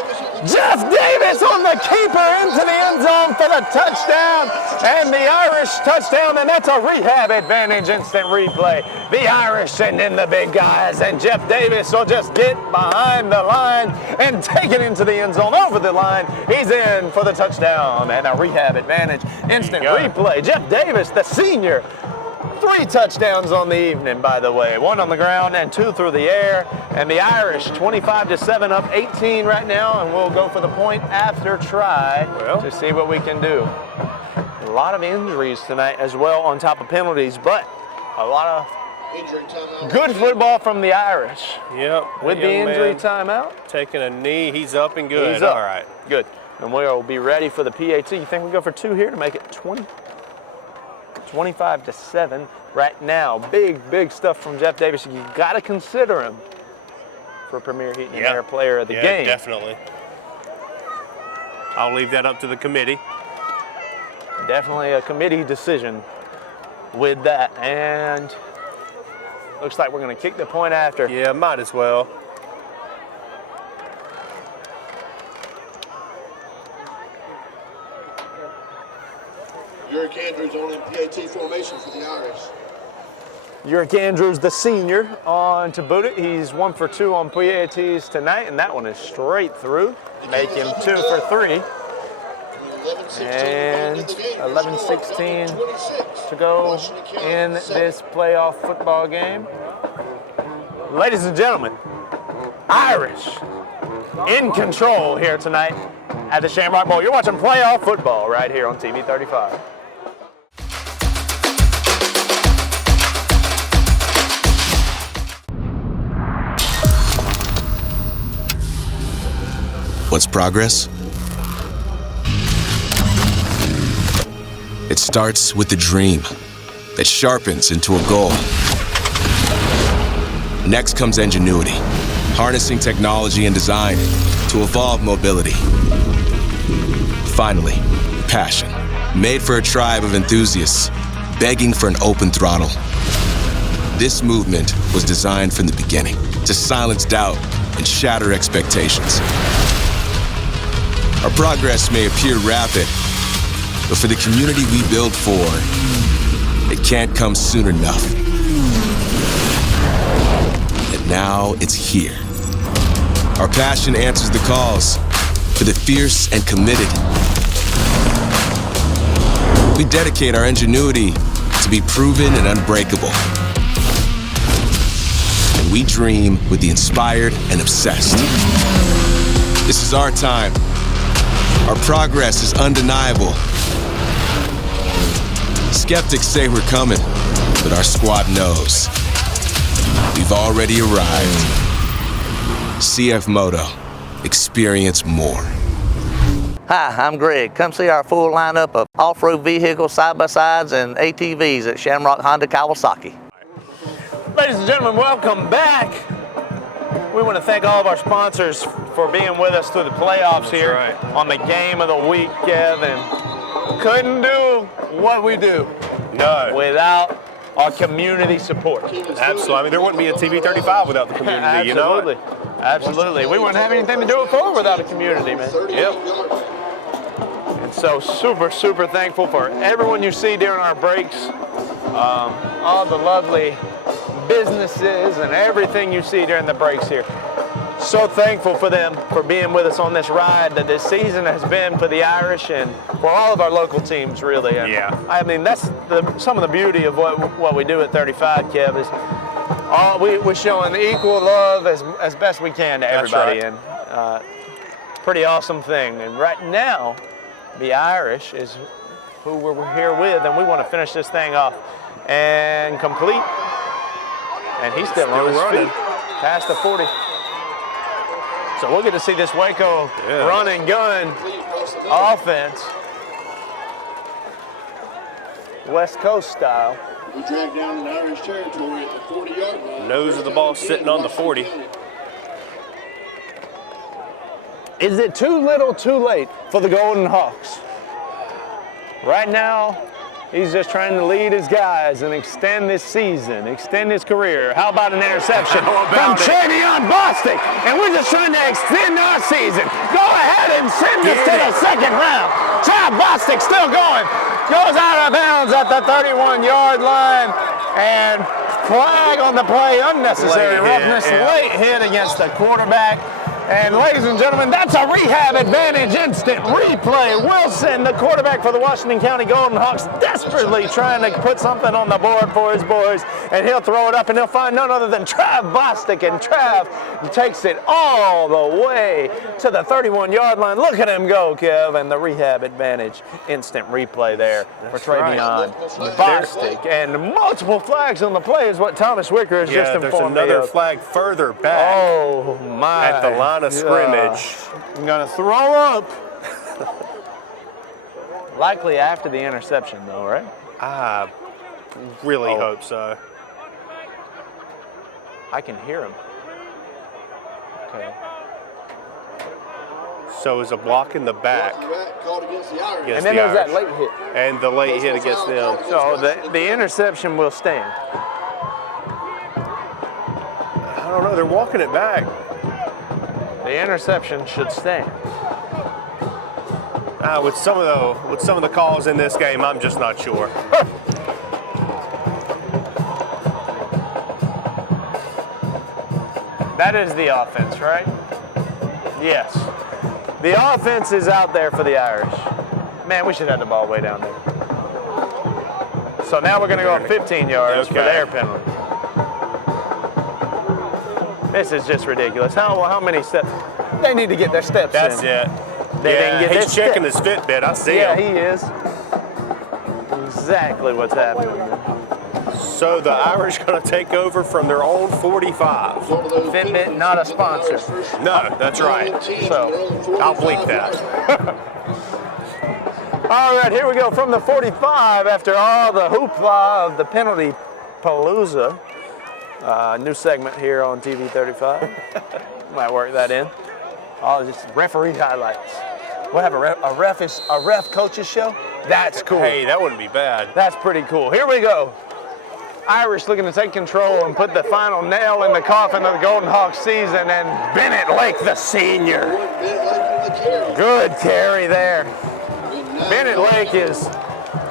Jeff Davis on the keeper into the end zone for the touchdown. And the Irish touchdown, and that's a rehab advantage instant replay. The Irish send in the big guys, and Jeff Davis will just get behind the line and take it into the end zone over the line. He's in for the touchdown and a rehab advantage. Instant replay. Jeff Davis, the senior. 3 touchdowns on the evening, by the way. 1 on the ground and 2 through the air. And the Irish 25-7 up 18 right now, and we'll go for the point after try to see what we can do. A lot of injuries tonight as well on top of penalties, but a lot of good football from the Irish. Yep. With the injury timeout. Taking a knee, he's up and good. He's up. All right. Good. And we'll be ready for the PAT. You think we go for 2 here to make it 20? 25-7 right now. Big stuff from Jeff Davis. You got to consider him for Premier Heat and Air Player of the game. Definitely. I'll leave that up to the committee. Definitely a committee decision with that. And looks like we're going to kick the point after. Yeah, might as well. Uric Andrews on in PAT formation for the Irish. Uric Andrews, the senior, on to boot it. He's 1 for 2 on PATs tonight, and that one is straight through. Make him 2 for 3. And 11-16 to go in this playoff football game. Ladies and gentlemen, Irish in control here tonight at the Shamrock Bowl. You're watching playoff football right here on TV 35. What's progress? It starts with a dream that sharpens into a goal. Next comes ingenuity, harnessing technology and design to evolve mobility. Finally, passion, made for a tribe of enthusiasts, begging for an open throttle. This movement was designed from the beginning to silence doubt and shatter expectations. Our progress may appear rapid, but for the community we build for, it can't come soon enough. And now it's here. Our passion answers the calls for the fierce and committed. We dedicate our ingenuity to be proven and unbreakable. And we dream with the inspired and obsessed. This is our time. Our progress is undeniable. Skeptics say we're coming, but our squad knows. We've already arrived. CF Moto. Experience more. Hi, I'm Greg. Come see our full lineup of off-road vehicles, side-by-sides, and ATVs at Shamrock Honda Kawasaki. Ladies and gentlemen, welcome back. We want to thank all of our sponsors for being with us through the playoffs here on the game of the week, Kevin. Couldn't do what we do without our community support. Absolutely. I mean, there wouldn't be a TV 35 without the community, Absolutely. You know? Absolutely. We wouldn't have anything to do it for without a community, man. Yep. And so super, super thankful for everyone you see during our breaks, all the lovely businesses and everything you see during the breaks here. So thankful for them for being with us on this ride that this season has been for the Irish and for all of our local teams, really. And I mean, that's some of the beauty of what we do at 35, Kev, is we're showing equal love as best we can to everybody. And pretty awesome thing. And right now, the Irish is who we're here with, and we want to finish this thing off and complete. And he's still on his feet, past the 40. So we'll get to see this Waco run and gun offense, West Coast style. We drag down in Irish territory at the 40-yard line. Nose of the ball sitting on the 40. Is it too little, too late for the Golden Hawks? Right now, he's just trying to lead his guys and extend this season, extend his career. How about an interception from Travion Bostic? And we're just trying to extend our season. Go ahead and send us to the second round. Trav Bostic still going. Goes out of bounds at the 31-yard line. And flag on the play, unnecessary roughness, late hit against the quarterback. And ladies and gentlemen, that's a rehab advantage instant replay. Wilson, the quarterback for the Washington County Golden Hawks, desperately trying to put something on the board for his boys. And he'll throw it up and he'll find none other than Trav Bostic. And Trav takes it all the way to the 31-yard line. Look at him go, Kev. And the rehab advantage instant replay there for Travion Bostic. And multiple flags on the play is what Thomas Wicker has just informed me of. There's another flag further back. Oh, my. At the line of scrimmage. I'm gonna throw up. Likely after the interception, though, right? I really hope so. I can hear him. Okay. So is a block in the back. And then there's that late hit. And the late hit against them. So the interception will stand. I don't know. They're walking it back. The interception should stand. With some of the calls in this game, I'm just not sure. That is the offense, right? Yes. The offense is out there for the Irish. Man, we should have the ball way down there. So now we're going to go up 15 yards for their penalty. This is just ridiculous. How many steps? They need to get their steps That's in. it. They didn't get he's checking his Fitbit. I see yeah, him. he is. Exactly what's happening. So the Irish going to take over from their own 45. Fitbit, not a sponsor. No, that's right. So I'll bleep that. All right, here we go from the 45 after all the hoopla of the penalty palooza. New segment here on TV 35. Might work that in. Oh, just referee highlights. We'll have a ref coaches show. That's cool. Hey, that wouldn't be bad. That's pretty cool. Here we go. Irish looking to take control and put the final nail in the coffin of the Golden Hawks season, and Bennett Lake, the senior. Good carry there. Bennett Lake is,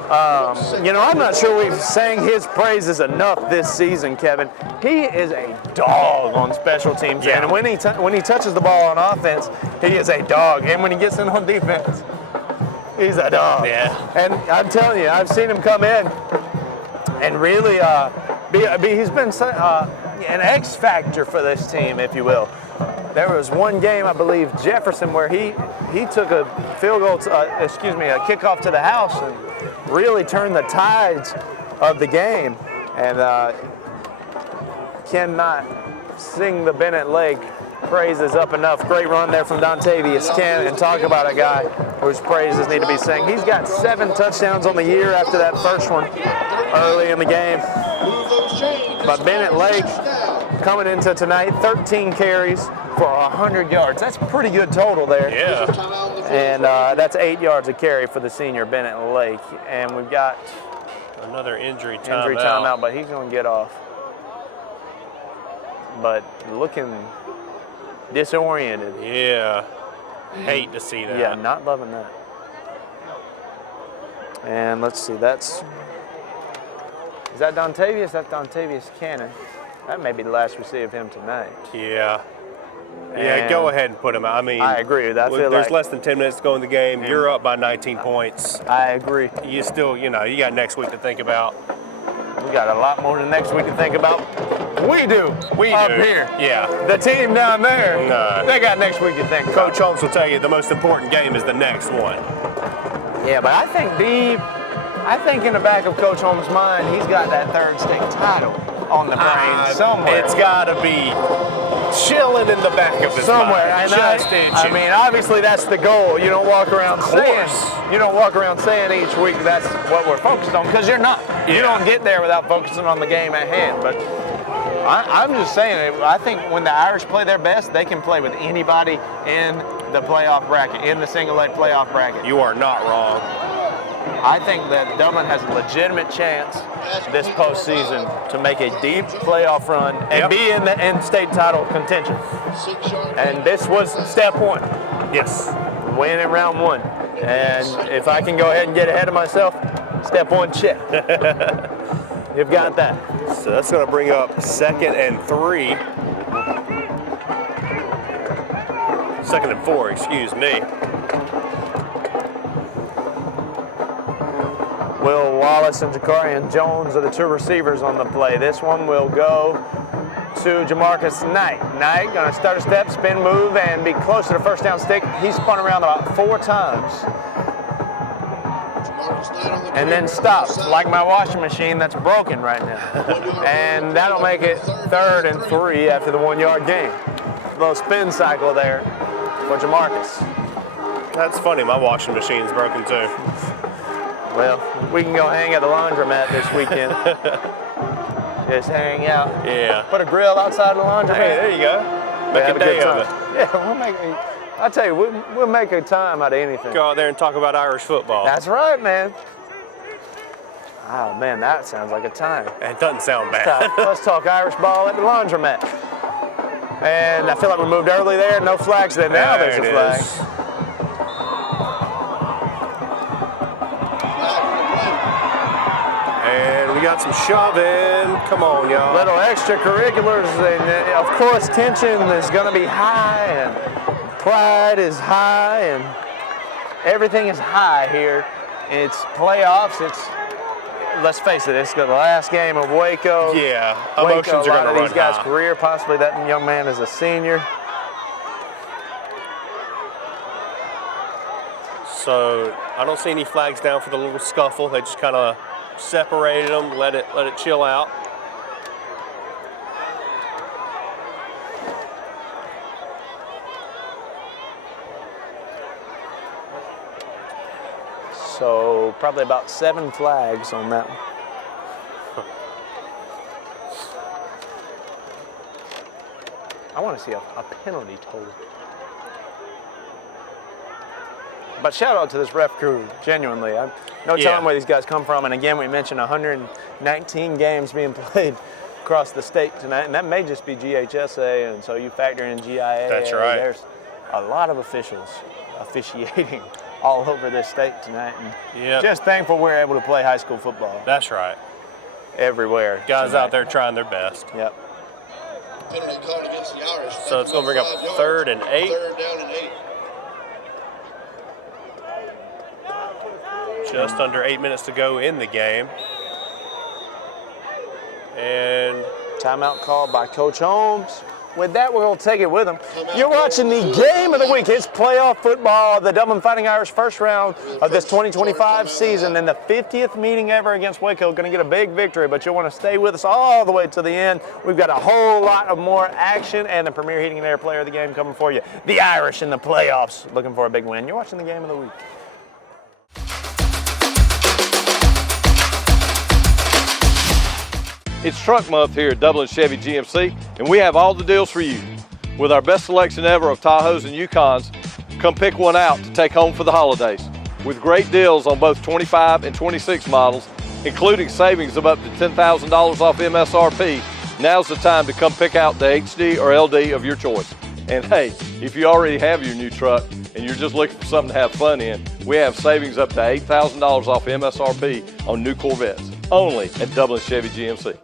I'm not sure we've sang his praises enough this season, Kevin. He is a dog on special teams, and when he touches the ball on offense, he is a dog, and when he gets in on defense, he's a dog. Yeah. And I'm telling you, I've seen him come in and really he's been an X factor for this team, if you will. There was one game, I believe, Jefferson, where he took a field goal, a kickoff to the house and really turned the tides of the game. And cannot sing the Bennett Lake praises up enough. Great run there from Dontavius Cannon. Talk about a guy whose praises need to be sang. He's got 7 touchdowns on the year after that first one early in the game. But Bennett Lake coming into tonight, 13 carries for 100 yards. That's a pretty good total there. Yeah. And that's 8 yards a carry for the senior Bennett Lake. And we've got another injury timeout. But he's going to get off. But looking disoriented. Yeah. Hate to see that. Yeah, not loving that. And let's see, is that Dontavius? That's Dontavius Cannon. That may be the last we see of him tonight. Yeah. Yeah, go ahead and put him out. I mean, I agree with that. There's less than 10 minutes to go in the game. You're up by 19 points. I agree. You still, you got next week to think about. We got a lot more than next week to think about. We do. Up here. Yeah. The team down there, no. They got next week to think about. Coach Holmes will tell you the most important game is the next one. Yeah, but I think in the back of Coach Holmes' mind, he's got that third state title on the brain somewhere. It's got to be chilling in the back of his mind. I mean, obviously that's the goal. You don't walk around saying each week that's what we're focused on, because you're not. Yeah. You don't get there without focusing on the game at hand. But I'm just saying, I think when the Irish play their best, they can play with anybody in the playoff bracket, in the single leg playoff bracket. You are not wrong. I think that Dublin has a legitimate chance this postseason to make a deep playoff run and be in the in-state title contention. And this was step one. Yes. Winning round 1. And if I can go ahead and get ahead of myself, step 1 check. You've got that. So that's going to bring up 2nd and 3. 2nd and 4, excuse me. Will Wallace and Jakarian Jones are the 2 receivers on the play. This one will go to Jamarcus Knight. Knight gonna start a step, spin move, and be close to the first down stick. He's spun around about 4 times. And then stops, like my washing machine that's broken right now. And that'll make it 3rd and 3 after the 1 yard gain. A little spin cycle there for Jamarcus. That's funny, my washing machine's broken too. Well, we can go hang at the laundromat this weekend. Just hang out. Yeah. Put a grill outside the laundromat. Hey, there you go. Make a day of it. Yeah, I'll tell you, we'll make a time out of anything. Go out there and talk about Irish football. That's right, man. Oh, man, that sounds like a time. It doesn't sound bad. Let's talk Irish ball at the laundromat. And I feel like we moved early there. No flags there. Now there's a flag. And we got some shoving. Come on, y'all. Little extracurriculars, and of course tension is going to be high, and pride is high, and everything is high here. It's playoffs. let's face it, it's the last game of Waco. Yeah, emotions are going to run these guys' high. career, possibly that young man is a senior. So I don't see any flags down for the little scuffle. They just kind of separated them, let it chill out. So probably about 7 flags on that one. I want to see a penalty total. But shout out to this ref crew, genuinely. I'm no telling where these guys come from. And again, we mentioned 119 games being played across the state tonight, and that may just be GHSA, and so you factor in GIA. That's right. There's a lot of officials officiating all over this state tonight. And just thankful we're able to play high school football. That's right. Everywhere. Guys tonight. out there trying their best. Yep. Penalty called against the Irish. So it's going to bring up 3rd and 8. 3rd down and 8. Just under 8 minutes to go in the game. And timeout called by Coach Holmes. With that, we're going to take it with him. You're watching the game of the week. It's playoff football, the Dublin Fighting Irish first round of this 2025 season, and the 50th meeting ever against Waco. Going to get a big victory, but you'll want to stay with us all the way to the end. We've got a whole lot of more action and the premier heating and air player of the game coming for you. The Irish in the playoffs, looking for a big win. You're watching the game of the week. It's Trunk Month here at Dublin Chevy GMC, and we have all the deals for you. With our best selection ever of Tahoes and Yukons, come pick one out to take home for the holidays. With great deals on both 25 and 26 models, including savings of up to $10,000 off MSRP, now's the time to come pick out the HD or LD of your choice. And hey, if you already have your new truck and you're just looking for something to have fun in, we have savings up to $8,000 off MSRP on new Corvettes, only at Dublin Chevy GMC.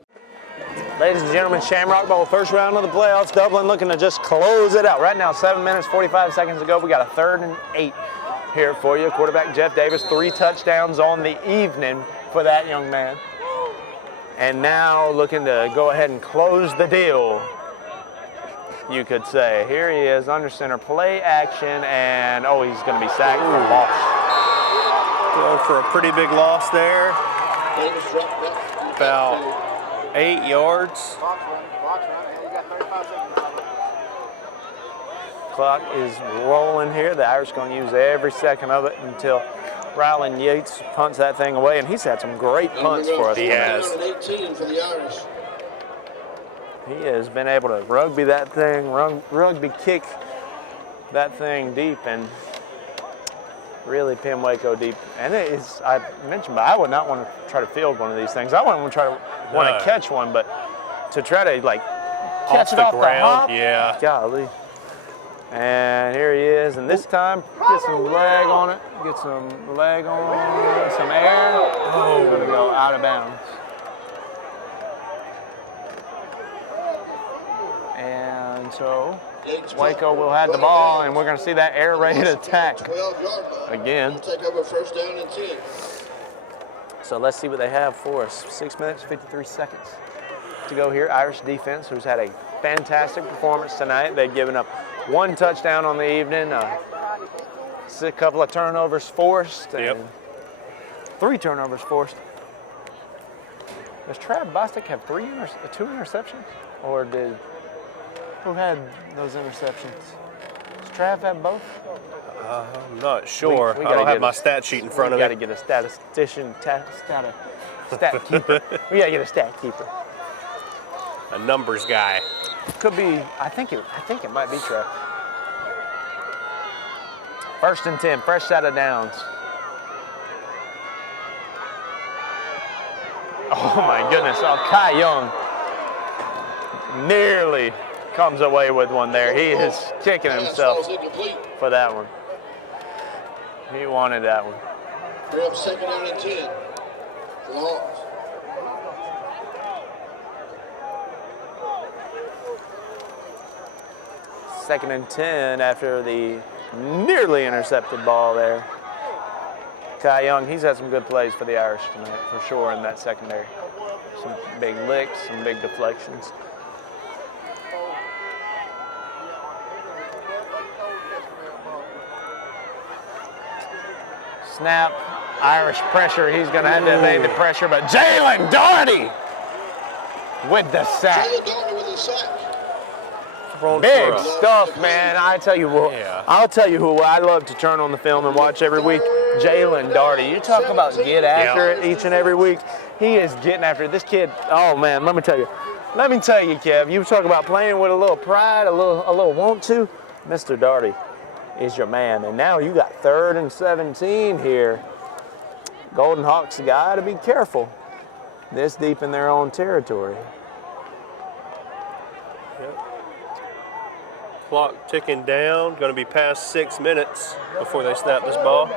Ladies and gentlemen, Shamrock Bowl, first round of the playoffs. Dublin looking to just close it out. Right now, 7 minutes, 45 seconds to go. We got a 3rd and 8 here for you. Quarterback Jeff Davis, 3 touchdowns on the evening for that young man. And now looking to go ahead and close the deal, you could say. Here he is, under center, play action, and oh, he's going to be sacked for loss. Going for a pretty big loss there. About 8 yards. Clock is rolling here. The Irish going to use every second of it until Rylan Yates punts that thing away, and he's had some great punts for us. He has. 18 for the Irish. He has been able to rugby that thing, rugby kick that thing deep, and really pin Waco deep. And it is, I mentioned, but I would not want to try to field one of these things. I wouldn't want to catch one, but to try to like catch it off the hop, yeah. Golly. And here he is, and this time get some leg on it, get some leg on, some air. Oh, gonna go out of bounds. And so Waco will have the ball, and we're going to see that air raid attack again. Take over 1st down and 10. So let's see what they have for us. 6 minutes, 53 seconds to go here. Irish defense, who's had a fantastic performance tonight. They've given up 1 touchdown on the evening, a couple of turnovers forced, and 3 turnovers forced. Does Trav Bostic have 2 interceptions? Or who had those interceptions? Does Trav have both? I'm not sure. I don't have my stat sheet in front of me. We got to get a statistician, stat keeper. We got to get a stat keeper. A numbers guy. Could be. I think it might be Trav. 1st and 10, fresh set of downs. Oh my goodness! Oh, Kai Young nearly comes away with one there. He is kicking himself for that one. He wanted that one. We're up 2nd down and 10. For the Hawks. Second and 10 after the nearly intercepted ball there. Kai Young, he's had some good plays for the Irish tonight, for sure, in that secondary. Some big licks, some big deflections. Snap, Irish pressure. He's going to have to evade the pressure, but Jalen Doherty with the sack. Big stuff, man. I tell you what, I'll tell you who I love to turn on the film and watch every week. Jalen Doherty. You talk about get after it each and every week. He is getting after it. This kid, oh man, let me tell you, Kev. You talk about playing with a little pride, a little want to. Mr. Doherty is your man. And now you got 3rd and 17 here. Golden Hawks got to be careful this deep in their own territory. Clock ticking down, going to be past 6 minutes before they snap this ball.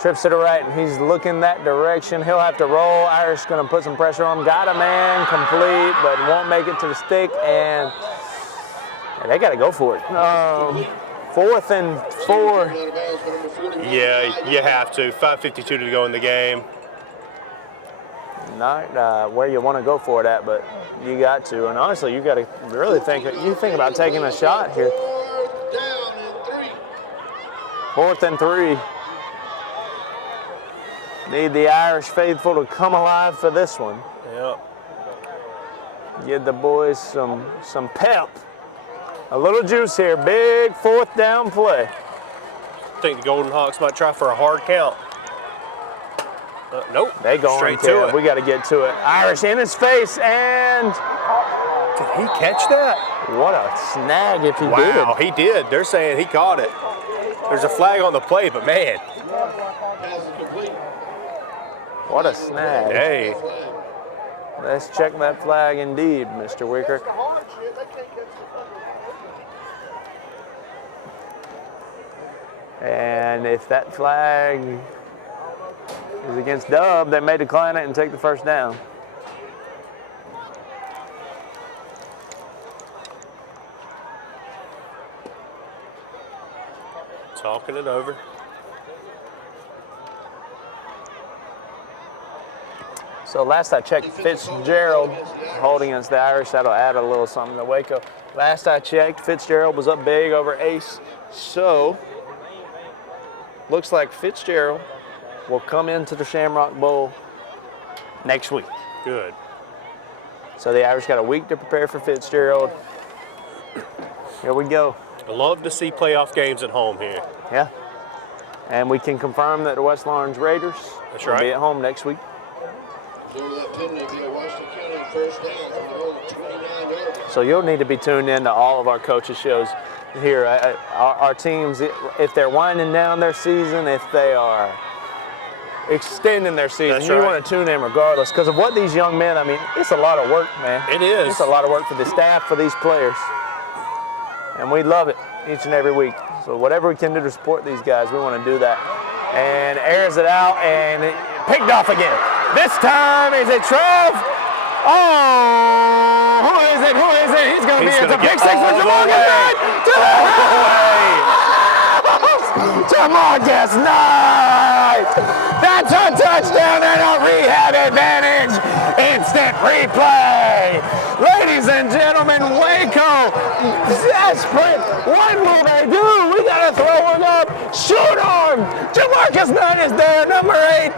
Trips to the right, and he's looking that direction. He'll have to roll. Irish going to put some pressure on him. Got a man, complete, but won't make it to the stick, and they got to go for it. 4th and 4. Yeah, you have to. 5:52 to go in the game. Not where you want to go for it at, but you got to. And honestly, you got to really think about taking a shot here. 4th and 3. Need the Irish faithful to come alive for this one. Yep. Give the boys some pep. A little juice here. Big 4th down play. I think the Golden Hawks might try for a hard count. Nope. They going straight to it. We got to get to it. Irish in his face, and did he catch that? What a snag if he did. Wow, he did. They're saying he caught it. There's a flag on the play, but man. What a snag. Hey. Let's check that flag indeed, Mr. Wicker. And if that flag is against Dub, they may decline it and take the 1st down. Talking it over. So last I checked, Fitzgerald holding against the Irish. That'll add a little something to Waco. Last I checked, Fitzgerald was up big over Ace. So looks like Fitzgerald will come into the Shamrock Bowl next week. Good. So the Irish got a week to prepare for Fitzgerald. Here we go. I love to see playoff games at home here. Yeah. And we can confirm that the West Lawrence Raiders will be at home next week. So you'll need to be tuned in to all of our coaches' shows here. Our teams, if they're winding down their season, if they are extending their season, you want to tune in regardless. Because of what these young men, I mean, it's a lot of work, man. It is. It's a lot of work for the staff, for these players. And we love it each and every week. So whatever we can do to support these guys, we want to do that. And airs it out, and it picked off again. This time, is it Trev? Oh, who is it? He's going to be at the pick six with Jamarcus Knight. Jamarcus Knight. That's a touchdown and a rehab advantage. Instant replay. Ladies and gentlemen, Waco, desperate. What will they do? We got to throw it up. Shoot on. Jamarcus Knight is there, number 8.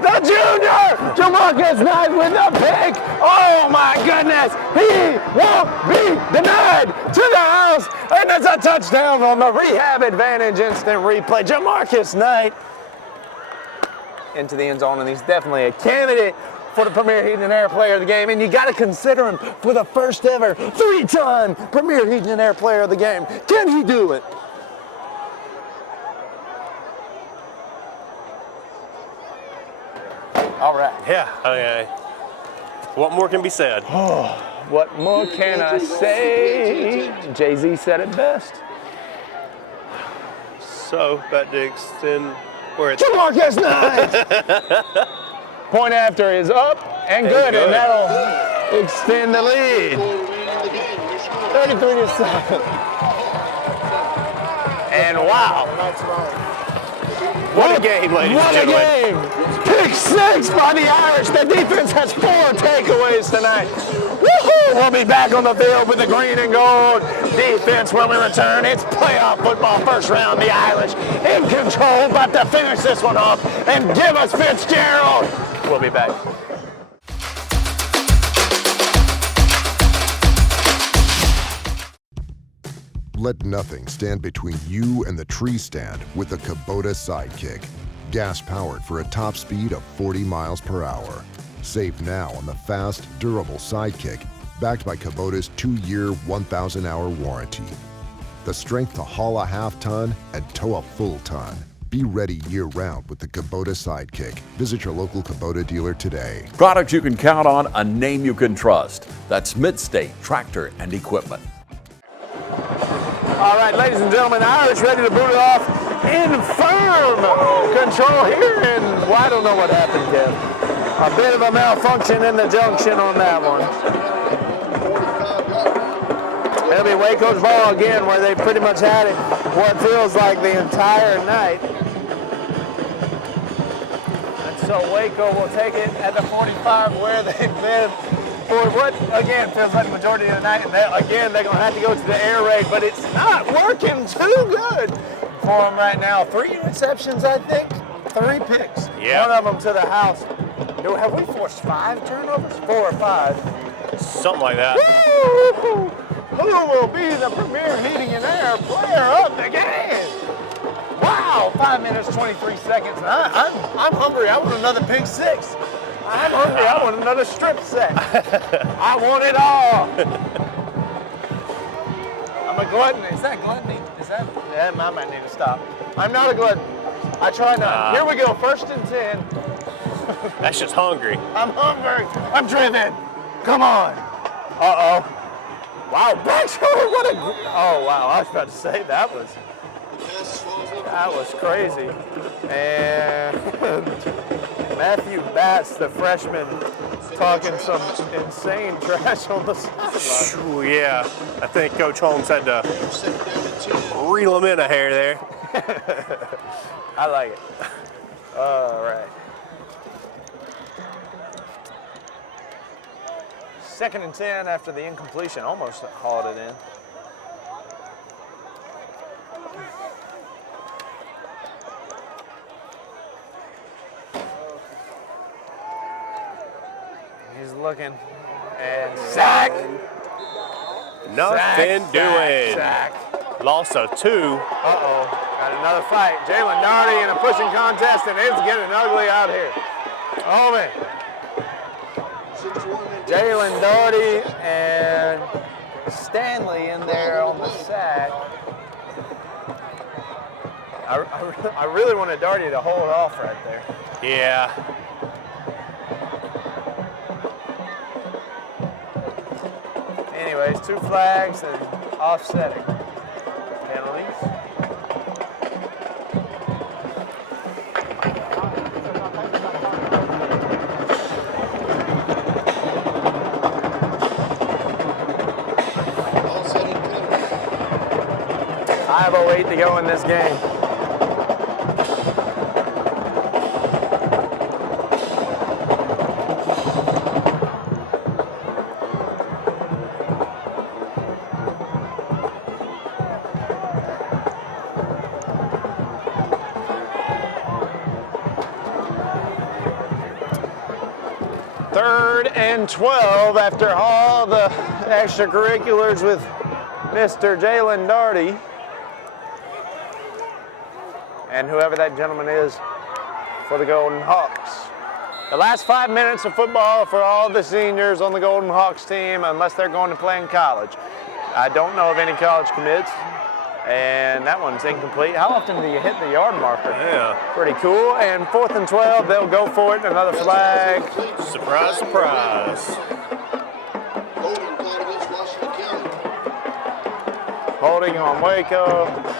The junior, Jamarcus Knight with the pick. Oh my goodness, he won't be denied to the house. And it's a touchdown on the rehab advantage instant replay. Jamarcus Knight into the end zone, and he's definitely a candidate for the Premier Heat and Air Player of the Game. And you got to consider him for the first ever 3-time Premier Heat and Air Player of the Game. Can he do it? All right. Yeah. Okay. What more can be said? Oh, what more can I say? Jay-Z said it best. So, back to extend where it's... Jamarcus Knight! Point after is up and good, and that'll extend the lead. 33-7. And wow. What a game, ladies and gentlemen. What a game. Pick 6 by the Irish. The defense has 4 takeaways tonight. Woohoo! We'll be back on the field with the green and gold defense when we return. It's playoff football first round. The Irish in control, but to finish this one off and give us Fitzgerald. We'll be back. Let nothing stand between you and the tree stand with the Kubota Sidekick. Gas-powered for a top speed of 40 miles per hour. Save now on the fast, durable Sidekick, backed by Kubota's 2-year, 1,000-hour warranty. The strength to haul a half-ton and tow a full ton. Be ready year-round with the Kubota Sidekick. Visit your local Kubota dealer today. Products you can count on, a name you can trust. That's Midstate Tractor and Equipment. All right, ladies and gentlemen, Irish ready to boot it off in firm control here. And well, I don't know what happened, Kev. A bit of a malfunction in the junction on that one. It'll be Waco's ball again, where they pretty much had it what feels like the entire night. And so Waco will take it at the 45 where they've been for what, again, feels like the majority of the night. And they're going to have to go to the air raid, but it's not working too good for them right now. 3 interceptions, I think, 3 picks. Yeah. One of them to the house. Have we forced 5 turnovers? 4 or 5? Something like that. Woo! Who will be the premier heating and air player of the game? Wow, 5 minutes, 23 seconds. I'm hungry. I want another pick 6. I'm hungry. I want another strip set. I want it all. I'm a glutton. Is that gluttony? Yeah, I might need to stop. I'm not a glutton. I try not. Here we go. 1st and 10. That's just hungry. I'm hungry. I'm driven. Come on. Uh-oh. Wow, backshoulder, what a, oh wow, I was about to say that was crazy. And Matthew Batts, the freshman, talking some insane trash on the sideline. Yeah, I think Coach Holmes had to reel him in a hair there. I like it. All right. 2nd and 10 after the incompletion, almost hauled it in. He's looking, and sack! Nothing doing. Sack. Loss of 2. Uh-oh, got another fight. Jalen Darty in a pushing contest, and it's getting ugly out here. Oh, man. Jalen Darty and Stanley in there on the sack. I really wanted Darty to hold off right there. Yeah. Anyways, 2 flags and offsetting penalties. .508 to go in this game. Third and 12 after all the extracurriculars with Mr. Jalen Darty. And whoever that gentleman is for the Golden Hawks. The last 5 minutes of football for all the seniors on the Golden Hawks team, unless they're going to play in college. I don't know of any college commits, and that one's incomplete. How often do you hit the yard marker? Yeah. Pretty cool. And 4th and 12, they'll go for it. Another flag. Surprise, surprise. Holding on Waco.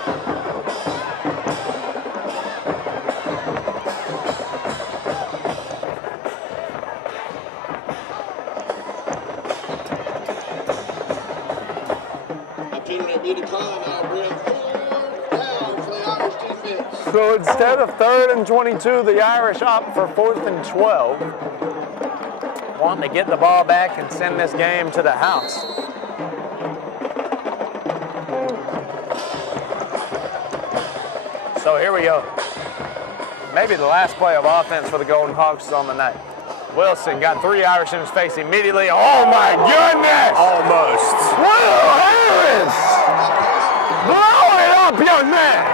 Coach instead of 3rd and 22, the Irish opt for 4th and 12. Wanting to get the ball back and send this game to the house. So here we go. Maybe the last play of offense for the Golden Hawks on the night. Wilson got 3 Irish in his face immediately. Oh my goodness! Almost. Will Harris! Blow it up, young man!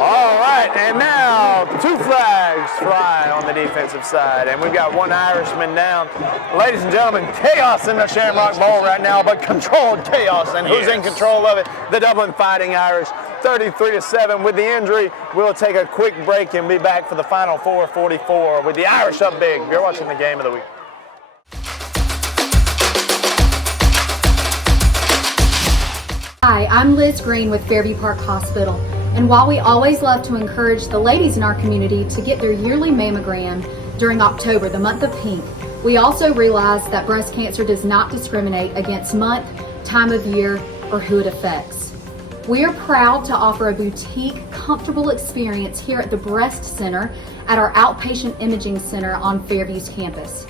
All right, and now 2 flags fly on the defensive side, and we've got 1 Irishman down. Ladies and gentlemen, chaos in the Shamrock Bowl right now, but controlled chaos, and who's in control of it? The Dublin Fighting Irish, 33-7 with the injury. We'll take a quick break and be back for the final 4:44 with the Irish up big. You're watching the Game of the Week. Hi, I'm Liz Green with Fairview Park Hospital. And while we always love to encourage the ladies in our community to get their yearly mammogram during October, the month of pink, we also realize that breast cancer does not discriminate against month, time of year, or who it affects. We are proud to offer a boutique, comfortable experience here at the Breast Center at our outpatient imaging center on Fairview's campus.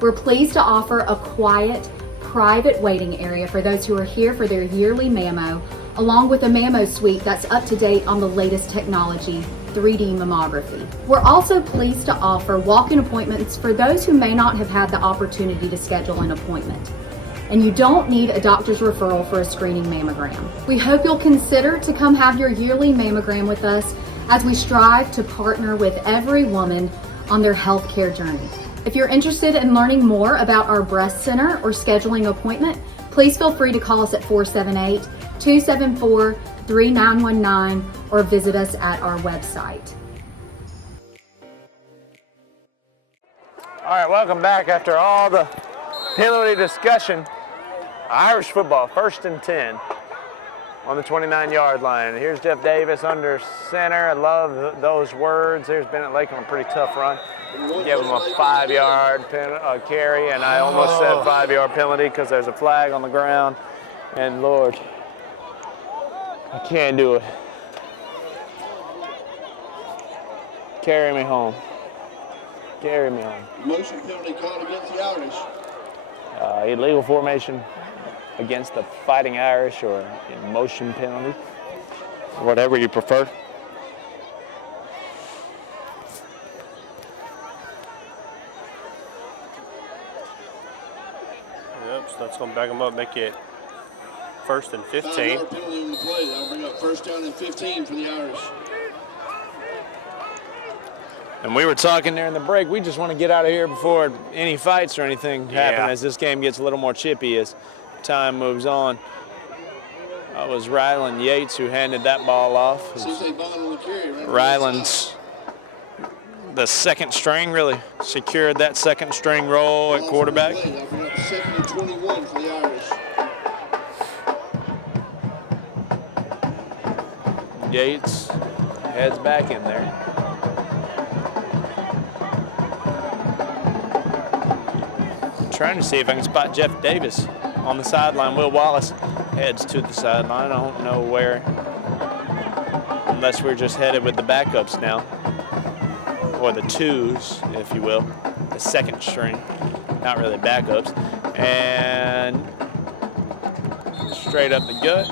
We're pleased to offer a quiet, private waiting area for those who are here for their yearly mammo, along with a mammo suite that's up to date on the latest technology, 3D mammography. We're also pleased to offer walk-in appointments for those who may not have had the opportunity to schedule an appointment. And you don't need a doctor's referral for a screening mammogram. We hope you'll consider to come have your yearly mammogram with us as we strive to partner with every woman on their healthcare journey. If you're interested in learning more about our breast center or scheduling an appointment, please feel free to call us at 478-274-3919 or visit us at our website. All right, welcome back after all the penalty discussion. Irish football, 1st and 10 on the 29-yard line. Here's Jeff Davis under center. I love those words. Here's Bennett Lakem, a pretty tough run. Give him a 5-yard carry, and I almost said 5-yard penalty because there's a flag on the ground. And Lord, I can't do it. Carry me home. Carry me home. Motion penalty called against the Irish. Illegal formation against the Fighting Irish, or motion penalty, whatever you prefer. Yep, so that's going to back them up, make it 1st and 15. 5-yard penalty on the play. That'll bring up 1st down and 15 for the Irish. And we were talking during the break, we just want to get out of here before any fights or anything happen, as this game gets a little more chippy as time moves on. It was Ryland Yates who handed that ball off. Ryland's the second string, really secured that second string role at quarterback. 2nd and 21 for the Irish. Yates heads back in there. Trying to see if I can spot Jeff Davis on the sideline. Will Wallace heads to the sideline. I don't know where, unless we're just headed with the backups now, or the twos, if you will, the second string, not really backups. And straight up the gut.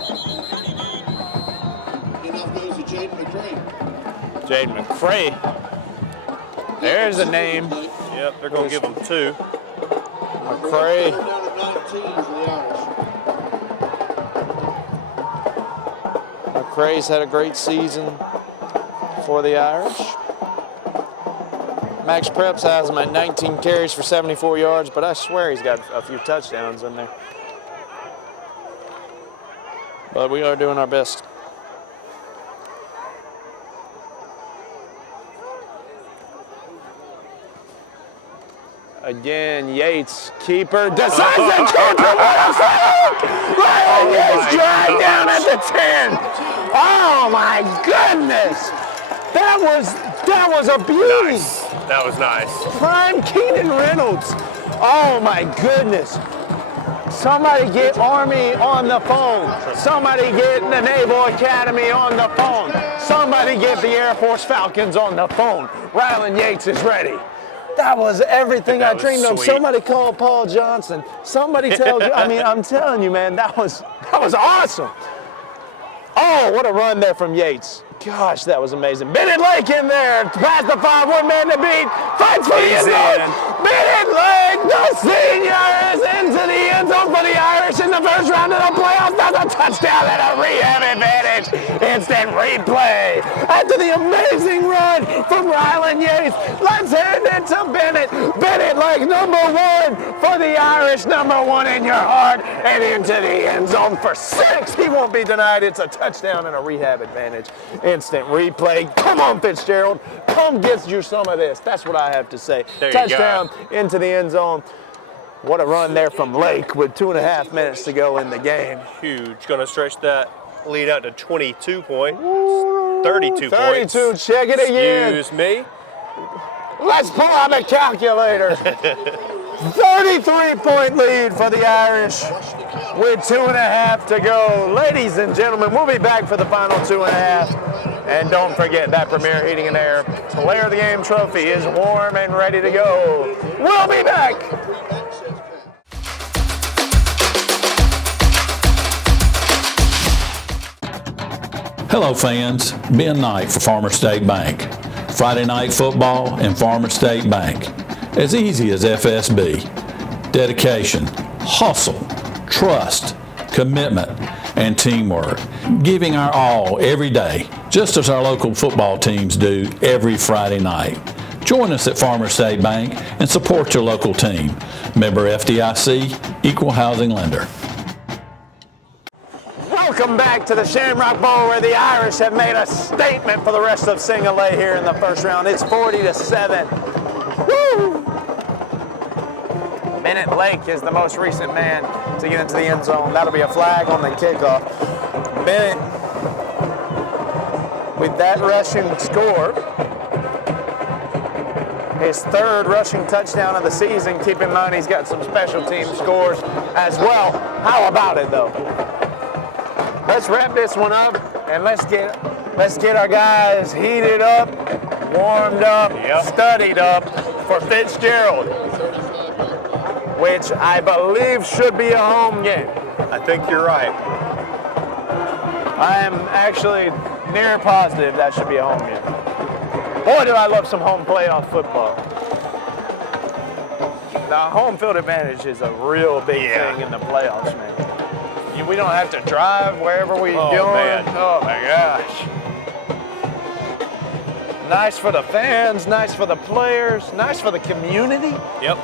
Enough goes to Jaden McCray. Jaden McCray. There's a name. Yep, they're going to give them 2. McCray. McCray's had a great season for the Irish. Max Preps has him at 19 carries for 74 yards, but I swear he's got a few touchdowns in there. But we are doing our best. Again, Yates, keeper, decides to keep it. Ryan Yates dragged down at the 10. Oh my goodness. That was a beauty. Nice. That was nice. Prime Keenan Reynolds. Oh my goodness. Somebody get Army on the phone. Somebody get the Naval Academy on the phone. Somebody get the Air Force Falcons on the phone. Ryland Yates is ready. That was everything I dreamed of. Somebody call Paul Johnson. Somebody tell, I mean, I'm telling you, man, that was awesome. Oh, what a run there from Yates. Gosh, that was amazing. Bennett Lake in there, past the 5, one man to beat, fights for the end zone. Bennett Lake, the senior, is into the end zone for the Irish in the first round of the playoffs. That's a touchdown and a rehab advantage. Instant replay. After the amazing run from Ryland Yates, let's hand it to Bennett. Bennett Lake, number 1 for the Irish, number 1 in your heart, and into the end zone for 6. He won't be denied. It's a touchdown and a rehab advantage. Instant replay. Come on, Fitzgerald. Come get you some of this. That's what I have to say. Touchdown into the end zone. What a run there from Lake with 2.5 minutes to go in the game. Huge. Going to stretch that lead out to 22 points. 32 points. 32. Check it again. Excuse me. Let's pull out the calculator. 33-point lead for the Irish with 2.5 to go. Ladies and gentlemen, we'll be back for the final 2.5. And don't forget that Premier Heating and Air Player of the Game trophy is warm and ready to go. We'll be back. Hello fans, Ben Knight for Farmer State Bank. Friday night football and Farmer State Bank. As easy as FSB. Dedication, hustle, trust, commitment, and teamwork. Giving our all every day, just as our local football teams do every Friday night. Join us at Farmer State Bank and support your local team. Member FDIC, Equal Housing Lender. Welcome back to the Shamrock Bowl, where the Irish have made a statement for the rest of Singalay here in the first round. It's 40-7. Woo! Bennett Lake is the most recent man to get into the end zone. That'll be a flag on the kickoff. Bennett, with that rushing score, his 3rd rushing touchdown of the season. Keep in mind he's got some special team scores as well. How about it though? Let's wrap this one up and let's get our guys heated up, warmed up, studied up for Fitzgerald, which I believe should be a home game. I think you're right. I am actually near positive that should be a home game. Boy, do I love some home playoff football. The home field advantage is a real big thing in the playoffs, man. We don't have to drive wherever we go. Man. Oh my gosh. Nice for the fans, nice for the players, nice for the community. Yep.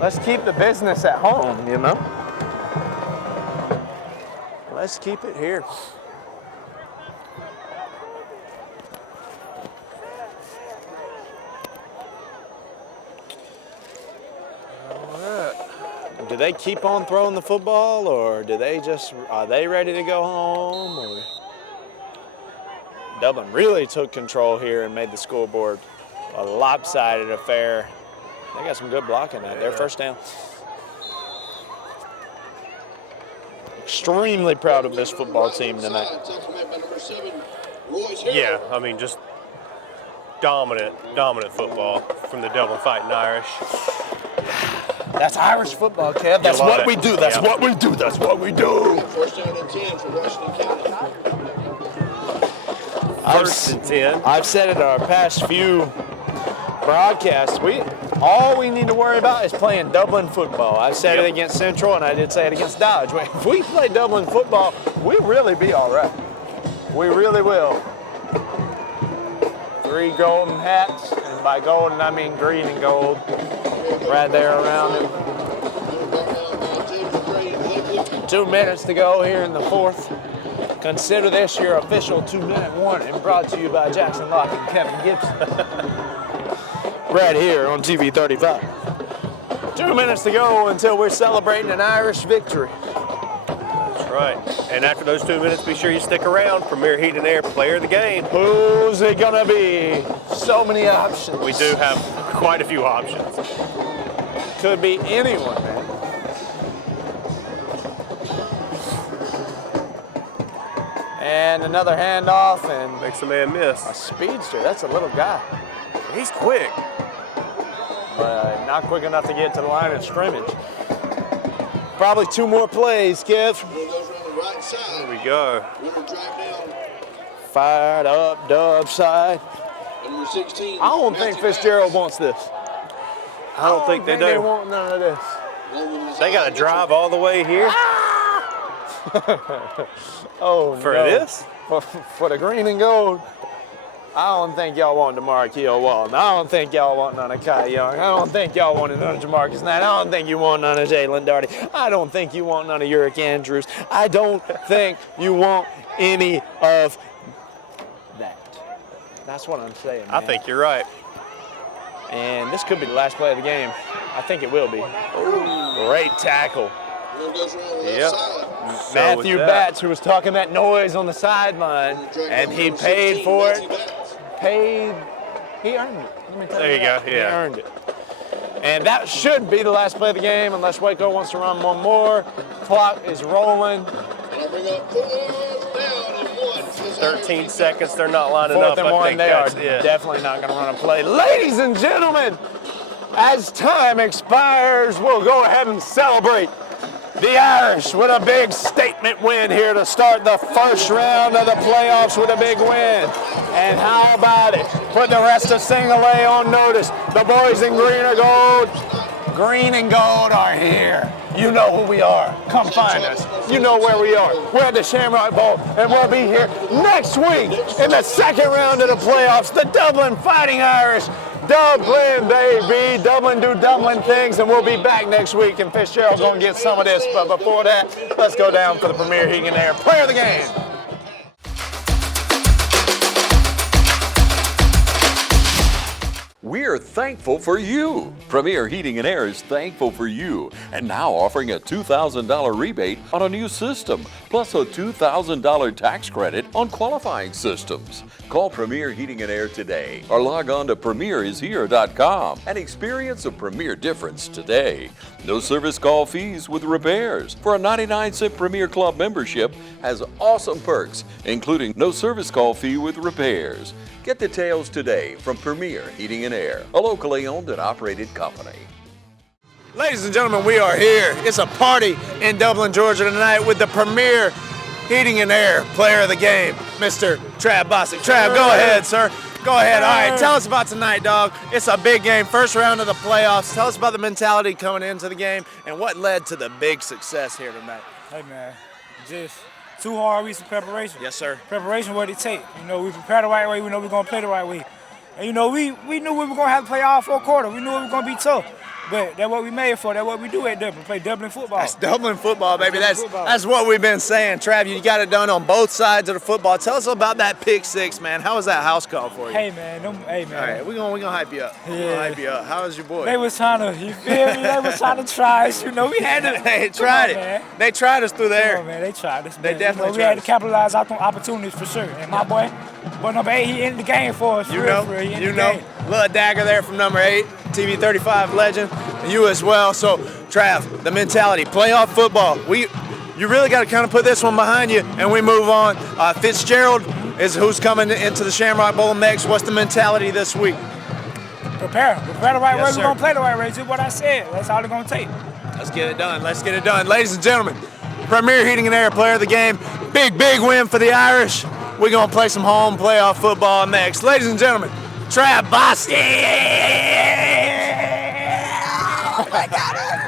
Let's keep the business at home, you know? Let's keep it here. Do they keep on throwing the football, or do they are they ready to go home? Or Dublin really took control here and made the scoreboard a lopsided affair. They got some good blocking out there. First down. Extremely proud of this football team tonight. Yeah, I mean, just dominant football from the Dublin Fighting Irish. That's Irish football, Kev. That's what we do. That's what we do. That's what we do. First down and 10 for Washington County. First and 10. I've said it in our past few broadcasts. All we need to worry about is playing Dublin football. I said it against Central, and I did say it against Dodge. If we play Dublin football, we'll really be all right. We really will. 3 golden hats, and by golden I mean green and gold. Right there around him. 2 minutes to go here in the 4th. Consider this your official 2-minute warning, brought to you by Jackson Locke and Kevin Gibson. Right here on TV 35. 2 minutes to go until we're celebrating an Irish victory. That's right. And after those 2 minutes, be sure you stick around. Premier Heat and Air Player of the Game. Who's it gonna be? So many options. We do have quite a few options. Could be anyone, man. And another handoff and makes a man miss. A speedster. That's a little guy. He's quick, but not quick enough to get to the line of scrimmage. Probably 2 more plays, Kev. There we go. Fired up, dub side. Number 16. I don't think Fitzgerald wants this. I don't think they do. They want none of this. They got to drive all the way here. Oh, for no. this? For the green and gold. I don't think y'all want DeMarquille Walton. I don't think y'all want none of Kai Young. I don't think y'all want none of Jamarcus Knight. I don't think you want none of Jalen Darty. I don't think you want none of Uric Andrews. I don't think you want any of that. That's what I'm saying, man. I think you're right. And this could be the last play of the game. I think it will be. Ooh, great tackle. Yep. Matthew Batts, who was talking that noise on the sideline, and he paid for it. He earned it. Let me tell there you go, yeah. He earned it. And that should be the last play of the game unless Waco wants to run one more. Clock is rolling. 13 seconds, they're not lining Fourth up. and I one, think they are that's it. definitely not going to run a play. Ladies and gentlemen, as time expires, we'll go ahead and celebrate the Irish with a big statement win here to start the first round of the playoffs with a big win. And how about it? Put the rest of Singleton on notice. The boys in green and gold. Green and gold are here. You know who we are. Come find us. You know where we are. We're at the Shamrock Bowl, and we'll be here next week in the second round of the playoffs. The Dublin Fighting Irish. Dublin, baby. Dublin do Dublin things, and we'll be back next week, and Fitzgerald's going to get some of this. But before that, let's go down for the Premier Heating and Air Player of the Game. We're thankful for you. Premier Heating and Air is thankful for you and now offering a $2,000 rebate on a new system, plus a $2,000 tax credit on qualifying systems. Call Premier Heating and Air today or log on to premierishere.com and experience a Premier difference today. No service call fees with repairs. For a 99-cent Premier Club membership has awesome perks, including no service call fee with repairs. Get details today from Premier Heating and Air, a locally owned and operated company. Ladies and gentlemen, we are here. It's a party in Dublin, Georgia tonight with the Premier Heating and Air Player of the Game, Mr. Trav Bostic. Trav, go ahead, sir. Go ahead. All right, tell us about tonight, dog. It's a big game, first round of the playoffs. Tell us about the mentality coming into the game and what led to the big success here tonight. Hey, man, just 2 hard weeks of preparation. Yes, sir. Preparation, what it take. You know, we prepared the right way. We know we're going to play the right way. And, you know, we knew we were going to have to play all 4 quarters. We knew it was going to be tough. But that's what we made for. That's what we do at Dublin. Play Dublin football. That's Dublin football, baby. That's what we've been saying. Trav, you got it done on both sides of the football. Tell us about that pick 6, man. How was that house call for you? Hey, man. All right, we're gonna hype you up. We're gonna hype you up. How was your boy? They was trying to, you feel me? They was trying to try us. You know, we had to. They tried it. Man. They tried us through there. Man, they tried us. They definitely we tried had us. to capitalize on opportunities for sure. And my boy number 8, he ended the game for us. You know. Little dagger there from number 8, TV 35 legend, and you as well. So, Trav, the mentality, playoff football. You really got to kind of put this one behind you, and we move on. Fitzgerald is who's coming into the Shamrock Bowl next. What's the mentality this week? Prepare the right way. Yes, We're going to play the right way. Just what I said. That's all it's going to take. Let's get it done. Let's get it done. Ladies and gentlemen, Premier Heating and Air Player of the Game. Big win for the Irish. We're going to play some home playoff football next. Ladies and gentlemen, Trav Bostic! Oh, my God.